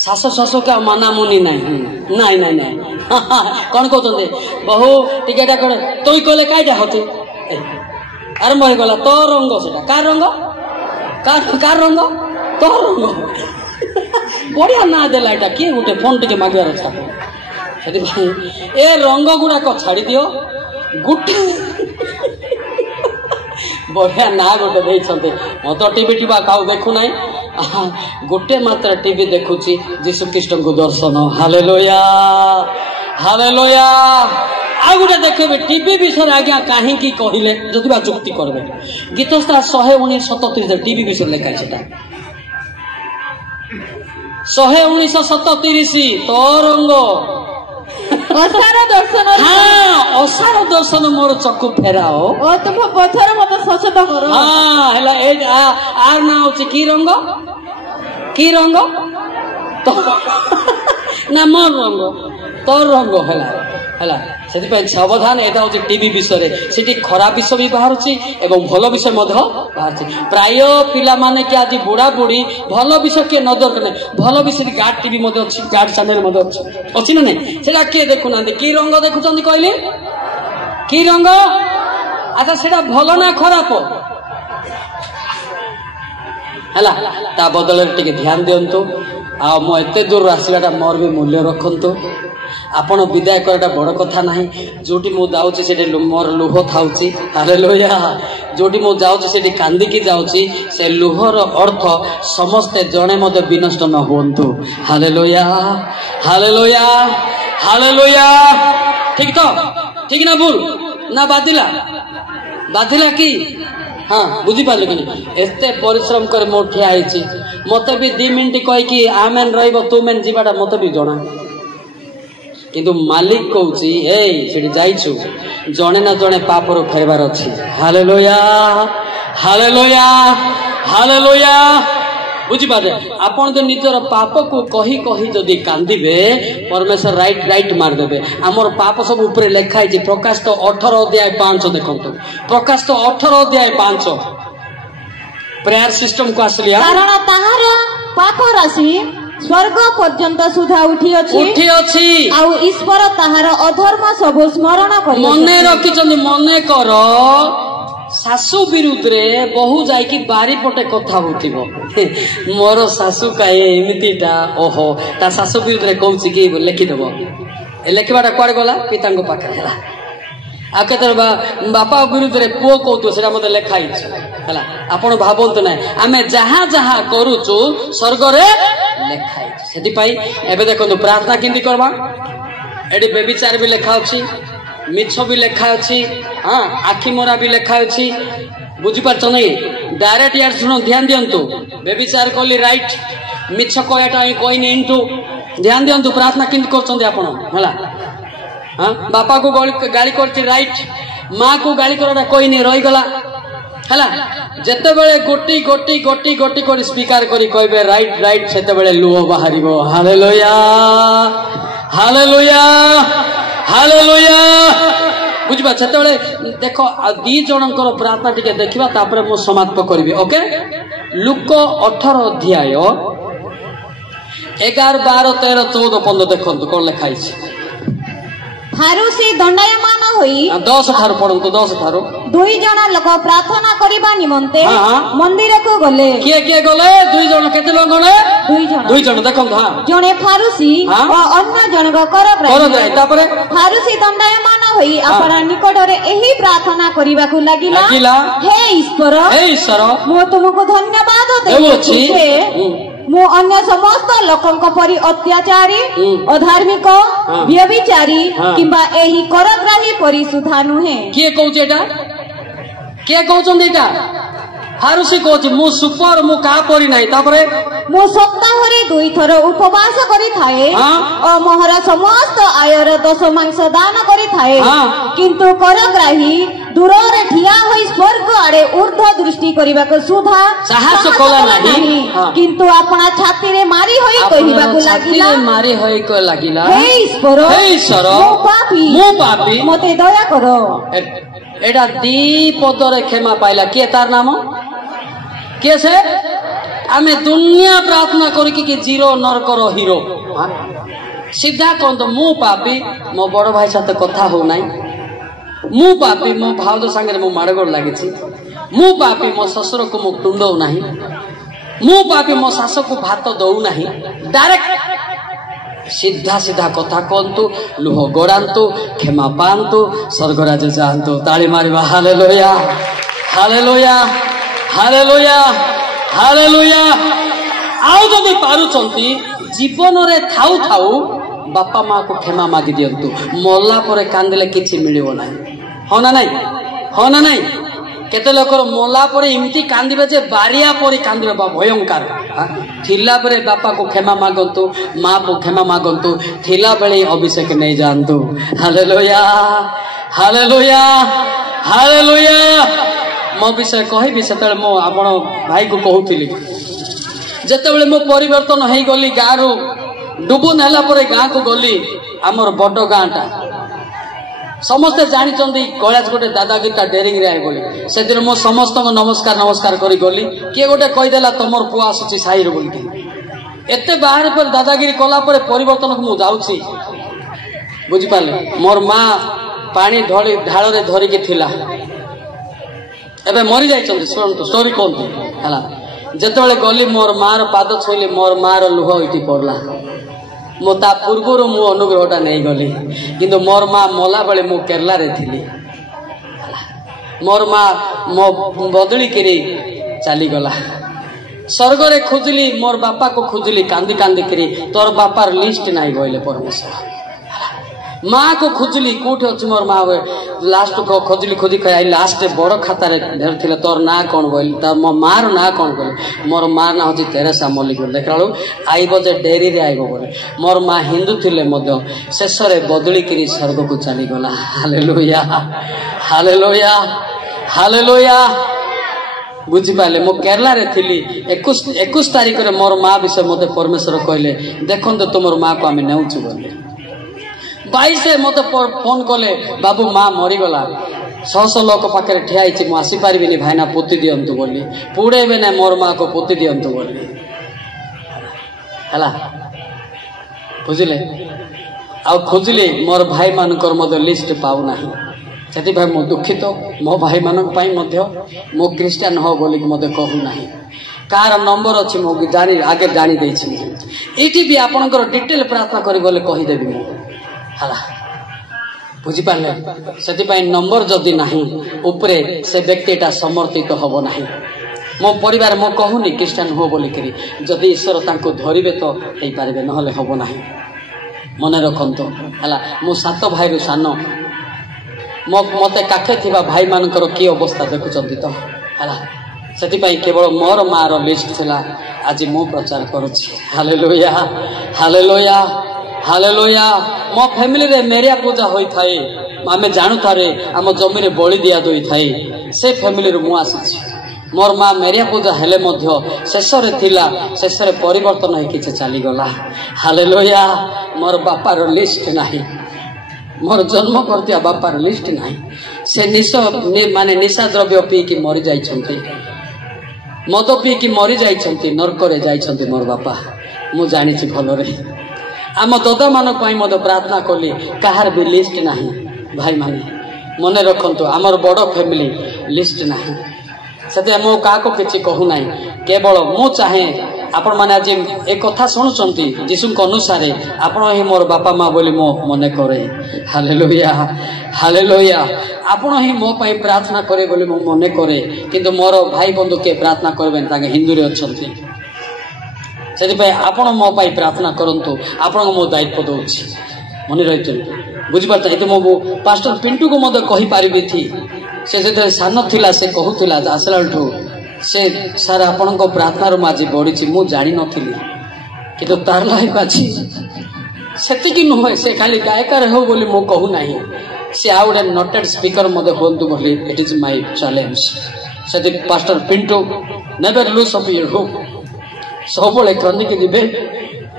शास क्या माना मुनि नहीं कौन कहते बहु टिकेटा कौन तुई कहले कईटा होती आरंभ हो गला तो रंग से कार रंग कार रंग तो रंग बढ़िया ना देला एटा किए गोटे फोन टिके मागवार अच्छा ए रंग गुड़ाक छाड़ी दियो गोटे बढ़िया ना गोटे देखते मत टीवी टीवा काउ देखु ना गोटे मात्र टीवी देखुची जीशु ख्रीष्ट को दर्शन हालेलुया हालेलुया आ गोटे देखे टीवी विषय आज्ञा कहीं कहले जदि चुक्ति करबे गीतस्था 119:37 टीवी विषय लिखा है 119:37 तो रंग असार दर्शन मोर चकु फेराओ ओ तुम पथर मत सचेत करो हेला आर ना होची की रंग तो ना मोर रंग तोर रंग हेला से सावधान एटा हूँ टीवी विषय से खराब विषय भी बाहर एवं भल विषय बाहर प्राय पिला माने कि आज बुढ़ा बुढ़ी भल विषय किए नजर करें भल विषय गार्ड टीवी गार्ड चैनल अच्छी ना नहीं से किए देखुना कि रंग देखुं कहले कि रंग अच्छा से भल ना खराब है ता बदल टे ध्यान दिंतु आ मो एते दूर आसवाटा मोर भी मूल्य रखु आपण विदाय करटा बड़ कथा ना जोटी मु जाऊँगी से मोर लुह थाउची हालेलुया जोटी मु जाऊँगी से कांदिकी जाऊँगी से लुहर अर्थ समस्ते जड़े मत विनष्ट न हुंतु हालेलुया हालेलुया हालेलुया ठीक तो ठीक ना भूल ना बाधिला कि हाँ बुझीपारे कि एते परिश्रम कर मो ठिया मत भी 2 मिनिट कहीकि आमेन रु मेन जीवाटा मत भी जना किंतु मालिक कहूची ए सेठी जाइछु जणे ना जणे पापर फेरबार अछि हालेलुया हालेलुया हालेलुया बुझिपारे आपण जो निजर पाप को कही कही जदि कांदिबे परमेश्वर राइट राइट मार देबे हमर पाप सब ऊपर लिखा है प्रकाश तो 18 अध्याय 5 देखंतु प्रकाश तो 18 अध्याय 5 प्रेयर सिस्टम को आसलिया कारण ताहार पाप राशि स्वर्ग पर्यंत सुधा उठी अछि आउ ईश्वर ताहार अधर्म सब स्मरण करि मने रखिचंदी मने करो शाशु विरुद्ध रे बहु जाइकी बारी पटे कथा होतिबो मोर शाशु काए एमितिटा ओहो ता शाशु विरुद्ध रे कहउछि कि लिखि देबो ए लिखिबाटा कोड गला पितांग पाखे हला आ केतर बापा विरुद्ध रे पुओ कहतो सेटा मते लेखाइ हला आपण भाबंत नै आमे जहां जहां करूछु स्वर्ग रे लेखाइ सेति पई एबे देखो प्रार्थना किंदी करबा एडी बेबिचार भी लेखा अछि मिछ भी लेखा अच्छी हाँ आखि मोरा भी लेखा अच्छी बुझी पार्छ नहीं डायरेक्ट यार सुनो ध्यान दियंतु बेबिचार कली राइट मिछ कहटा कहनी इंटू ध्यान दियंतु प्रार्थना किंतु करछंदी आपण हला हाँ बापा को गाली करछि राइट माँ को गाली करटा कहनी रही गला हला जेते बेले गोटी गोटी गोटी गोटी कर स्पीकर करी कहबे राइट राइट सेते बेले लुह बाहरिबो हालेलुया हालेलुया हालेलुया बुझबा छतबेले देखो दी जनकर प्रार्थना टिके देखिबा तापरे मो समाप्त करबी ओके लुक 18 अध्याय 11 12 13 14 15 देखंतु कोन लिखाइ छै फारूसी दंडायमान होई 10 ठारो पढंतु 10 ठारो दुई जना लोक प्रार्थना करिबा निमंते मंदिर को गले किए गले दुई जन केते लोक गले दुई जन देखंतु हां जने फारूसी और अन्य जनक कर जाय तापरे फारूसी दंडायमान होई अपना निकट रे एही प्रार्थना करिबा को लागिला हे ईश्वर मो तुमको धन्यवाद देउछि मो अन्य समस्त लोकंक परि अत्याचारी अधार्मिक व्यभिचारी किंबा एही करग्राही परि सुधा नुहे किए कहउछ एटा किए कहउछन एटा फारूसी कहउछ मु सुपर मु का परि नाही तापरे मु सप्ताह रे 2 थर उपवास करि थाए और मोहर समस्त आयर दशमांश दान करि थाए किंतु करग्राही दूर रे ठिया होई स्वर्ग आड़े ऊर्ध्व दृष्टि करिबा को सुधा साहस कोला नाही किंतु अपना छाती रे मारी होई कहिबा को लागिला मारी होई को लागिला हे ईश्वर मो पापी मते दया करो एडा दी पदरे क्षमा पाइला के तार नाम के से आमे दुनिया प्रार्थना करी कि जीरो नरकर हीरो सीधा कहन तो मु पापी मो बड़ भाई साथे कथा हो नाही मु पापी मो भाउज संगे मो माडगोड़ लागिछि मु पापी मो ससुर को मो टुंडौ नाही मु पापी मो सासु को भात दउ नाही डायरेक्ट सीधा सीधा कथा कहतु लुह गोड़ातु क्षमा पातु स्वर्गराज जातु ताली मारिबा हालेलुया हालेलुया हालेलुया हालेलुया आउ जदि पारुचंती जीवन रे थाउ थाउ बापा माँ को क्षमा मागी दियंतु मरला परे कांदिले किछि मिलिबो नाही हो ना नहीं केते लोकर मरला परे इमती कांदिबे जे बारिया परे कांदिबे बा भयंकर थिला बेले बापा को क्षमा मागंतु माँ को क्षमा मागंतु थिला बेले अभिषेक नहीं जानतु हालेलुया हालेलुया हालेलुया मो विषय कहबी सेतले मो आपण भाई को कहूतिली जेतेबेले मो परिवर्तन हेई गली गारू डुबुन हला परे गाँ को गली आमर बड़ गाँटा समस्ते जानी कैलाश गोटे दादागिरी डेरिंग रे आए बोली से दिन मो समस्त नमस्कार नमस्कार करी गली किए गोटे कहीदेला तुम पुआ आसुची साई रे बोली एते बाहर पर दादागिरी कला परे परिवर्तन को मु जाउछी बुझी पाले मोर माँ पानी ढोली ढाल रे धरिकी थिला एबे मरी जाइछन सुनतु स्टोरी कोनतु हला जेतेबेले गली मोर मार पाद छुइले मोर मार लुह इटी पड़ला मो ता पूर्वर मु अनुग्रहटा नहीं गली किंतु मोर माँ मला बेले मु केरला रे थिली मोर माँ मो बदली किरी चली गला स्वर्ग रे खोजली मोर बापा को खोजली कांदी कांदी किरी तोर बापार लिस्ट नहीं गइले परमेश्वर माँ को खोजली कोठे अछि मोर माँ लास्ट को खोजली खोजी खाई लास्ट बड़ खाता रे धेर थिले तोर ना कोन बोल त मो मार ना कोन बोल मोर मार ना होची तेरेसा मल्लिक देखलाळु आइबो जे डेरी रे आइबो बोले मोर माँ हिंदू थिले मध्य शेष रे बदली किरी स्वर्ग को चली गला हालेलुया हालेलुया हालेलुया बुझिपारे मो केरला रे थिली 21 तारीख रे मोर माँ विषय मते परमेश्वर कहले देखंत तुमर माँ को आमे नेउछु बोले 22 मते फोन कले बाबू माँ मरी गला 100 लोक पाखे ठिया होइछि मु आसी पारिबिनी भाईना पोती दियंतु बोली पुड़ेबे ना मोर माँ को पोती दियंतु बोली हला बुझिले आ खोजिले मोर भाई मानकर मते लिस्ट पाउ नाही सेति भाई मो दुखित मो भाई मानक पई मध्य मो क्रिश्चियन हो बोली मते कहू नाही कार नंबर अछि मो जानि आगे जानि दैछि एठी भी आपनकर डिटेल प्रार्थना करी बोले कहि देबी मो हला बुझी पाले सेति पई नंबर जदी नाही ऊपरे से व्यक्तिटा समर्थित होबो नाही मो परिवार मो कहूनी क्रिश्चियन हो बोली करी जदी ईश्वर तांको धरिबे तो हेई पारबे नहले होबो नाही मने रखंतो हला मो 7 भाई रु सानो मते काखे थिबा भाई मानकर की अवस्था देखुचंती तो हला सेति पई केवल मोर मार लिस्ट थिला आज मो प्रचार करूची हालेलुया हालेलुया हालेलुया मो फैमिली रे मेरिया पूजा होई थाए आमे जानू थारे हम जमी रे बळी दिया दोई थाए से फैमिली रे मु आसी मोर माँ मेरिया पूजा हेले मध्य शेष रे थिला शेष रे परिवर्तन है किछ चली गला हालेलुया मोर बापार लिस्ट नाही मोर जन्म करतिया बापार लिस्ट नाही से माने निशा द्रव्य पी की मरि जाई छंती मद पी की मरि जाई छंती नरक रे जाई छंती मोर बापा मु जानि छि भलो रे आम दादा मान पई मद प्रार्थना कली कहार भी लिस्ट नाही भाई माने मने रखंतु हमर बड़ फैमिली लिस्ट नाही सेते मो का को किछि कहू नाही केवल मु चाहे आपण माने आज एक कथा सुनुचंती यीशु को अनुसार आपण ही मोर बापा माँ बोली मो मने करे हालेलुया हालेलुया आपण ही मो पई प्रार्थना करे बोली मो मने करे किंतु मोर भाई बंधु के प्रार्थना करबेन ताके हिंदू रे अछंती सेति पई आपण मो पई प्रार्थना करंतु आपण मो दायित्व दोछि मने रहितु बुझि परता एते मो पास्टर पिंटू को मते कहि पारिबि थी से जेते सान थिला से कहूथिला आसलाठू से सार आपण को प्रार्थना माझी बढ़ी मु जानी नथिली किंतु तार लाइफ अछि सेति कि नुहे से खाली गायकार हो बोली मु कहू नाही से आउडे नोटेड स्पीकर मते होंतु बोली इट इज माय चैलेंज सेति pastor Pintu never lose of your hope सबले क्रनिक दिबे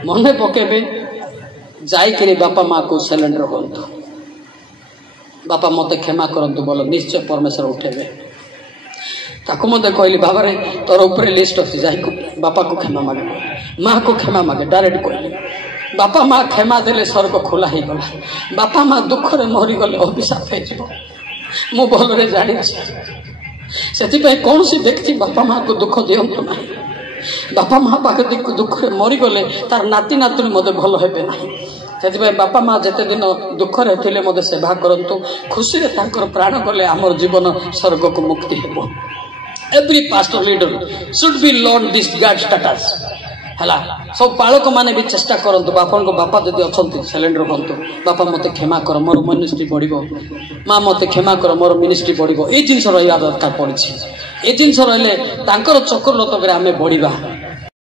मने पकेबे जाई करी बापा माँ को सिलेंडर होंतु बापा मते क्षमा करंतु बोलो निश्चय परमेश्वर उठेबे ताको मते कहली बाबा रे तोर ऊपर लिस्ट अछि जाई बापा को क्षमा मागे माँ को क्षमा मागे डायरेक्ट कहली बापा माँ क्षमा देले स्वर्ग खुला ही गला बापा माँ दुख रे मरि गले अभिशाप हे जिवो मु भलो रे जानि सेति पई कोन सी व्यक्ति बापा माँ को दुख दियंतु नाही बापा माँ पाखे दुख रे मरि गले तार नाती नातुनी मते भलो हेबे नाही सेति पई बापा माँ जते दिन दुख रे थिले मते सेवा करंतु खुशी रे तांकर प्राण गले हमर जीवन स्वर्ग को मुक्ति हेबो every pastor leader should be learn this God status हला सब पालक माने भी चेष्टा करंतु बापन को बापा जदी अछंती सिलेंडर होंतु बापा मते क्षमा कर मोर मिनिस्ट्री बढ़िबो माँ मते क्षमा कर मोर मिनिस्ट्री बढ़िबो ए जिंस रहिया दरकार पड़छि ए जिंस रहले तांकर चक्र लतक रे हमें बढ़िबा